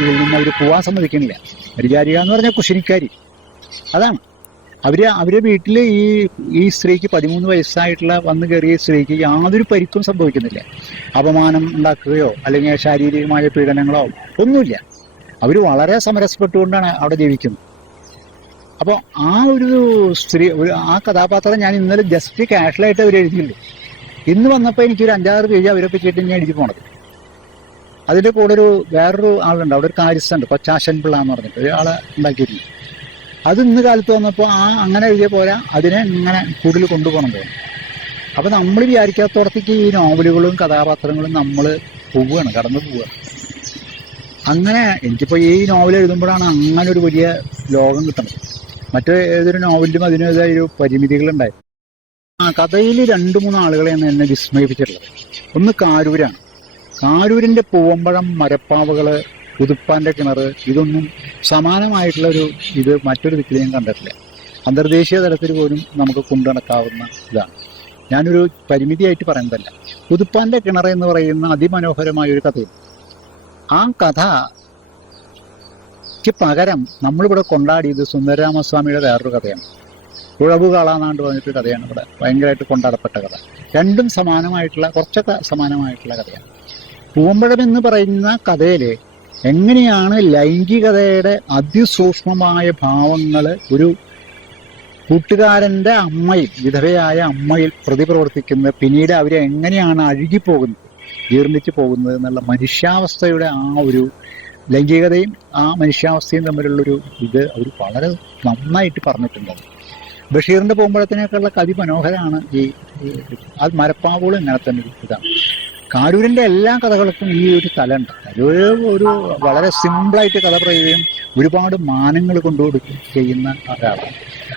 ഇതിൽ നിന്ന് അവർ പോകാൻ സമ്മതിക്കുന്നില്ല. പരിചാരിക എന്ന് പറഞ്ഞാൽ കുശിനിക്കാരി. അതാണ് അവരെ വീട്ടിൽ ഈ സ്ത്രീക്ക് 13 വയസ്സായിട്ടുള്ള വന്നു കയറിയ സ്ത്രീക്ക് യാതൊരു പരിക്കും സംഭവിക്കുന്നില്ല. അപമാനം ഉണ്ടാക്കുകയോ അല്ലെങ്കിൽ ശാരീരികമായ പീഡനങ്ങളോ ഒന്നുമില്ല. അവർ വളരെ സമരസപ്പെട്ടുകൊണ്ടാണ് അവിടെ ജീവിക്കുന്നത്. അപ്പോൾ ആ ഒരു സ്ത്രീ, ആ കഥാപാത്രം ഞാൻ ഇന്നലെ ജസ്റ്റ് കാഷ്വലായിട്ട് അവർ എഴുതിയുള്ളൂ. ഇന്ന് വന്നപ്പോൾ എനിക്കൊരു 5-6 പേജ് അവരെ പറ്റിയിട്ട് ഞാൻ എഴുതി പോണത്. അതിൻ്റെ കൂടെ വേറൊരു ആളുണ്ട്, അവിടെ ഒരു കാര്യസ്ഥുണ്ട്, കൊച്ചാശൻ പിള്ള എന്ന് പറഞ്ഞിട്ട് ഒരാളെ ഉണ്ടാക്കിയിട്ടുണ്ട്. അത് ഇന്ന് കാലത്ത് വന്നപ്പോൾ അങ്ങനെ എഴുതിയ പോലെ അതിനെ ഇങ്ങനെ കൂടുതൽ കൊണ്ടുപോകണം തോന്നുന്നു. അപ്പോൾ നമ്മൾ വിചാരിക്കാത്തോടത്തേക്ക് ഈ നോവലുകളും കഥാപാത്രങ്ങളും നമ്മൾ കടന്നു പോവുകയാണ്. അങ്ങനെ എനിക്കിപ്പോൾ ഈ നോവൽ എഴുതുമ്പോഴാണ് അങ്ങനെ ഒരു വലിയ ലോകം കിട്ടുന്നത്. മറ്റു ഏതൊരു നോവലിലും അതിനേതായ ഒരു പരിമിതികളുണ്ടായി. കഥയിൽ 2-3 ആളുകളെയാണ് എന്നെ വിസ്മയിപ്പിച്ചിട്ടുള്ളത്. ഒന്ന് കാരൂരാണ്. കാരൂരിൻ്റെ പൂവമ്പഴം, മരപ്പാവകൾ, പുതുപ്പാൻ്റെ കിണർ, ഇതൊന്നും സമാനമായിട്ടുള്ളൊരു ഇത് മറ്റൊരു ദിക്കിൽ ഞാൻ കണ്ടിട്ടില്ല. അന്തർദേശീയ തലത്തിൽ പോലും നമുക്ക് കൊണ്ടു നടക്കാവുന്ന ഇതാണ്. ഞാനൊരു പരിമിതിയായിട്ട് പറയുന്നതല്ല. പുതുപ്പാൻ്റെ കിണർ എന്ന് പറയുന്ന അതിമനോഹരമായൊരു കഥയും ആ കഥയ്ക്ക് പകരം നമ്മളിവിടെ കൊണ്ടാടിയത് സുന്ദരരാമസ്വാമിയുടെ വേറൊരു കഥയാണ്. ഉഴവുകാളാന്നാണ്ട് പറഞ്ഞിട്ടൊരു കഥയാണ് ഇവിടെ ഭയങ്കരമായിട്ട് കൊണ്ടാടപ്പെട്ട കഥ. രണ്ടും കുറച്ചൊക്കെ സമാനമായിട്ടുള്ള കഥയാണ്. പൂവമ്പഴം എന്ന് പറയുന്ന കഥയിൽ എങ്ങനെയാണ് ലൈംഗികതയുടെ അതിസൂക്ഷ്മമായ ഭാവങ്ങൾ ഒരു കൂട്ടുകാരൻ്റെ അമ്മയിൽ, വിധവയായ അമ്മയിൽ പ്രതിപ്രവർത്തിക്കുന്നത്, പിന്നീട് അവരെ എങ്ങനെയാണ് അഴുകിപ്പോകുന്നത്, ജീർണിച്ചു പോകുന്നത് എന്നുള്ള മനുഷ്യാവസ്ഥയുടെ ആ ഒരു ലൈംഗികതയും ആ മനുഷ്യാവസ്ഥയും തമ്മിലുള്ളൊരു ഇത് അവർ വളരെ നന്നായിട്ട് പറഞ്ഞിട്ടുണ്ട്. ബഷീറിൻ്റെ പൂമ്പഴത്തിനേക്കുള്ള അതിമനോഹരമാണ് അത് മരപ്പാവുകളും ഇങ്ങനെ തന്നെ ഇതാണ്. കാരൂരിൻ്റെ എല്ലാ കഥകൾക്കും ഈ ഒരു തലമുണ്ട്. ഒരു വളരെ സിമ്പിളായിട്ട് കഥ പറയുകയും ഒരുപാട് മാനങ്ങൾ കൊണ്ടുകൊടുക്കുകയും ചെയ്യുന്ന ഒരാളാണ്.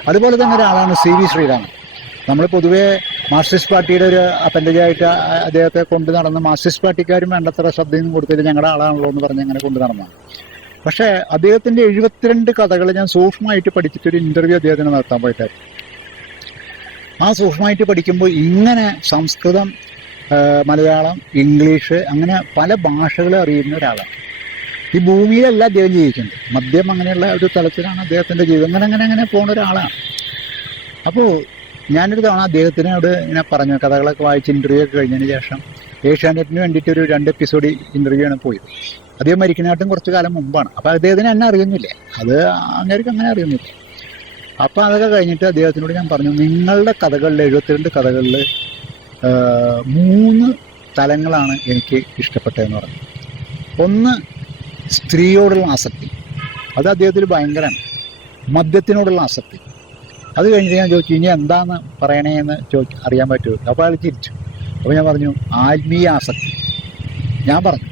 അതുപോലെ തന്നെ ഒരാളാണ് CV ശ്രീരാമൻ. നമ്മൾ പൊതുവേ മാർക്സിസ്റ്റ് പാർട്ടിയുടെ ഒരു അപ്പൻഡേജായിട്ട് അദ്ദേഹത്തെ കൊണ്ടു നടന്ന് മാർക്സിസ്റ്റ് പാർട്ടിക്കാരും വേണ്ടത്ര ശ്രദ്ധയും കൊടുത്തില്ല, ഞങ്ങളുടെ ആളാണല്ലോ എന്ന് പറഞ്ഞ് അങ്ങനെ കൊണ്ടു നടന്നതാണ്. പക്ഷേ അദ്ദേഹത്തിൻ്റെ 72 കഥകൾ ഞാൻ സൂക്ഷ്മമായിട്ട് പഠിച്ചിട്ടൊരു ഇൻ്റർവ്യൂ അദ്ദേഹത്തിന് നടത്താൻ പോയിട്ടായിരുന്നു. ആ സൂക്ഷ്മമായിട്ട് പഠിക്കുമ്പോൾ ഇങ്ങനെ സംസ്കൃതം, മലയാളം, ഇംഗ്ലീഷ് അങ്ങനെ പല ഭാഷകളും അറിയുന്ന ഒരാളാണ്. ഈ ഭൂമിയിലല്ല അദ്ദേഹം ജീവിക്കുന്നത്, മദ്യം അങ്ങനെയുള്ള ഒരു തലത്തിലാണ് അദ്ദേഹത്തിൻ്റെ ജീവിതം. അങ്ങനെ പോകുന്ന ഒരാളാണ്. അപ്പോൾ ഞാനൊരു തവണ അദ്ദേഹത്തിനോട് ഇങ്ങനെ പറഞ്ഞു, കഥകളൊക്കെ വായിച്ച് ഇൻ്റർവ്യൂ ഒക്കെ കഴിഞ്ഞതിന് ശേഷം ഏഷ്യാനെറ്റിന് വേണ്ടിയിട്ട് ഒരു 2 എപ്പിസോഡ് ഇൻ്റർവ്യൂ ആണ് പോയത്. അദ്ദേഹം മരിക്കുന്നതായിട്ടും കുറച്ച് കാലം മുമ്പാണ്. അപ്പോൾ അദ്ദേഹത്തിന് എന്നെ അറിയുന്നില്ല, അത് അങ്ങനെയൊക്കെ അങ്ങനെ അറിയുന്നില്ല. അപ്പോൾ അതൊക്കെ കഴിഞ്ഞിട്ട് അദ്ദേഹത്തിനോട് ഞാൻ പറഞ്ഞു, നിങ്ങളുടെ കഥകളിൽ 72 കഥകളിൽ 3 തലങ്ങളാണ് എനിക്ക് ഇഷ്ടപ്പെട്ടതെന്ന് പറഞ്ഞു. ഒന്ന് സ്ത്രീയോടുള്ള ആസക്തി, അത് അദ്ദേഹത്തിൽ ഭയങ്കരമാണ്. മദ്യത്തിനോടുള്ള ആസക്തി. അത് കഴിഞ്ഞിട്ട് ഞാൻ ചോദിച്ചു, ഇനി എന്താണെന്ന് പറയണേന്ന് അറിയാൻ പറ്റുമോ? അപ്പോൾ അയാൾ ചിരിച്ചു. അപ്പോൾ ഞാൻ പറഞ്ഞു, ആത്മീയ ആസക്തി ഞാൻ പറഞ്ഞു.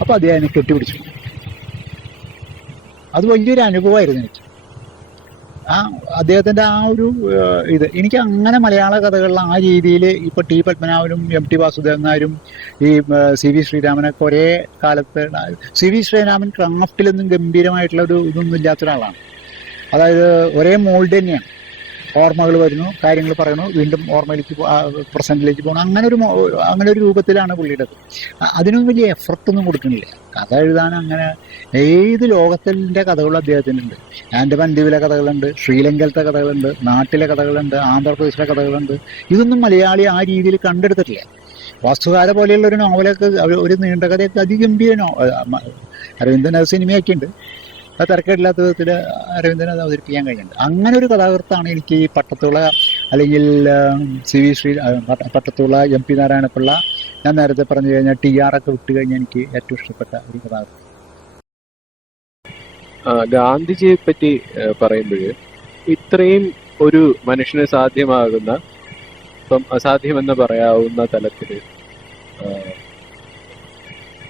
അപ്പോൾ അദ്ദേഹം എന്നെ കെട്ടിപ്പിടിച്ചു. അത് വലിയൊരു അനുഭവമായിരുന്നു എനിക്ക്. അദ്ദേഹത്തിൻ്റെ ആ ഒരു ഇത് എനിക്ക് അങ്ങനെ മലയാള കഥകളിൽ ആ രീതിയിൽ ഇപ്പോൾ ടി പത്മനാഭനും MT വാസുദേവൻ നായരും ഈ CV ശ്രീരാമനൊക്കെ ഒരേ കാലത്ത്. CV ശ്രീരാമൻ ക്രാഫ്റ്റിലൊന്നും ഗംഭീരമായിട്ടുള്ള ഇതൊന്നും ഇല്ലാത്ത ഒരാളാണ്. അതായത് ഒരേ മോൾഡ് തന്നെയാണ്. ഓർമ്മകൾ വരുന്നു, കാര്യങ്ങൾ പറയുന്നു, വീണ്ടും ഓർമ്മയിലേക്ക് പ്രസന്റിലേക്ക് പോകണം. അങ്ങനെ ഒരു രൂപത്തിലാണ് പുള്ളിയുടേത്. അതിനും വലിയ എഫർട്ടൊന്നും കൊടുക്കുന്നില്ല. കഥ എഴുതാൻ അങ്ങനെ ഏത് ലോകത്തിൻ്റെ കഥകളും അദ്ദേഹത്തിനുണ്ട്. ആൻഡമാൻ ദ്വീപിലെ കഥകളുണ്ട്, ശ്രീലങ്കയിലത്തെ കഥകളുണ്ട്, നാട്ടിലെ കഥകളുണ്ട്, ആന്ധ്രാപ്രദേശിലെ കഥകളുണ്ട്. ഇതൊന്നും മലയാളി ആ രീതിയിൽ കണ്ടെടുത്തിട്ടില്ല. വാസ്തുകാര പോലെയുള്ള ഒരു നോവലൊക്കെ, ഒരു നീണ്ട കഥയൊക്കെ അതിഗംഭീര അരവിന്ദൻ അത് സിനിമയൊക്കെയുണ്ട്. അത് തിരക്കേടില്ലാത്ത വിധത്തിൽ അരവിന്ദൻ അത് അവതരിപ്പിക്കാൻ കഴിഞ്ഞിട്ടുണ്ട്. അങ്ങനെ ഒരു കഥാകൃത്താണ് എനിക്ക് ഈ പട്ടത്തുള്ള, അല്ലെങ്കിൽ പട്ടത്തുള്ള, MP നാരായണപിള്ള, ഞാൻ നേരത്തെ പറഞ്ഞു കഴിഞ്ഞാൽ TR ഒക്കെ വിട്ട് കഴിഞ്ഞാൽ എനിക്ക് ഏറ്റവും ഇഷ്ടപ്പെട്ട ഒരു കഥാകൃത്ത്. ഗാന്ധിജിയെ പറ്റി പറയുമ്പോൾ ഇത്രയും ഒരു മനുഷ്യന് സാധ്യമാകുന്ന, ഇപ്പം അസാധ്യമെന്ന് പറയാവുന്ന തലത്തിൽ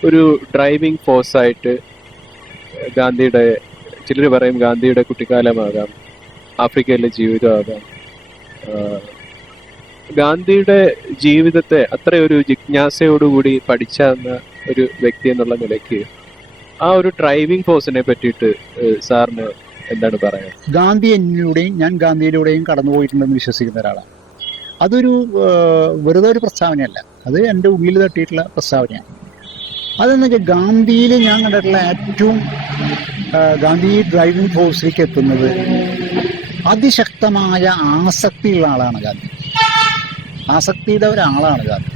ഒരു ഡ്രൈവിംഗ് ഫോഴ്സായിട്ട് ഗാന്ധിയുടെ, ചിലർ പറയും ഗാന്ധിയുടെ കുട്ടിക്കാലമാകാം, ആഫ്രിക്കയിലെ ജീവിതമാകാം, ഗാന്ധിയുടെ ജീവിതത്തെ അത്രയൊരു ജിജ്ഞാസയോടുകൂടി പഠിച്ചെന്ന ഒരു വ്യക്തി എന്നുള്ള നിലയ്ക്ക് ആ ഒരു ഡ്രൈവിംഗ് ഫോഴ്സിനെ പറ്റിയിട്ട് സാറിന് എന്താണ് പറയാൻ? ഗാന്ധി എന്നിലൂടെയും ഞാൻ ഗാന്ധിയിലൂടെയും കടന്നുപോയിട്ടുണ്ടെന്ന് വിശ്വസിക്കുന്ന ഒരാളാണ്. അതൊരു വെറുതെ ഒരു പ്രസ്താവനയല്ല, അത് എൻ്റെ ഉള്ളിൽ തട്ടിയിട്ടുള്ള പ്രസ്താവനയാണ്. അതെന്ന് വെച്ചാൽ ഗാന്ധിയിൽ ഞാൻ കണ്ടിട്ടുള്ള ഏറ്റവും ഗാന്ധി ഡ്രൈവിംഗ് ഫോഴ്സിലേക്ക് എത്തുന്നത് അതിശക്തമായ ആസക്തിയുള്ള ആളാണ് ഗാന്ധി. ആസക്തിയുടെ ഒരാളാണ് ഗാന്ധി.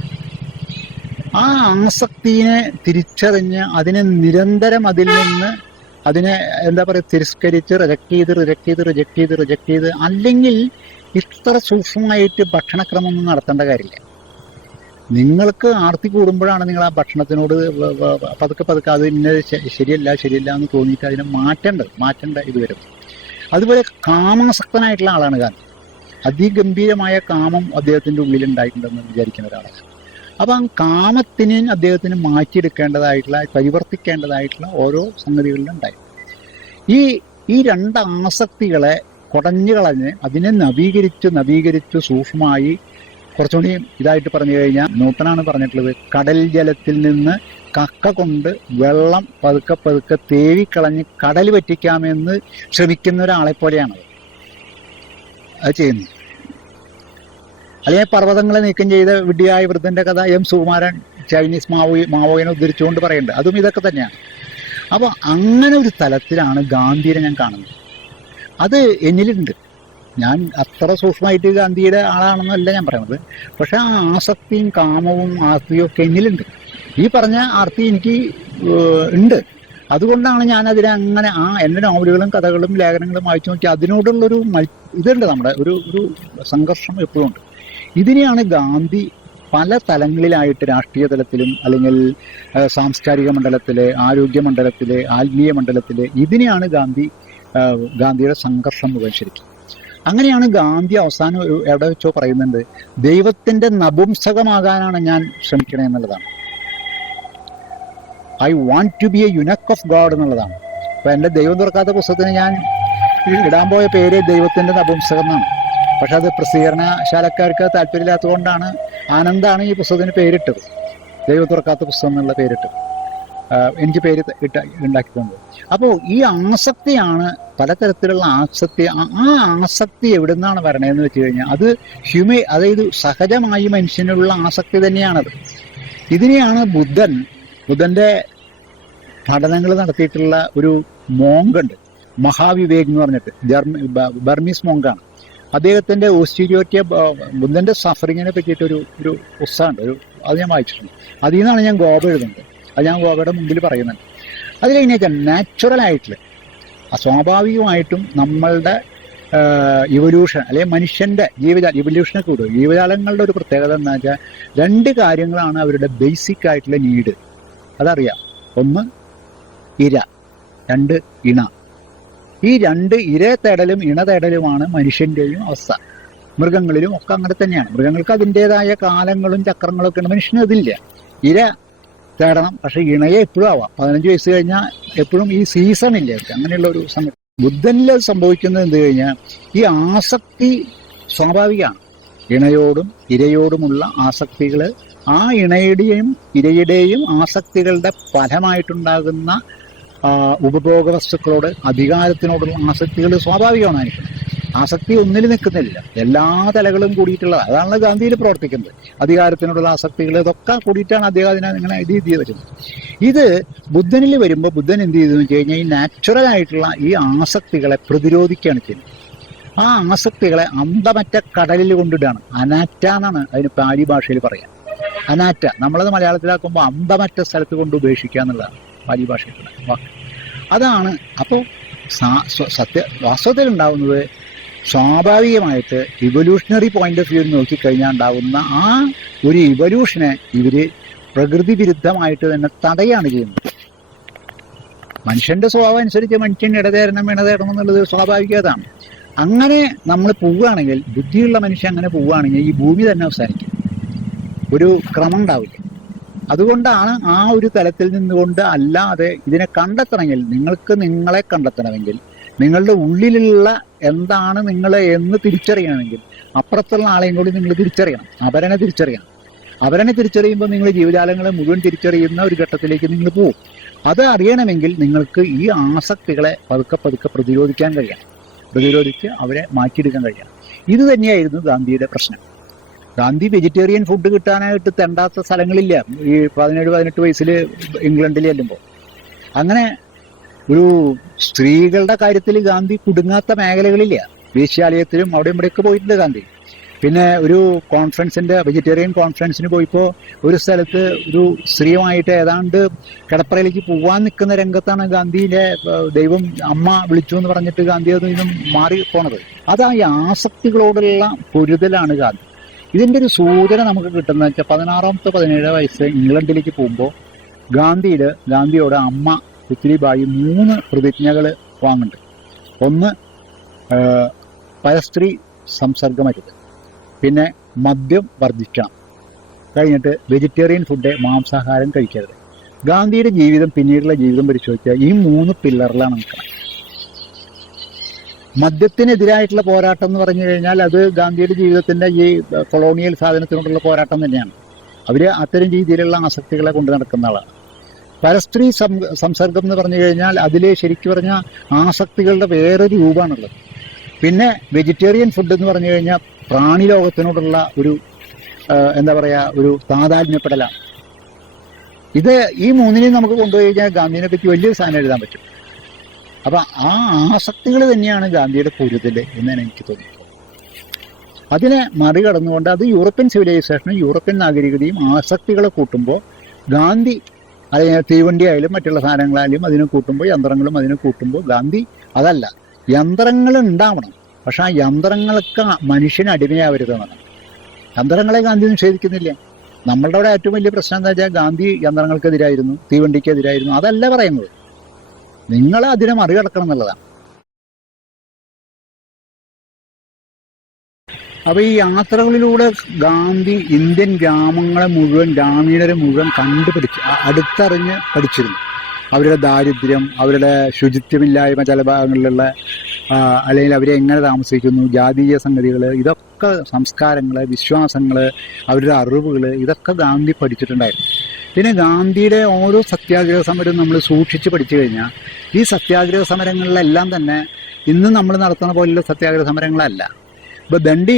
ആ ആസക്തിയെ തിരിച്ചറിഞ്ഞ് അതിനെ നിരന്തരം അതിൽ നിന്ന് അതിനെ തിരസ്കരിച്ച് റിജക്ട് ചെയ്ത് അല്ലെങ്കിൽ ഇത്ര സൂക്ഷ്മമായിട്ട് ഭക്ഷണക്രമമൊന്നും നടത്തേണ്ട കാര്യമില്ല. നിങ്ങൾക്ക് ആർത്തി കൂടുമ്പോഴാണ് നിങ്ങൾ ആ ഭക്ഷണത്തിനോട് പതുക്കെ അത് ഇന്നത് ശരിയല്ല എന്ന് തോന്നിയിട്ട് അതിനെ മാറ്റേണ്ട ഇത് വരും. അതുപോലെ കാമാസക്തനായിട്ടുള്ള ആളാണ് ഗാന്ധി. അതിഗംഭീരമായ കാമം അദ്ദേഹത്തിൻ്റെ ഉള്ളിൽ ഉണ്ടായിട്ടുണ്ടെന്ന് വിചാരിക്കുന്ന ഒരാളാണ്. അപ്പം കാമത്തിനെ അദ്ദേഹത്തിന് മാറ്റിയെടുക്കേണ്ടതായിട്ടുള്ള, പരിവർത്തിക്കേണ്ടതായിട്ടുള്ള ഓരോ സംഗതികളിലുണ്ടായി. ഈ രണ്ട് ആസക്തികളെ കുടഞ്ഞു കളഞ്ഞ് അതിനെ നവീകരിച്ച് സൂക്ഷ്മമായി, കുറച്ചുകൂടി ഇതായിട്ട് പറഞ്ഞു കഴിഞ്ഞാൽ ന്യൂട്ടനാണ് പറഞ്ഞിട്ടുള്ളത്, കടൽ ജലത്തിൽ നിന്ന് കക്ക കൊണ്ട് വെള്ളം പതുക്കെ തേവിക്കളഞ്ഞ് കടൽ പറ്റിക്കാമെന്ന് ശ്രമിക്കുന്ന ഒരാളെ പോലെയാണത് അത് ചെയ്യുന്നത്. അല്ലെങ്കിൽ പർവ്വതങ്ങളെ നീക്കം ചെയ്ത വിഡ്ഢിയായ വൃദ്ധൻ്റെ കഥ സുകുമാരൻ ചൈനീസ് മാവോയിനെ ഉദ്ധരിച്ചുകൊണ്ട് പറയുന്നുണ്ട്. അതും ഇതൊക്കെ തന്നെയാണ്. അപ്പോൾ അങ്ങനെ ഒരു തലത്തിലാണ് ഗാന്ധിയെ ഞാൻ കാണുന്നത്. അത് എന്നിലുണ്ട്. ഞാൻ അത്ര സൂക്ഷ്മമായിട്ട് ഗാന്ധിയുടെ ആളാണെന്നല്ല ഞാൻ പറയുന്നത്. പക്ഷെ ആ ആസക്തിയും കാമവും ആർത്തിയും ഒക്കെ എന്നിലുണ്ട്. ഈ പറഞ്ഞ ആർത്തി എനിക്ക് ഉണ്ട്. അതുകൊണ്ടാണ് ഞാൻ അതിനെ അങ്ങനെ എൻ്റെ നോവലുകളും കഥകളും ലേഖനങ്ങളും വായിച്ചു നോക്കി അതിനോടുള്ളൊരു ഇതുണ്ട്, നമ്മുടെ ഒരു സംഘർഷം എപ്പോഴും ഉണ്ട്. ഇതിനെയാണ് ഗാന്ധി പല തലങ്ങളിലായിട്ട്, രാഷ്ട്രീയ തലത്തിലും അല്ലെങ്കിൽ സാംസ്കാരിക മണ്ഡലത്തിൽ, ആരോഗ്യ മണ്ഡലത്തിൽ, ആത്മീയ മണ്ഡലത്തിൽ, ഇതിനെയാണ് ഗാന്ധിയുടെ സംഘർഷം മുഴുവൻ ശരിക്കും. അങ്ങനെയാണ് ഗാന്ധി അവസാനം എവിടെ വെച്ചോ പറയുന്നുണ്ട്, ദൈവത്തിൻ്റെ നപുംസകമാകാനാണ് ഞാൻ ശ്രമിക്കണേ എന്നുള്ളതാണ്. I want to be a eunuch of God എന്നുള്ളതാണ്. അപ്പോൾ എൻ്റെ ദൈവം തുറക്കാത്ത പുസ്തകത്തിന് ഞാൻ ഇടാൻ പോയ പേര് ദൈവത്തിൻ്റെ നപുംസകം എന്നാണ്. പക്ഷെ അത് പ്രസിദ്ധീകരണശാലക്കാർക്ക് താല്പര്യമില്ലാത്തതുകൊണ്ടാണ് ആനന്ദാണ് ഈ പുസ്തകത്തിന് പേരിട്ടത്, ദൈവം തുറക്കാത്ത പുസ്തകം എന്നുള്ള പേരിട്ടത്. എനിക്ക് പേര് ഉണ്ടാക്കിക്കൊണ്ട്. അപ്പോൾ ഈ ആസക്തിയാണ്, പലതരത്തിലുള്ള ആസക്തി. ആ ആസക്തി എവിടെ നിന്നാണ് വരണതെന്ന് വെച്ച് കഴിഞ്ഞാൽ അത് അതായത് സഹജമായി മനുഷ്യനുള്ള ആസക്തി തന്നെയാണത്. ഇതിനെയാണ് ബുദ്ധൻ്റെ പഠനങ്ങൾ നടത്തിയിട്ടുള്ള ഒരു മോങ്കുണ്ട്, മഹാവിവേക് എന്ന് പറഞ്ഞിട്ട്, ബർമീസ് മോങ്കാണ്. അദ്ദേഹത്തിൻ്റെ ഓസ്റ്റീരിയോറ്റിയ ബുദ്ധൻ്റെ സഫറിങ്ങിനെ പറ്റിയിട്ടൊരു പുസ്തകമുണ്ട്, അത് ഞാൻ വായിച്ചിട്ടുണ്ട്. അതിൽ നിന്നാണ് ഞാൻ ഗോപ എഴുതുന്നത്. അത് ഞാൻ ഗോപയുടെ മുമ്പിൽ പറയുന്നുണ്ട്. അതിലെങ്ങനെയൊക്കെ നാച്ചുറലായിട്ടുള്ള, സ്വാഭാവികമായിട്ടും നമ്മളുടെ ഇവല്യൂഷൻ അല്ലെങ്കിൽ മനുഷ്യൻ്റെ ഇവല്യൂഷനെ കൂടുക. ജീവജാലങ്ങളുടെ ഒരു പ്രത്യേകത എന്താ വെച്ചാൽ 2 കാര്യങ്ങളാണ് അവരുടെ ബേസിക് ആയിട്ടുള്ള നീഡ്. അതറിയാം. 1 ഇര, 2 ഇണ. ഈ 2 ഇര തേടലും ഇണ തേടലുമാണ് മനുഷ്യൻ്റെയും അവസ്ഥ. മൃഗങ്ങളിലും ഒക്കെ അങ്ങനെ തന്നെയാണ്. മൃഗങ്ങൾക്ക് അതിൻ്റെതായ കാലങ്ങളും ചക്രങ്ങളും ഒക്കെ ഉണ്ട്, മനുഷ്യന് അതില്ല. ഇര തേടണം, പക്ഷെ ഇണയെ എപ്പോഴും ആവാം. 15 വയസ്സ് കഴിഞ്ഞാൽ എപ്പോഴും ഈ സീസൺ ഇല്ല അവർക്ക്. അങ്ങനെയുള്ള ഒരു സമയം ബുദ്ധനിൽ സംഭവിക്കുന്നത് എന്ത് കഴിഞ്ഞാൽ ഈ ആസക്തി സ്വാഭാവികമാണ്. ഇണയോടും ഇരയോടുമുള്ള ആസക്തികൾ, ആ ഇണയുടെയും ഇരയുടെയും ആസക്തികളുടെ ഫലമായിട്ടുണ്ടാകുന്ന ഉപഭോഗ വസ്തുക്കളോട്, അധികാരത്തിനോടുള്ള ആസക്തികൾ സ്വാഭാവികമാണ്. ആസക്തി ഒന്നിൽ നിൽക്കുന്നില്ല, എല്ലാ തലകളും കൂടിയിട്ടുള്ള, അതാണ് ഗാന്ധിയിൽ പ്രവർത്തിക്കുന്നത്. അധികാരത്തിനോടുള്ള ആസക്തികൾ ഇതൊക്കെ കൂടിയിട്ടാണ് അദ്ദേഹം അതിനെ ഇങ്ങനെ ഇത് ചെയ്ത് വരുന്നത്. ഇത് ബുദ്ധനിൽ വരുമ്പോൾ ബുദ്ധൻ എന്ത് ചെയ്തു വെച്ച് കഴിഞ്ഞാൽ ഈ നാച്ചുറൽ ആയിട്ടുള്ള ഈ ആസക്തികളെ പ്രതിരോധിക്കുകയാണ് ചെയ്യുന്നത്. ആ ആസക്തികളെ അന്തമറ്റ കടലിൽ കൊണ്ടിടുകയാണ്. അനാറ്റ എന്നാണ് അതിന് പാലി ഭാഷയിൽ പറയാം. അനാറ്റ നമ്മളത് മലയാളത്തിലാക്കുമ്പോൾ അന്തമറ്റ സ്ഥലത്ത് കൊണ്ട് ഉപേക്ഷിക്കുക എന്നുള്ളതാണ് പാലി ഭാഷയിലുള്ള വാക്ക്. അതാണ്. അപ്പോൾ വാസ്തവത്തിൽ ഉണ്ടാവുന്നത് സ്വാഭാവികമായിട്ട് ഇവല്യൂഷണറി പോയിന്റ് ഓഫ് വ്യൂ നോക്കിക്കഴിഞ്ഞാൽ ഉണ്ടാവുന്ന ആ ഒരു ഇവല്യൂഷനെ ഇവർ പ്രകൃതി വിരുദ്ധമായിട്ട് തന്നെ തടയാണ് ചെയ്യുന്നത്. മനുഷ്യന്റെ സ്വഭാവം അനുസരിച്ച് മനുഷ്യൻ ഇടതേരണം എന്നുള്ളത് സ്വാഭാവികതാണ്. അങ്ങനെ നമ്മൾ പോവുകയാണെങ്കിൽ, ബുദ്ധിയുള്ള മനുഷ്യൻ അങ്ങനെ പോവുകയാണെങ്കിൽ ഈ ഭൂമി തന്നെ അവസാനിക്കും, ഒരു ക്രമം ഉണ്ടാവില്ല. അതുകൊണ്ടാണ് ആ ഒരു തലത്തിൽ നിന്നുകൊണ്ട് അല്ലാതെ ഇതിനെ കണ്ടെത്തണമെങ്കിൽ, നിങ്ങൾക്ക് നിങ്ങളെ കണ്ടെത്തണമെങ്കിൽ, നിങ്ങളുടെ ഉള്ളിലുള്ള എന്താണ് നിങ്ങൾ എന്ന് തിരിച്ചറിയണമെങ്കിൽ അപ്പുറത്തുള്ള ആളെയും കൂടി നിങ്ങൾ തിരിച്ചറിയണം, അവരനെ തിരിച്ചറിയണം. അവരനെ തിരിച്ചറിയുമ്പോൾ നിങ്ങൾ ജീവജാലങ്ങളെ മുഴുവൻ തിരിച്ചറിയുന്ന ഒരു ഘട്ടത്തിലേക്ക് നിങ്ങൾ പോകും. അത് അറിയണമെങ്കിൽ നിങ്ങൾക്ക് ഈ ആസക്തികളെ പതുക്കെ പതുക്കെ പ്രതിരോധിച്ച് അവരെ മാറ്റിയെടുക്കാൻ കഴിയണം. ഇത് തന്നെയായിരുന്നു ഗാന്ധിയുടെ പ്രശ്നം. ഗാന്ധി വെജിറ്റേറിയൻ ഫുഡ് കിട്ടാനായിട്ട് തെണ്ടാത്ത സ്ഥലങ്ങളില്ല. ഈ 17-18 വയസ്സിൽ ഇംഗ്ലണ്ടിൽ ചെല്ലുമ്പോൾ അങ്ങനെ ഒരു സ്ത്രീകളുടെ കാര്യത്തിൽ ഗാന്ധി കുടുങ്ങാത്ത മേഖലകളില്ല. വേശ്യാലയത്തിലും അവിടെയും ഇവിടെയൊക്കെ പോയിട്ടുണ്ട് ഗാന്ധി. പിന്നെ ഒരു കോൺഫറൻസിന്റെ, വെജിറ്റേറിയൻ കോൺഫറൻസിന് പോയപ്പോൾ ഒരു സ്ഥലത്ത് ഒരു സ്ത്രീയുമായിട്ട് ഏതാണ്ട് കിടപ്പറയിലേക്ക് പോകാൻ നിൽക്കുന്ന രംഗത്താണ് ഗാന്ധിയിലെ ദൈവം അമ്മ വിളിച്ചു എന്ന് പറഞ്ഞിട്ട് ഗാന്ധി അതിൽ നിന്നും മാറി പോണത്. അതാ ഈ ആസക്തികളോടുള്ള പൊരുതലാണ് ഗാന്ധി. ഇതിൻ്റെ ഒരു സൂചന നമുക്ക് കിട്ടുന്നത് വെച്ചാൽ 16-ാമത്തെ 17 വയസ്സ് ഇംഗ്ലണ്ടിലേക്ക് പോകുമ്പോൾ ഗാന്ധിയോട് അമ്മ പുത്ലിബായി 3 പ്രതിജ്ഞകൾ വാങ്ങുന്നുണ്ട്. ഒന്ന്, പരസ്ത്രീ സംസർഗമരുത്, പിന്നെ മദ്യം വർദ്ധിക്കണം, കഴിഞ്ഞിട്ട് വെജിറ്റേറിയൻ ഫുഡ്, മാംസാഹാരം കഴിക്കരുത്. ഗാന്ധിയുടെ ജീവിതം, പിന്നീടുള്ള ജീവിതം പരിശോധിച്ചാൽ ഈ 3 പില്ലറിലാണ് നിൽക്കുന്നത്. മദ്യത്തിനെതിരായിട്ടുള്ള പോരാട്ടം എന്ന് പറഞ്ഞു കഴിഞ്ഞാൽ അത് ഗാന്ധിയുടെ ജീവിതത്തിന്റെ ഈ കൊളോണിയൽ സാധനത്തിനോടുള്ള പോരാട്ടം തന്നെയാണ്. അവര് അത്തരം രീതിയിലുള്ള ആസക്തികളെ കൊണ്ട് നടക്കുന്ന ആളാണ്. പരസ്ത്രീ സംസർഗം എന്ന് പറഞ്ഞു കഴിഞ്ഞാൽ അതിലെ ശരിക്കും പറഞ്ഞാൽ ആസക്തികളുടെ വേറൊരു രൂപമാണുള്ളത്. പിന്നെ വെജിറ്റേറിയൻ ഫുഡ് എന്ന് പറഞ്ഞു കഴിഞ്ഞാൽ പ്രാണി ലോകത്തിനോടുള്ള ഒരു ഒരു താതാത്മ്യപ്പെടലാണ്. ഇത് ഈ 3 നമുക്ക് കൊണ്ടുപോയി കഴിഞ്ഞാൽ ഗാന്ധിനെ പറ്റി വലിയൊരു സാധനം എഴുതാൻ പറ്റും. അപ്പൊ ആ ആസക്തികൾ തന്നെയാണ് ഗാന്ധിയുടെ പൊരുതൽ എന്നാണ് എനിക്ക് തോന്നിയത്. അതിനെ മറികടന്നുകൊണ്ട് അത് യൂറോപ്യൻ സിവിലൈസേഷനും യൂറോപ്യൻ നാഗരികതയും ആസക്തികളെ കൂട്ടുമ്പോൾ ഗാന്ധി, അല്ലെങ്കിൽ തീവണ്ടി ആയാലും മറ്റുള്ള സാധനങ്ങളായാലും അതിനെ കൂട്ടുമ്പോൾ, യന്ത്രങ്ങളും അതിനെ കൂട്ടുമ്പോൾ ഗാന്ധി അതല്ല, യന്ത്രങ്ങൾ ഉണ്ടാവണം, പക്ഷെ ആ യന്ത്രങ്ങൾക്ക് മനുഷ്യന് അടിമയാവരുതെന്നാണ്. യന്ത്രങ്ങളെ ഗാന്ധി നിഷേധിക്കുന്നില്ല. നമ്മളുടെ അവിടെ ഏറ്റവും വലിയ പ്രശ്നം എന്താ വെച്ചാൽ ഗാന്ധി യന്ത്രങ്ങൾക്കെതിരായിരുന്നു, തീവണ്ടിക്കെതിരായിരുന്നു. അതല്ല പറയുന്നത്, നിങ്ങൾ അതിനെ മറികടക്കണം എന്നുള്ളതാണ്. അപ്പൊ ഈ യാത്രകളിലൂടെ ഗാന്ധി ഇന്ത്യൻ ഗ്രാമങ്ങളെ മുഴുവൻ, ഗ്രാമീണരെ മുഴുവൻ അടുത്തറിഞ്ഞ് പഠിച്ചിരുന്നു. അവരുടെ ദാരിദ്ര്യം, അവരുടെ ശുചിത്വമില്ലായ്മ ചില ഭാഗങ്ങളിലുള്ള, അല്ലെങ്കിൽ അവരെ എങ്ങനെ താമസിക്കുന്നു, ജാതീയ സംഗതികൾ, ഇതൊക്കെ സംസ്കാരങ്ങൾ, വിശ്വാസങ്ങൾ, അവരുടെ അറിവുകൾ, ഇതൊക്കെ ഗാന്ധി പഠിച്ചിട്ടുണ്ടായിരുന്നു. പിന്നെ ഗാന്ധിയുടെ ഓരോ സത്യാഗ്രഹ സമരവും നമ്മൾ സൂക്ഷിച്ച് പഠിച്ചു കഴിഞ്ഞാൽ ഈ സത്യാഗ്രഹ സമരങ്ങളിലെല്ലാം തന്നെ ഇന്ന് നമ്മൾ നടത്തുന്ന പോലുള്ള സത്യാഗ്രഹ സമരങ്ങളല്ല. ഇപ്പോൾ ദണ്ഡി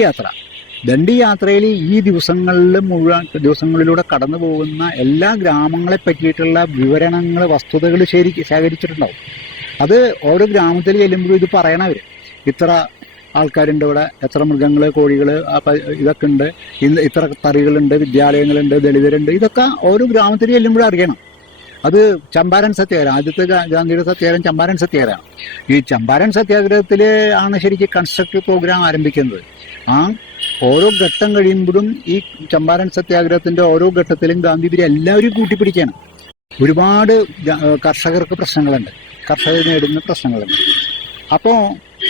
യാത്രയിൽ ഈ ദിവസങ്ങളിലൂടെ കടന്നു പോകുന്ന എല്ലാ ഗ്രാമങ്ങളെ പറ്റിയിട്ടുള്ള വിവരണങ്ങൾ, വസ്തുതകൾ ശേഖരിച്ചിട്ടുണ്ടാവും. അത് ഓരോ ഗ്രാമത്തിൽ ചെല്ലുമ്പോഴും ഇത് പറയണവർ, ഇത്ര ആൾക്കാരുണ്ട് ഇവിടെ, എത്ര മൃഗങ്ങൾ, കോഴികൾ, ഇതൊക്കെ ഉണ്ട്, ഇത്ര തറികളുണ്ട്, വിദ്യാലയങ്ങളുണ്ട്, ദളിതരുണ്ട്, ഇതൊക്കെ ഓരോ ഗ്രാമത്തിൽ ചെല്ലുമ്പോഴും അറിയണം. അത് ചമ്പാരൻ സത്യാഗ്രഹം, ആദ്യത്തെ ഗാന്ധിയുടെ സത്യാഗ്രഹം ചമ്പാരൻ സത്യാഗ്രഹമാണ്. ഈ ചമ്പാരൻ സത്യാഗ്രഹത്തിൽ ആണ് ശരിക്കും കൺസ്ട്രക്റ്റീവ് പ്രോഗ്രാം ആരംഭിക്കുന്നത്. ആ ഓരോ ഘട്ടം കഴിയുമ്പോഴും ഈ ചമ്പാരൻ സത്യാഗ്രഹത്തിന്റെ ഓരോ ഘട്ടത്തിലും ഗാന്ധി ഇവരെ എല്ലാവരും കൂട്ടിപ്പിടിക്കുകയാണ്. ഒരുപാട് കർഷകർക്ക് പ്രശ്നങ്ങളുണ്ട്, കർഷകർ നേരിടുന്ന പ്രശ്നങ്ങളുണ്ട്. അപ്പോൾ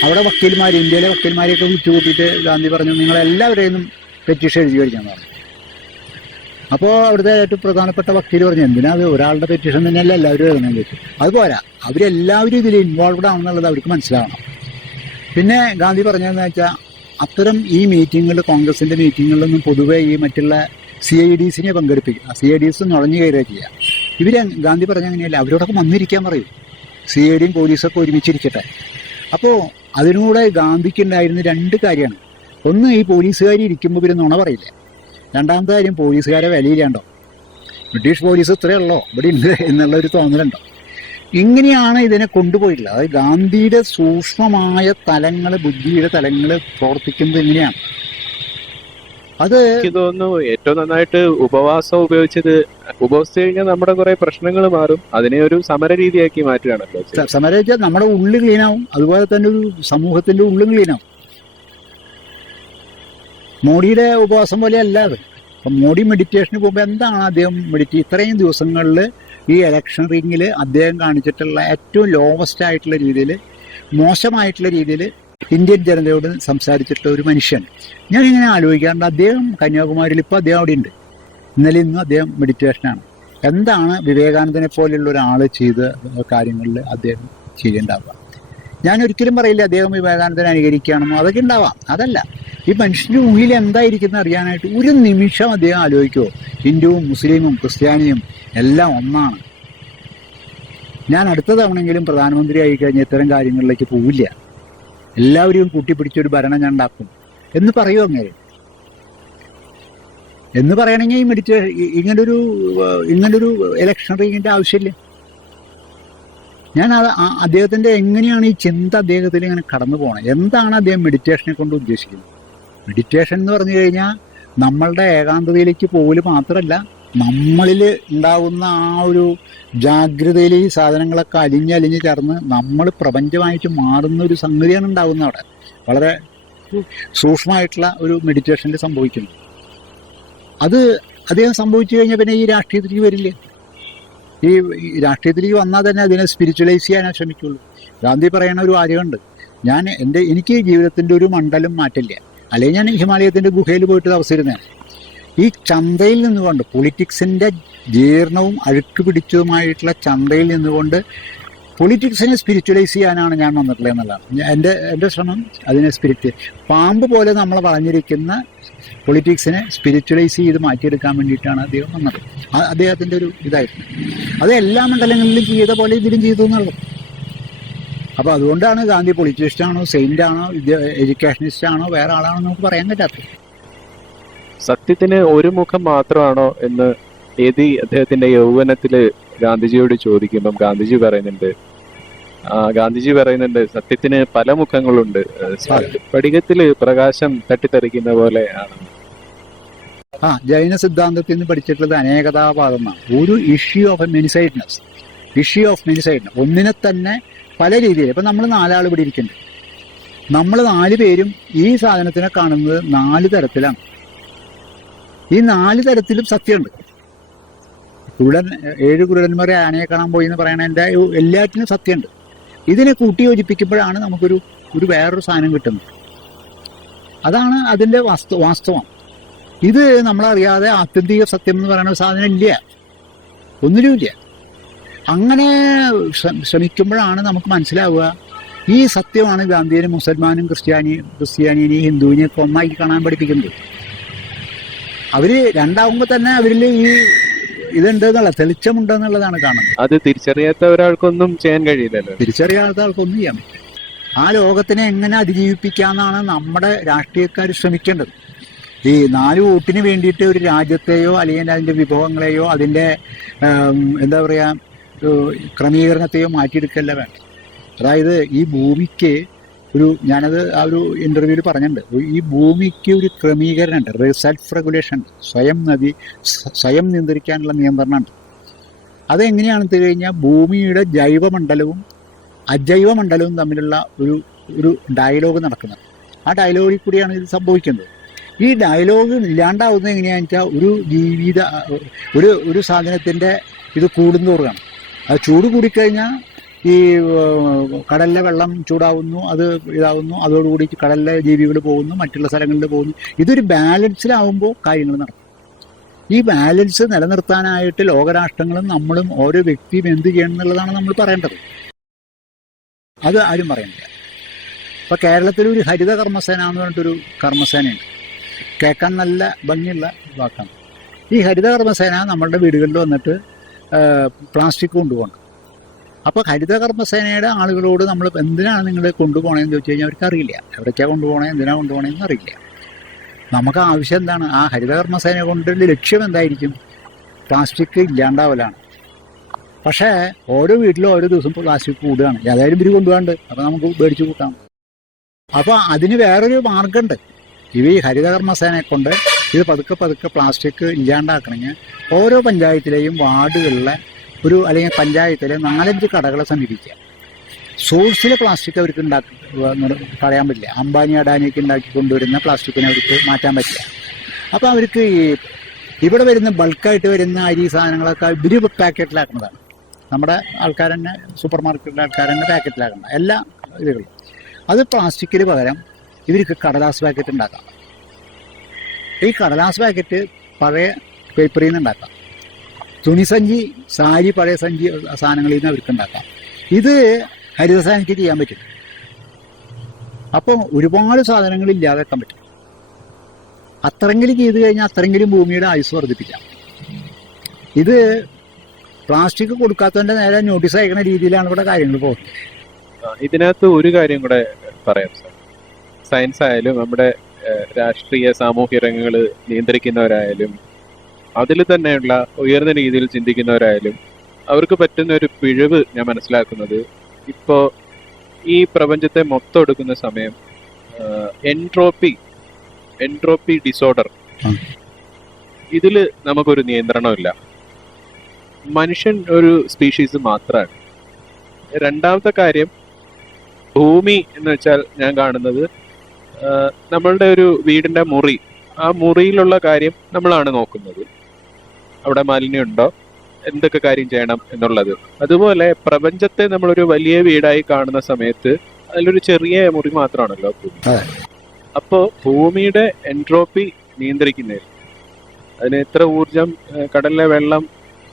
അവിടെ വക്കീൽമാർ, ഇന്ത്യയിലെ വക്കീൽമാരെയൊക്കെ വിളിച്ചു കൂട്ടിയിട്ട് ഗാന്ധി പറഞ്ഞു, നിങ്ങളെല്ലാവരെയും പെറ്റീഷൻ എഴുതി കഴിക്കാമെന്ന് പറഞ്ഞു. അപ്പോൾ അവിടുത്തെ ഏറ്റവും പ്രധാനപ്പെട്ട വക്കീൽ പറഞ്ഞു, എന്തിനാ അത്, ഒരാളുടെ പെറ്റീഷൻ തന്നെയല്ല എല്ലാവരും എഴുതാൻ ചോദിച്ചു. അതുപോരാ, അവരെല്ലാവരും ഇതിൽ ഇൻവോൾവ്ഡ് ആണെന്നുള്ളത് അവർക്ക് മനസ്സിലാവണം. പിന്നെ ഗാന്ധി പറഞ്ഞതെന്ന് വെച്ചാൽ, അത്തരം ഈ മീറ്റിങ്ങുകൾ, കോൺഗ്രസിൻ്റെ മീറ്റിങ്ങുകളിലൊന്നും പൊതുവേ ഈ മറ്റുള്ള CIDs പങ്കെടുപ്പിക്കുക, CIDs നുഴഞ്ഞു കയറുക ചെയ്യുക. ഇവരെ ഗാന്ധി പറഞ്ഞ അങ്ങനെയല്ല, അവരോടൊക്കെ വന്നിരിക്കാൻ പറയും, CIDയും പോലീസൊക്കെ ഒരുമിച്ചിരിക്കട്ടെ. അപ്പോൾ അതിനൂടെ ഗാന്ധിക്കുണ്ടായിരുന്ന രണ്ട് കാര്യമാണ്. ഒന്ന്, ഈ പോലീസുകാർ ഇരിക്കുമ്പോൾ പിന്നെ നുണ പറയില്ല. രണ്ടാമത്തെ കാര്യം, പോലീസുകാരെ വിലയില്ലാണ്ടോ, ബ്രിട്ടീഷ് പോലീസ് ഇത്രയേ ഉള്ളോ ഇവിടെ ഉണ്ട് എന്നുള്ളൊരു തോന്നലുണ്ടോ. ഇങ്ങനെയാണ് ഇതിനെ കൊണ്ടുപോയിട്ടുള്ളത്. അതായത് ഗാന്ധിയുടെ സൂക്ഷ്മമായ തലങ്ങൾ, ബുദ്ധിയുടെ തലങ്ങൾ പ്രവർത്തിക്കുന്നത് ഇങ്ങനെയാണ്. അത് എനിക്ക് തോന്നുന്നു ഏറ്റവും നന്നായിട്ട് ഉപവാസം ഉപവസിച്ചു കഴിഞ്ഞാൽ നമ്മുടെ കുറെ പ്രശ്നങ്ങൾ മാറും. അതിനെ ഒരു സമര രീതിയാക്കി മാറ്റുകയാണല്ലോ. സമരം നമ്മുടെ ഉള്ളിൽ ക്ലീനാവും, അതുപോലെ തന്നെ ഒരു സമൂഹത്തിന്റെ ഉള്ളും ക്ലീനാവും. മോഡിയുടെ ഉപവാസം പോലെ അല്ലാതെ. അപ്പം മോഡി മെഡിറ്റേഷന് പോകുമ്പോൾ എന്താണ് അദ്ദേഹം ഇത്രയും ദിവസങ്ങളിൽ ഈ ഇലക്ഷൻ റിങ്ങിൽ അദ്ദേഹം കാണിച്ചിട്ടുള്ള ഏറ്റവും ലോവസ്റ്റ് ആയിട്ടുള്ള രീതിയിൽ, മോശമായിട്ടുള്ള രീതിയിൽ ഇന്ത്യൻ ജനതയോട് സംസാരിച്ചിട്ടുള്ള ഒരു മനുഷ്യൻ. ഞാനിങ്ങനെ ആലോചിക്കാറുണ്ട്, അദ്ദേഹം കന്യാകുമാരിയിൽ ഇപ്പോൾ അദ്ദേഹം അവിടെ ഉണ്ട്, ഇന്നലെ ഇന്നും അദ്ദേഹം മെഡിറ്റേഷനാണ്. എന്താണ് വിവേകാനന്ദനെ പോലെയുള്ള ഒരാൾ ചെയ്ത കാര്യങ്ങളിൽ അദ്ദേഹം ചെയ്യേണ്ടാവുക? ഞാൻ ഒരിക്കലും പറയില്ല അദ്ദേഹം വിവേകാനന്ദനെ അനുകരിക്കുകയാണെന്നോ, അതൊക്കെ ഉണ്ടാവാം. അതല്ല, ഈ മനുഷ്യൻ്റെ ഉള്ളിൽ എന്തായിരിക്കുന്ന അറിയാനായിട്ട് ഒരു നിമിഷം അദ്ദേഹം ആലോചിക്കുമോ, ഹിന്ദുവും മുസ്ലിമും ക്രിസ്ത്യാനിയും എല്ലാം ഒന്നാണ്, ഞാൻ അടുത്ത തവണെങ്കിലും പ്രധാനമന്ത്രി ആയി കഴിഞ്ഞാൽ ഇത്തരം കാര്യങ്ങളിലേക്ക് പോവില്ല, എല്ലാവരെയും കൂട്ടിപ്പിടിച്ചൊരു ഭരണം ഞാൻ ഉണ്ടാക്കും എന്ന് പറയുമോ? അങ്ങനെ എന്ന് പറയണമെങ്കിൽ ഈ ഇങ്ങനൊരു ഇലക്ഷൻ റിങ്ങിൻ്റെ ആവശ്യമില്ല. ഞാൻ അദ്ദേഹത്തിൻ്റെ എങ്ങനെയാണ് ഈ ചിന്ത അദ്ദേഹത്തിൽ ഇങ്ങനെ കടന്നു പോകണം? എന്താണ് അദ്ദേഹം മെഡിറ്റേഷനെ കൊണ്ട് ഉദ്ദേശിക്കുന്നത്? മെഡിറ്റേഷൻ എന്ന് പറഞ്ഞു കഴിഞ്ഞാൽ നമ്മളുടെ ഏകാന്തതയിലേക്ക് പോകല് മാത്രമല്ല, നമ്മളിൽ ഉണ്ടാകുന്ന ആ ഒരു ജാഗ്രതയിൽ ഈ സാധനങ്ങളൊക്കെ അലിഞ്ഞ് ചേർന്ന് നമ്മൾ പ്രപഞ്ചമായിട്ട് മാറുന്ന ഒരു സംഗതിയാണ് ഉണ്ടാകുന്നത്. അവിടെ വളരെ സൂക്ഷ്മമായിട്ടുള്ള ഒരു മെഡിറ്റേഷനിൽ സംഭവിക്കുന്നു. അത് അദ്ദേഹം സംഭവിച്ചു കഴിഞ്ഞാൽ പിന്നെ ഈ രാഷ്ട്രീയത്തിലേക്ക് വരില്ലേ. ഈ രാഷ്ട്രീയത്തിലേക്ക് വന്നാൽ തന്നെ അതിനെ സ്പിരിച്വലൈസ് ചെയ്യാനേ ശ്രമിക്കുള്ളൂ. ഗാന്ധി പറയുന്ന ഒരു വാചകമുണ്ട്, എനിക്ക് ജീവിതത്തിൻ്റെ ഒരു മണ്ഡലം മാറ്റില്ല, അല്ലെങ്കിൽ ഞാൻ ഹിമാലയത്തിൻ്റെ ഗുഹയിൽ പോയിട്ട് അവസരുന്നതാണ്. ഈ ചന്തയിൽ നിന്നുകൊണ്ട്, പൊളിറ്റിക്സിൻ്റെ ജീർണവും അഴുക്ക് പിടിച്ചതുമായിട്ടുള്ള ചന്തയിൽ നിന്നുകൊണ്ട് പൊളിറ്റിക്സിനെ സ്പിരിച്വലൈസ് ചെയ്യാനാണ് ഞാൻ വന്നിട്ടുള്ളത് എന്നുള്ളതാണ് എൻ്റെ ശ്രമം. അതിനെ പാമ്പ് പോലെ നമ്മൾ വളഞ്ഞിരിക്കുന്ന പൊളിറ്റിക്സിനെ സ്പിരിച്വലൈസ് ചെയ്ത് മാറ്റിയെടുക്കാൻ വേണ്ടിയിട്ടാണ് അദ്ദേഹം വന്നത്. അദ്ദേഹത്തിൻ്റെ ഒരു ഇതായിരുന്നു. അത് എല്ലാ മണ്ഡലങ്ങളിലും ചെയ്ത പോലെ ഇതിലും ചെയ്തു എന്നുള്ളത്. അപ്പോൾ അതുകൊണ്ടാണ് ഗാന്ധി പൊളിറ്റിഷ്യനാണോ, സെയിൻ്റാണോ, എഡ്യൂക്കേഷനിസ്റ്റ് ആണോ, വേറെ ആളാണോ നമുക്ക് പറയാൻ പറ്റാത്തത്. സത്യത്തിന് ഒരു മുഖം മാത്രമാണോ എന്ന് അദ്ദേഹത്തിന്റെ യൗവനത്തില് ഗാന്ധിജിയോട് ചോദിക്കുമ്പം ഗാന്ധിജി പറയുന്നുണ്ട് സത്യത്തിന് പല മുഖങ്ങളുണ്ട്, സ്ഫടികത്തില് പ്രകാശം തട്ടിത്തെറിക്കുന്ന പോലെ ആണ്. ജൈന സിദ്ധാന്തത്തിൽ നിന്ന് പഠിച്ചിട്ടുള്ളത് അനേകതാവാദമാണ്. ഒരു ഇഷ്യൂ ഓഫ് മെനിസൈഡ്നെസ്, ഒന്നിനെ തന്നെ പല രീതിയിൽ. ഇപ്പം നമ്മൾ 4 ആൾ ഇവിടെ ഇരിക്കുന്നുണ്ട്, നമ്മൾ 4 പേരും ഈ സാധനത്തിനെ കാണുന്നത് 4 തരത്തിലാണ്. ഈ 4 തരത്തിലും സത്യമുണ്ട്. 7 കുരുടന്മാരെ ആനയെ കാണാൻ പോയി എന്ന് പറയണതിൻ്റെ എല്ലാറ്റിനും സത്യമുണ്ട്. ഇതിനെ കൂട്ടി യോജിപ്പിക്കുമ്പോഴാണ് നമുക്കൊരു വേറൊരു സാധനം കിട്ടുന്നത്. അതാണ് അതിൻ്റെ വാസ്തവം. ഇത് നമ്മളറിയാതെ ആത്യന്തിക സത്യം എന്ന് പറയുന്ന ഒരു സാധനം ഇല്ല, ഒന്നിലുമില്ല. അങ്ങനെ ശ്രമിക്കുമ്പോഴാണ് നമുക്ക് മനസ്സിലാവുക ഈ സത്യമാണ് ഗാന്ധിയെ മുസൽമാനും ക്രിസ്ത്യാനിയെയും ഹിന്ദുവിനെയൊക്കെ ഒന്നാക്കി കാണാൻ പഠിപ്പിക്കുന്നത്. അവർ രണ്ടാവുമ്പോൾ തന്നെ അവരിൽ ഈ ഇതുണ്ട് എന്നുള്ള തെളിച്ചമുണ്ട് എന്നുള്ളതാണ് കാണുന്നത്. അത് തിരിച്ചറിയാത്ത ഒരാൾക്കൊന്നും ചെയ്യാൻ കഴിയില്ലല്ലോ. തിരിച്ചറിയാത്ത ആൾക്കൊന്നും ചെയ്യാൻ പറ്റില്ല. ആ ലോകത്തിനെ എങ്ങനെ അതിജീവിപ്പിക്കാമെന്നാണ് നമ്മുടെ രാഷ്ട്രീയക്കാർ ശ്രമിക്കേണ്ടത്. ഈ 4 വോട്ടിന് വേണ്ടിയിട്ട് ഒരു രാജ്യത്തെയോ അല്ലെങ്കിൽ അതിൻ്റെ വിഭവങ്ങളെയോ അതിൻ്റെ എന്താ പറയുക ക്രമീകരണത്തെയോ മാറ്റിയെടുക്കല്ല വേണ്ട. അതായത് ഈ ഭൂമിക്ക് ഞാനത് ആ ഒരു ഇൻ്റർവ്യൂവിൽ പറഞ്ഞിട്ടുണ്ട്, ഈ ഭൂമിക്ക് ഒരു ക്രമീകരണമുണ്ട്, സെൽഫ് റെഗുലേഷൻ, സ്വയം നിയന്ത്രിക്കാനുള്ള നിയന്ത്രണമുണ്ട്. അതെങ്ങനെയാണെന്ന് വെച്ച് കഴിഞ്ഞാൽ ഭൂമിയുടെ ജൈവമണ്ഡലവും അജൈവമണ്ഡലവും തമ്മിലുള്ള ഒരു ഡയലോഗ് നടക്കുന്നത്. ആ ഡയലോഗിൽ കൂടിയാണ് ഇത് സംഭവിക്കുന്നത്. ഈ ഡയലോഗ് ഇല്ലാണ്ടാവുന്നത് എങ്ങനെയാണെന്ന് വെച്ചാൽ ഒരു സാധനത്തിൻ്റെ ഇത് കൂടുന്നോറുകയാണ്. അത് ചൂട് കൂടിക്കഴിഞ്ഞാൽ ഈ കടലിലെ വെള്ളം ചൂടാവുന്നു, അത് ഇതാവുന്നു, അതോടുകൂടി കടലിലെ ജീവികൾ പോകുന്നു, മറ്റുള്ള സ്ഥലങ്ങളിൽ പോകുന്നു. ഇതൊരു ബാലൻസിലാവുമ്പോൾ കാര്യങ്ങൾ നടക്കും. ഈ ബാലൻസ് നിലനിർത്താനായിട്ട് ലോകരാഷ്ട്രങ്ങളും നമ്മളും ഓരോ വ്യക്തിയും എന്ത് ചെയ്യണം എന്നുള്ളതാണ് നമ്മൾ പറയേണ്ടത്. അത് ആരും പറയുന്നില്ല. ഇപ്പോൾ കേരളത്തിലൊരു ഹരിത കർമ്മസേന എന്ന് പറഞ്ഞിട്ടൊരു കർമ്മസേനയുണ്ട്. കേൾക്കാൻ നല്ല ഭംഗിയുള്ള വാക്കാണ്. ഈ ഹരിത കർമ്മസേന നമ്മളുടെ വീടുകളിൽ വന്നിട്ട് പ്ലാസ്റ്റിക് കൊണ്ടുപോകണം. അപ്പോൾ ഹരിതകർമ്മസേനയുടെ ആളുകളോട് നമ്മൾ എന്തിനാണ് നിങ്ങൾ കൊണ്ടുപോകണമെന്ന് ചോദിച്ചു കഴിഞ്ഞാൽ അവർക്ക് അറിയില്ല. എവിടേക്കാണ് കൊണ്ടുപോകണേ, എന്തിനാണ് കൊണ്ടുപോകണമെന്ന് അറിയില്ല. നമുക്ക് ആവശ്യം എന്താണ്? ആ ഹരിതകർമ്മസേന കൊണ്ടുള്ള ലക്ഷ്യം എന്തായിരിക്കും? പ്ലാസ്റ്റിക് ഇല്ലാണ്ടാവലാണ്. പക്ഷേ ഓരോ വീട്ടിലും ഓരോ ദിവസം പ്ലാസ്റ്റിക് കൂടുകയാണ്. ഏതായാലും ഇവർ കൊണ്ടുപോകാണ്ട്, അപ്പോൾ നമുക്ക് മേടിച്ച് കൂട്ടാം. അപ്പോൾ അതിന് വേറൊരു മാർഗമുണ്ട്. ഈ ഹരിതകർമ്മസേനയെ കൊണ്ട് ഇത് പതുക്കെ പതുക്കെ പ്ലാസ്റ്റിക് ഇല്ലാണ്ടാക്കണമെങ്കിൽ ഓരോ പഞ്ചായത്തിലെയും വാർഡുകളിലെ അല്ലെങ്കിൽ പഞ്ചായത്തിലെ 4-5 കടകളെ സമീപിക്കുക. സോഴ്സിലെ പ്ലാസ്റ്റിക് അവർക്ക് കളയാൻ പറ്റില്ല. അംബാനി അഡാനിയൊക്കെ ഉണ്ടാക്കി കൊണ്ടുവരുന്ന പ്ലാസ്റ്റിക്കിനെ അവർക്ക് മാറ്റാൻ പറ്റില്ല. അപ്പോൾ അവർക്ക് ഇവിടെ വരുന്ന ബൾക്കായിട്ട് വരുന്ന അരി സാധനങ്ങളൊക്കെ ഇവർ പാക്കറ്റിലാക്കുന്നതാണ്. നമ്മുടെ ആൾക്കാർ തന്നെ, സൂപ്പർ മാർക്കറ്റിലെ ആൾക്കാർ തന്നെ പാക്കറ്റിലാക്കണം എല്ലാ ഇതുകളും. അത് പ്ലാസ്റ്റിക്കിന് പകരം ഇവർക്ക് കടലാസ് പാക്കറ്റ് ഉണ്ടാക്കാം. ഈ കടലാസ് പാക്കറ്റ് പഴയ പേപ്പറിൽ നിന്ന് ഉണ്ടാക്കാം. തുണിസഞ്ചി, സാരി, പഴയ സഞ്ചി സാധനങ്ങളിൽ നിന്ന് അവർക്ക് ഉണ്ടാക്കാം. ഇത് ഹരിതസേനയ്ക്ക് ചെയ്യാൻ പറ്റും. അപ്പോൾ ഒരുപാട് സാധനങ്ങൾ ഇല്ലാതെ വെക്കാൻ പറ്റും. അത്രയെങ്കിലും ചെയ്ത് കഴിഞ്ഞാൽ അത്രയെങ്കിലും ഭൂമിയുടെ ആയുസ് വർദ്ധിപ്പിക്കാം. ഇത് പ്ലാസ്റ്റിക് കൊടുക്കാത്തതിൻ്റെ നേരെ നോട്ടീസ് അയക്കുന്ന രീതിയിലാണ് ഇവിടെ കാര്യങ്ങൾ പോകുന്നത്. ഇതിനകത്ത് ഒരു കാര്യം കൂടെ പറയാം സാർ. സയൻസ് ആയാലും നമ്മുടെ രാഷ്ട്രീയ സാമൂഹ്യ രംഗങ്ങൾ നിയന്ത്രിക്കുന്നവരായാലും അതിൽ തന്നെയുള്ള ഉയർന്ന രീതിയിൽ ചിന്തിക്കുന്നവരായാലും അവർക്ക് പറ്റുന്ന ഒരു പിഴവ് ഞാൻ മനസ്സിലാക്കുന്നത്, ഇപ്പോൾ ഈ പ്രപഞ്ചത്തെ മൊത്തം എടുക്കുന്ന സമയം എൻട്രോപ്പി ഡിസോർഡർ, ഇതിൽ നമുക്കൊരു നിയന്ത്രണമില്ല. മനുഷ്യൻ ഒരു സ്പീഷീസ് മാത്രമാണ്. രണ്ടാമത്തെ കാര്യം, ഭൂമി എന്ന് വെച്ചാൽ ഞാൻ കാണുന്നത് നമ്മളുടെ ഒരു വീടിൻ്റെ മുറി, ആ മുറിയിലുള്ള കാര്യം നമ്മളാണ് നോക്കുന്നത്. അവിടെ മാലിന്യം ഉണ്ടോ, എന്തൊക്കെ കാര്യം ചെയ്യണം എന്നുള്ളത്. അതുപോലെ പ്രപഞ്ചത്തെ നമ്മളൊരു വലിയ വീടായി കാണുന്ന സമയത്ത് അതിലൊരു ചെറിയ മുറി മാത്രമാണല്ലോ ഭൂമി. അപ്പോൾ ഭൂമിയുടെ എൻട്രോപ്പി നിയന്ത്രിക്കുന്നതിൽ അതിന് എത്ര ഊർജം, കടലിലെ വെള്ളം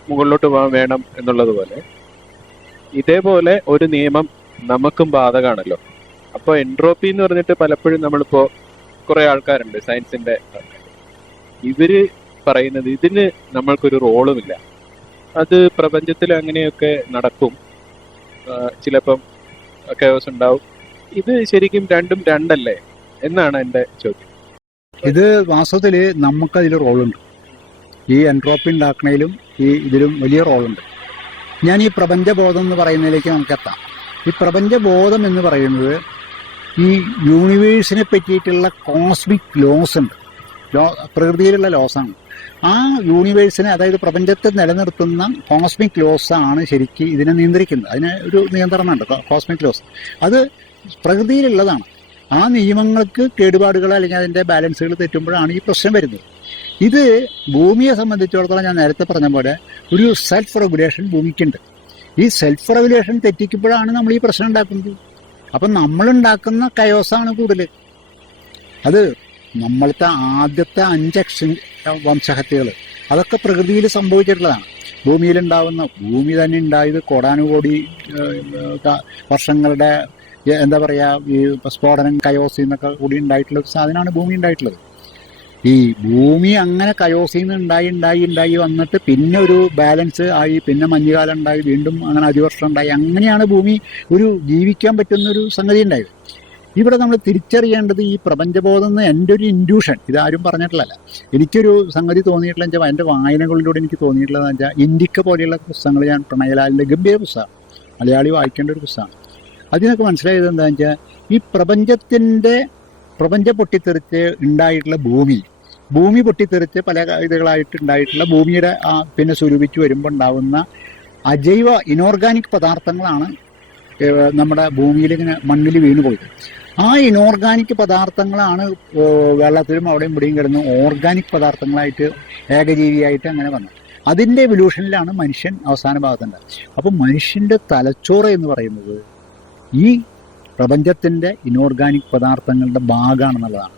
മുകളിലോട്ട് പോകാൻ വേണം എന്നുള്ളതുപോലെ ഇതേപോലെ ഒരു നിയമം നമുക്കും ബാധകമാണല്ലോ. അപ്പോൾ എൻട്രോപ്പി എന്ന് പറഞ്ഞിട്ട് പലപ്പോഴും നമ്മളിപ്പോൾ കുറേ ആൾക്കാരുണ്ട്, സയൻസിൻ്റെ ആൾക്കാർ, ഇവര് പറയുന്നത് ഇതിന് നമ്മൾക്കൊരു റോളുമില്ല, അത് പ്രപഞ്ചത്തിൽ അങ്ങനെയൊക്കെ നടക്കും, ചിലപ്പം കയോസ് ഉണ്ടാവും. ഇത് ശരിക്കും രണ്ടും രണ്ടല്ലേ എന്നാണ് എൻ്റെ ചോദ്യം. ഇത് വാസ്തവത്തിൽ നമുക്കതിൽ റോളുണ്ട്. ഈ എൻട്രോപ്പി ഉണ്ടാക്കുന്നതിലും ഇതിലും വലിയ റോളുണ്ട്. ഞാൻ ഈ പ്രപഞ്ചബോധം എന്ന് പറയുന്നതിലേക്ക് നമുക്കെത്താം. ഈ പ്രപഞ്ചബോധം എന്ന് പറയുന്നത് ഈ യൂണിവേഴ്സിനെ പറ്റിയിട്ടുള്ള കോസ്മിക് ലോസ് ഉണ്ട്, പ്രകൃതിയിലുള്ള ലോസാണ്. ആ യൂണിവേഴ്സിനെ, അതായത് പ്രപഞ്ചത്തെ നിലനിർത്തുന്ന കോസ്മിക് ലോസാണ് ശരിക്കും ഇതിനെ നിയന്ത്രിക്കുന്നത്. അതിന് ഒരു നിയന്ത്രണമുണ്ട്, കോസ്മിക് ലോസ്. അത് പ്രകൃതിയിലുള്ളതാണ്. ആ നിയമങ്ങൾക്ക് കേടുപാടുകൾ അല്ലെങ്കിൽ അതിൻ്റെ ബാലൻസുകൾ തെറ്റുമ്പോഴാണ് ഈ പ്രശ്നം വരുന്നത്. ഇത് ഭൂമിയെ സംബന്ധിച്ചിടത്തോളം ഞാൻ നേരത്തെ പറഞ്ഞ പോലെ ഒരു സെൽഫ് റെഗുലേഷൻ ഭൂമിക്കുണ്ട്. ഈ സെൽഫ് റെഗുലേഷൻ തെറ്റിക്കുമ്പോഴാണ് നമ്മൾ ഈ പ്രശ്നം ഉണ്ടാക്കുന്നത്. അപ്പം നമ്മളുണ്ടാക്കുന്ന കയോസാണ് കൂടുതൽ. അത് നമ്മളത്തെ ആദ്യത്തെ 5 വംശഹത്യകൾ അതൊക്കെ പ്രകൃതിയിൽ സംഭവിച്ചിട്ടുള്ളതാണ്. ഭൂമി തന്നെ ഉണ്ടായത് കോടാനുകോടി വർഷങ്ങളുടെ എന്താ പറയുക, ഈ സ്ഫോടനം, കയോസിൽ നിന്നൊക്കെ കൂടി ഉണ്ടായിട്ടുള്ള ഒരു സാധനമാണ് ഭൂമി ഉണ്ടായിട്ടുള്ളത്. ഈ ഭൂമി അങ്ങനെ കയോസിൽ നിന്ന് ഉണ്ടായി വന്നിട്ട് പിന്നെ ഒരു ബാലൻസ് ആയി, പിന്നെ മഞ്ഞുകാലം ഉണ്ടായി, വീണ്ടും അങ്ങനെ അതിവർഷം ഉണ്ടായി. അങ്ങനെയാണ് ഭൂമി ഒരു ജീവിക്കാൻ പറ്റുന്നൊരു സംഗതി ഉണ്ടായത്. ഇവിടെ നമ്മൾ തിരിച്ചറിയേണ്ടത് ഈ പ്രപഞ്ചബോധം എന്ന് എൻ്റെ ഒരു ഇൻഡ്യൂഷൻ, ഇതാരും പറഞ്ഞിട്ടുള്ളതല്ല. എനിക്കൊരു സംഗതി തോന്നിയിട്ടുള്ള വെച്ചാൽ, എൻ്റെ വായനകളിലൂടെ എനിക്ക് തോന്നിയിട്ടുള്ളതെന്ന് വെച്ചാൽ, ഇൻഡിക്ക പോലെയുള്ള പുസ്തകങ്ങൾ, ഞാൻ പ്രണയലാലിൻ്റെ ഗംഭീര പുസ്തകം, മലയാളി വായിക്കേണ്ട ഒരു പുസ്തകമാണ്. അതിനൊക്കെ മനസ്സിലായത് എന്താണെന്ന് വെച്ചാൽ, ഈ പ്രപഞ്ചം പൊട്ടിത്തെറിച്ച് ഉണ്ടായിട്ടുള്ള ഭൂമി പൊട്ടിത്തെറിച്ച് പല ഇതുകളായിട്ട് ഉണ്ടായിട്ടുള്ള ഭൂമിയുടെ പിന്നെ സ്വരൂപിച്ച് വരുമ്പോൾ ഉണ്ടാവുന്ന അജൈവ ഇനോർഗാനിക് പദാർത്ഥങ്ങളാണ് നമ്മുടെ ഭൂമിയിലിങ്ങനെ മണ്ണിൽ വീണ് പോയത്. ആ ഇനോർഗാനിക് പദാർത്ഥങ്ങളാണ് വെള്ളത്തിലും അവിടെയും ഇവിടെയും കിടന്ന് ഓർഗാനിക് പദാർത്ഥങ്ങളായിട്ട് ഏകജീവിയായിട്ട് അങ്ങനെ വന്നത്. അതിൻ്റെ എവല്യൂഷനിലാണ് മനുഷ്യൻ അവസാന ഭാഗത്തുണ്ട്. അപ്പം മനുഷ്യൻ്റെ തലച്ചോറ് എന്ന് പറയുന്നത് ഈ പ്രപഞ്ചത്തിൻ്റെ ഇനോർഗാനിക് പദാർത്ഥങ്ങളുടെ ഭാഗമാണെന്നുള്ളതാണ്.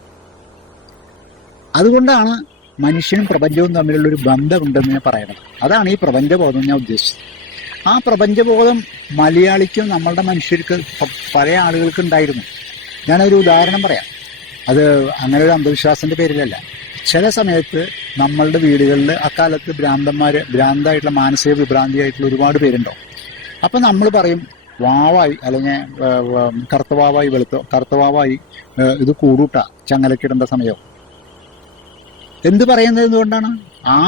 അതുകൊണ്ടാണ് മനുഷ്യനും പ്രപഞ്ചവും തമ്മിലുള്ളൊരു ബന്ധമുണ്ടെന്ന് ഞാൻ പറയുന്നത്. അതാണ് ഈ പ്രപഞ്ചബോധം ഞാൻ ഉദ്ദേശിച്ചത്. ആ പ്രപഞ്ചബോധം മലയാളിക്കും നമ്മളുടെ മനുഷ്യർക്ക്, പഴയ ആളുകൾക്ക് ഉണ്ടായിരുന്നു. ഞാനൊരു ഉദാഹരണം പറയാം. അത് അങ്ങനെ ഒരു അന്ധവിശ്വാസത്തിൻ്റെ പേരിലല്ല. ചില സമയത്ത് നമ്മളുടെ വീടുകളിൽ അക്കാലത്ത് ഭ്രാന്തായിട്ടുള്ള മാനസിക വിഭ്രാന്തിയായിട്ടുള്ള ഒരുപാട് പേരുണ്ടാവും. അപ്പം നമ്മൾ പറയും വാവായി, അല്ലെങ്കിൽ കറുത്തവാവായി കറുത്തവാവായി ഇത് കൂടൂട്ട ചങ്ങലക്കിടേണ്ട സമയം. എന്ത് പറയുന്നത് എന്തുകൊണ്ടാണ്? ആ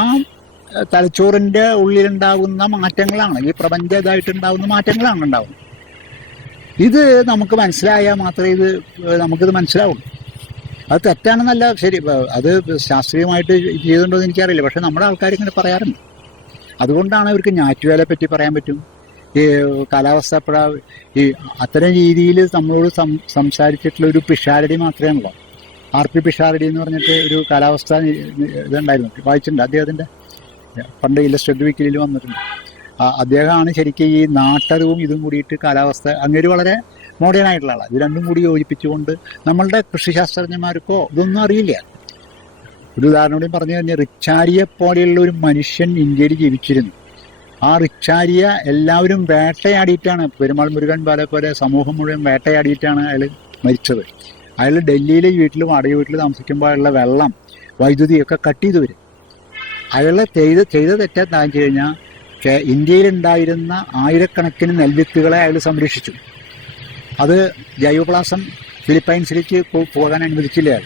തലച്ചോറിൻ്റെ ഉള്ളിലുണ്ടാകുന്ന മാറ്റങ്ങളാണ്, ഈ പ്രപഞ്ച ഇതായിട്ടുണ്ടാകുന്ന മാറ്റങ്ങളാണ് ഉണ്ടാകുന്നത്. ഇത് നമുക്ക് മനസ്സിലായാൽ മാത്രമേ നമുക്കിത് മനസ്സിലാവുള്ളൂ. അത് തെറ്റാണെന്നല്ല, ശരി, അത് ശാസ്ത്രീയമായിട്ട് ചെയ്തിട്ടുണ്ടോ എന്ന് എനിക്കറിയില്ല. പക്ഷെ നമ്മുടെ ആൾക്കാർ ഇങ്ങനെ പറയാറുണ്ട്. അതുകൊണ്ടാണ് അവർക്ക് ഞാറ്റുവേലയെ പറ്റി പറയാൻ പറ്റും. ഈ കാലാവസ്ഥ എപ്പോഴാണ് ഈ അത്തരം രീതിയിൽ നമ്മളോട് സംസാരിച്ചിട്ടുള്ള ഒരു പിഷാരടി മാത്രമേ ഉള്ളൂ. RP പിഷാരടി എന്ന് പറഞ്ഞിട്ട് ഒരു കാലാവസ്ഥ ഇതുണ്ടായിരുന്നു, വായിച്ചിട്ടുണ്ട്. അദ്ദേഹത്തിൻ്റെ പണ്ട് ഇല്ലസ്ട്രേറ്റഡ് വീക്കിലിൽ വന്നിട്ടുണ്ട്. അദ്ദേഹമാണ് ശരിക്കും ഈ നാട്ടറിവും ഇതും കൂടിയിട്ട് കാലാവസ്ഥ, അങ്ങേര് വളരെ മോഡേൺ ആയിട്ടുള്ള ആളാണ്. ഇത് രണ്ടും കൂടി യോജിപ്പിച്ചുകൊണ്ട് നമ്മളുടെ കൃഷിശാസ്ത്രജ്ഞന്മാർക്കോ ഇതൊന്നും അറിയില്ല. ഒരു ഉദാഹരണം കൂടി പറഞ്ഞു കഴിഞ്ഞാൽ, റിച്ചാരിയെ പോലെയുള്ള ഒരു മനുഷ്യൻ ഇന്ത്യയിൽ ജീവിച്ചിരുന്നു. ആ റിച്ചാരിയ എല്ലാവരും വേട്ടയാടിയിട്ടാണ്, പെരുമാൾ മുരുകൻ പോലെ സമൂഹം മുഴുവൻ വേട്ടയാടിയിട്ടാണ് അയാൾ മരിച്ചത്. അയാൾ ഡൽഹിയിലെ വീട്ടിൽ, വാടക വീട്ടിൽ താമസിക്കുമ്പോൾ അയാളുടെ വെള്ളം, വൈദ്യുതിയൊക്കെ കട്ട് ചെയ്ത് വരും. അയാളെ ചെയ്ത തെറ്റെന്താണെന്ന് വെച്ച് കഴിഞ്ഞാൽ, ഇന്ത്യയിലുണ്ടായിരുന്ന ആയിരക്കണക്കിന് നെൽവിത്തുകളെ അയാൾ സംരക്ഷിച്ചു. അത് ജൈവപ്ലാസം ഫിലിപ്പൈൻസിലേക്ക് പോകാൻ അനുവദിച്ചില്ല അയാൾ.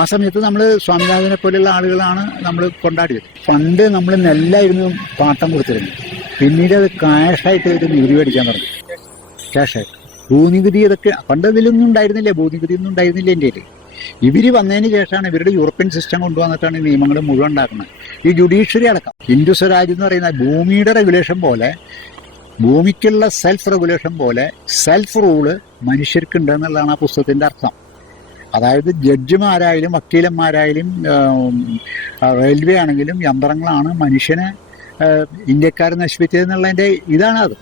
ആ സമയത്ത് നമ്മൾ സ്വാമിനാഥനെ പോലെയുള്ള ആളുകളാണ് നമ്മൾ കൊണ്ടാടിയത്. പണ്ട് നമ്മൾ നെല്ലായിരുന്നു പാട്ടം കൊടുത്തിരുന്നത്. പിന്നീട് അത് കാഷായിട്ട് ഒരു നികുതി മേടിക്കാൻ തുടങ്ങി. ക്യാഷായിട്ട് ഭൂനികുതി, ഇതൊക്കെ പണ്ട് ഇതിലൊന്നും ഉണ്ടായിരുന്നില്ല, ഭൂനികുതി ഒന്നും ഉണ്ടായിരുന്നില്ല ഇന്ത്യയിൽ. ഇവർ വന്നതിന് ശേഷമാണ്, ഇവരുടെ യൂറോപ്യൻ സിസ്റ്റം കൊണ്ടുവന്നിട്ടാണ് ഈ നിയമങ്ങൾ മുഴുവൻ ഉണ്ടാക്കുന്നത്. ഈ ജുഡീഷ്യറി അടക്കം ഹിന്ദു സ്വരാജ് എന്ന് പറയുന്ന ഭൂമിയുടെ റെഗുലേഷൻ പോലെ, ഭൂമിക്കുള്ള സെൽഫ് റെഗുലേഷൻ പോലെ സെൽഫ് റൂള് മനുഷ്യർക്കുണ്ട് എന്നുള്ളതാണ് ആ പുസ്തകത്തിൻ്റെ അർത്ഥം. അതായത് ജഡ്ജിമാരായാലും വക്കീലന്മാരായാലും റെയിൽവേ ആണെങ്കിലും യന്ത്രങ്ങളാണ് മനുഷ്യനെ ഇന്ത്യക്കാർ നശിപ്പിച്ചതെന്നുള്ളതിൻ്റെ ഇതാണ് അത്.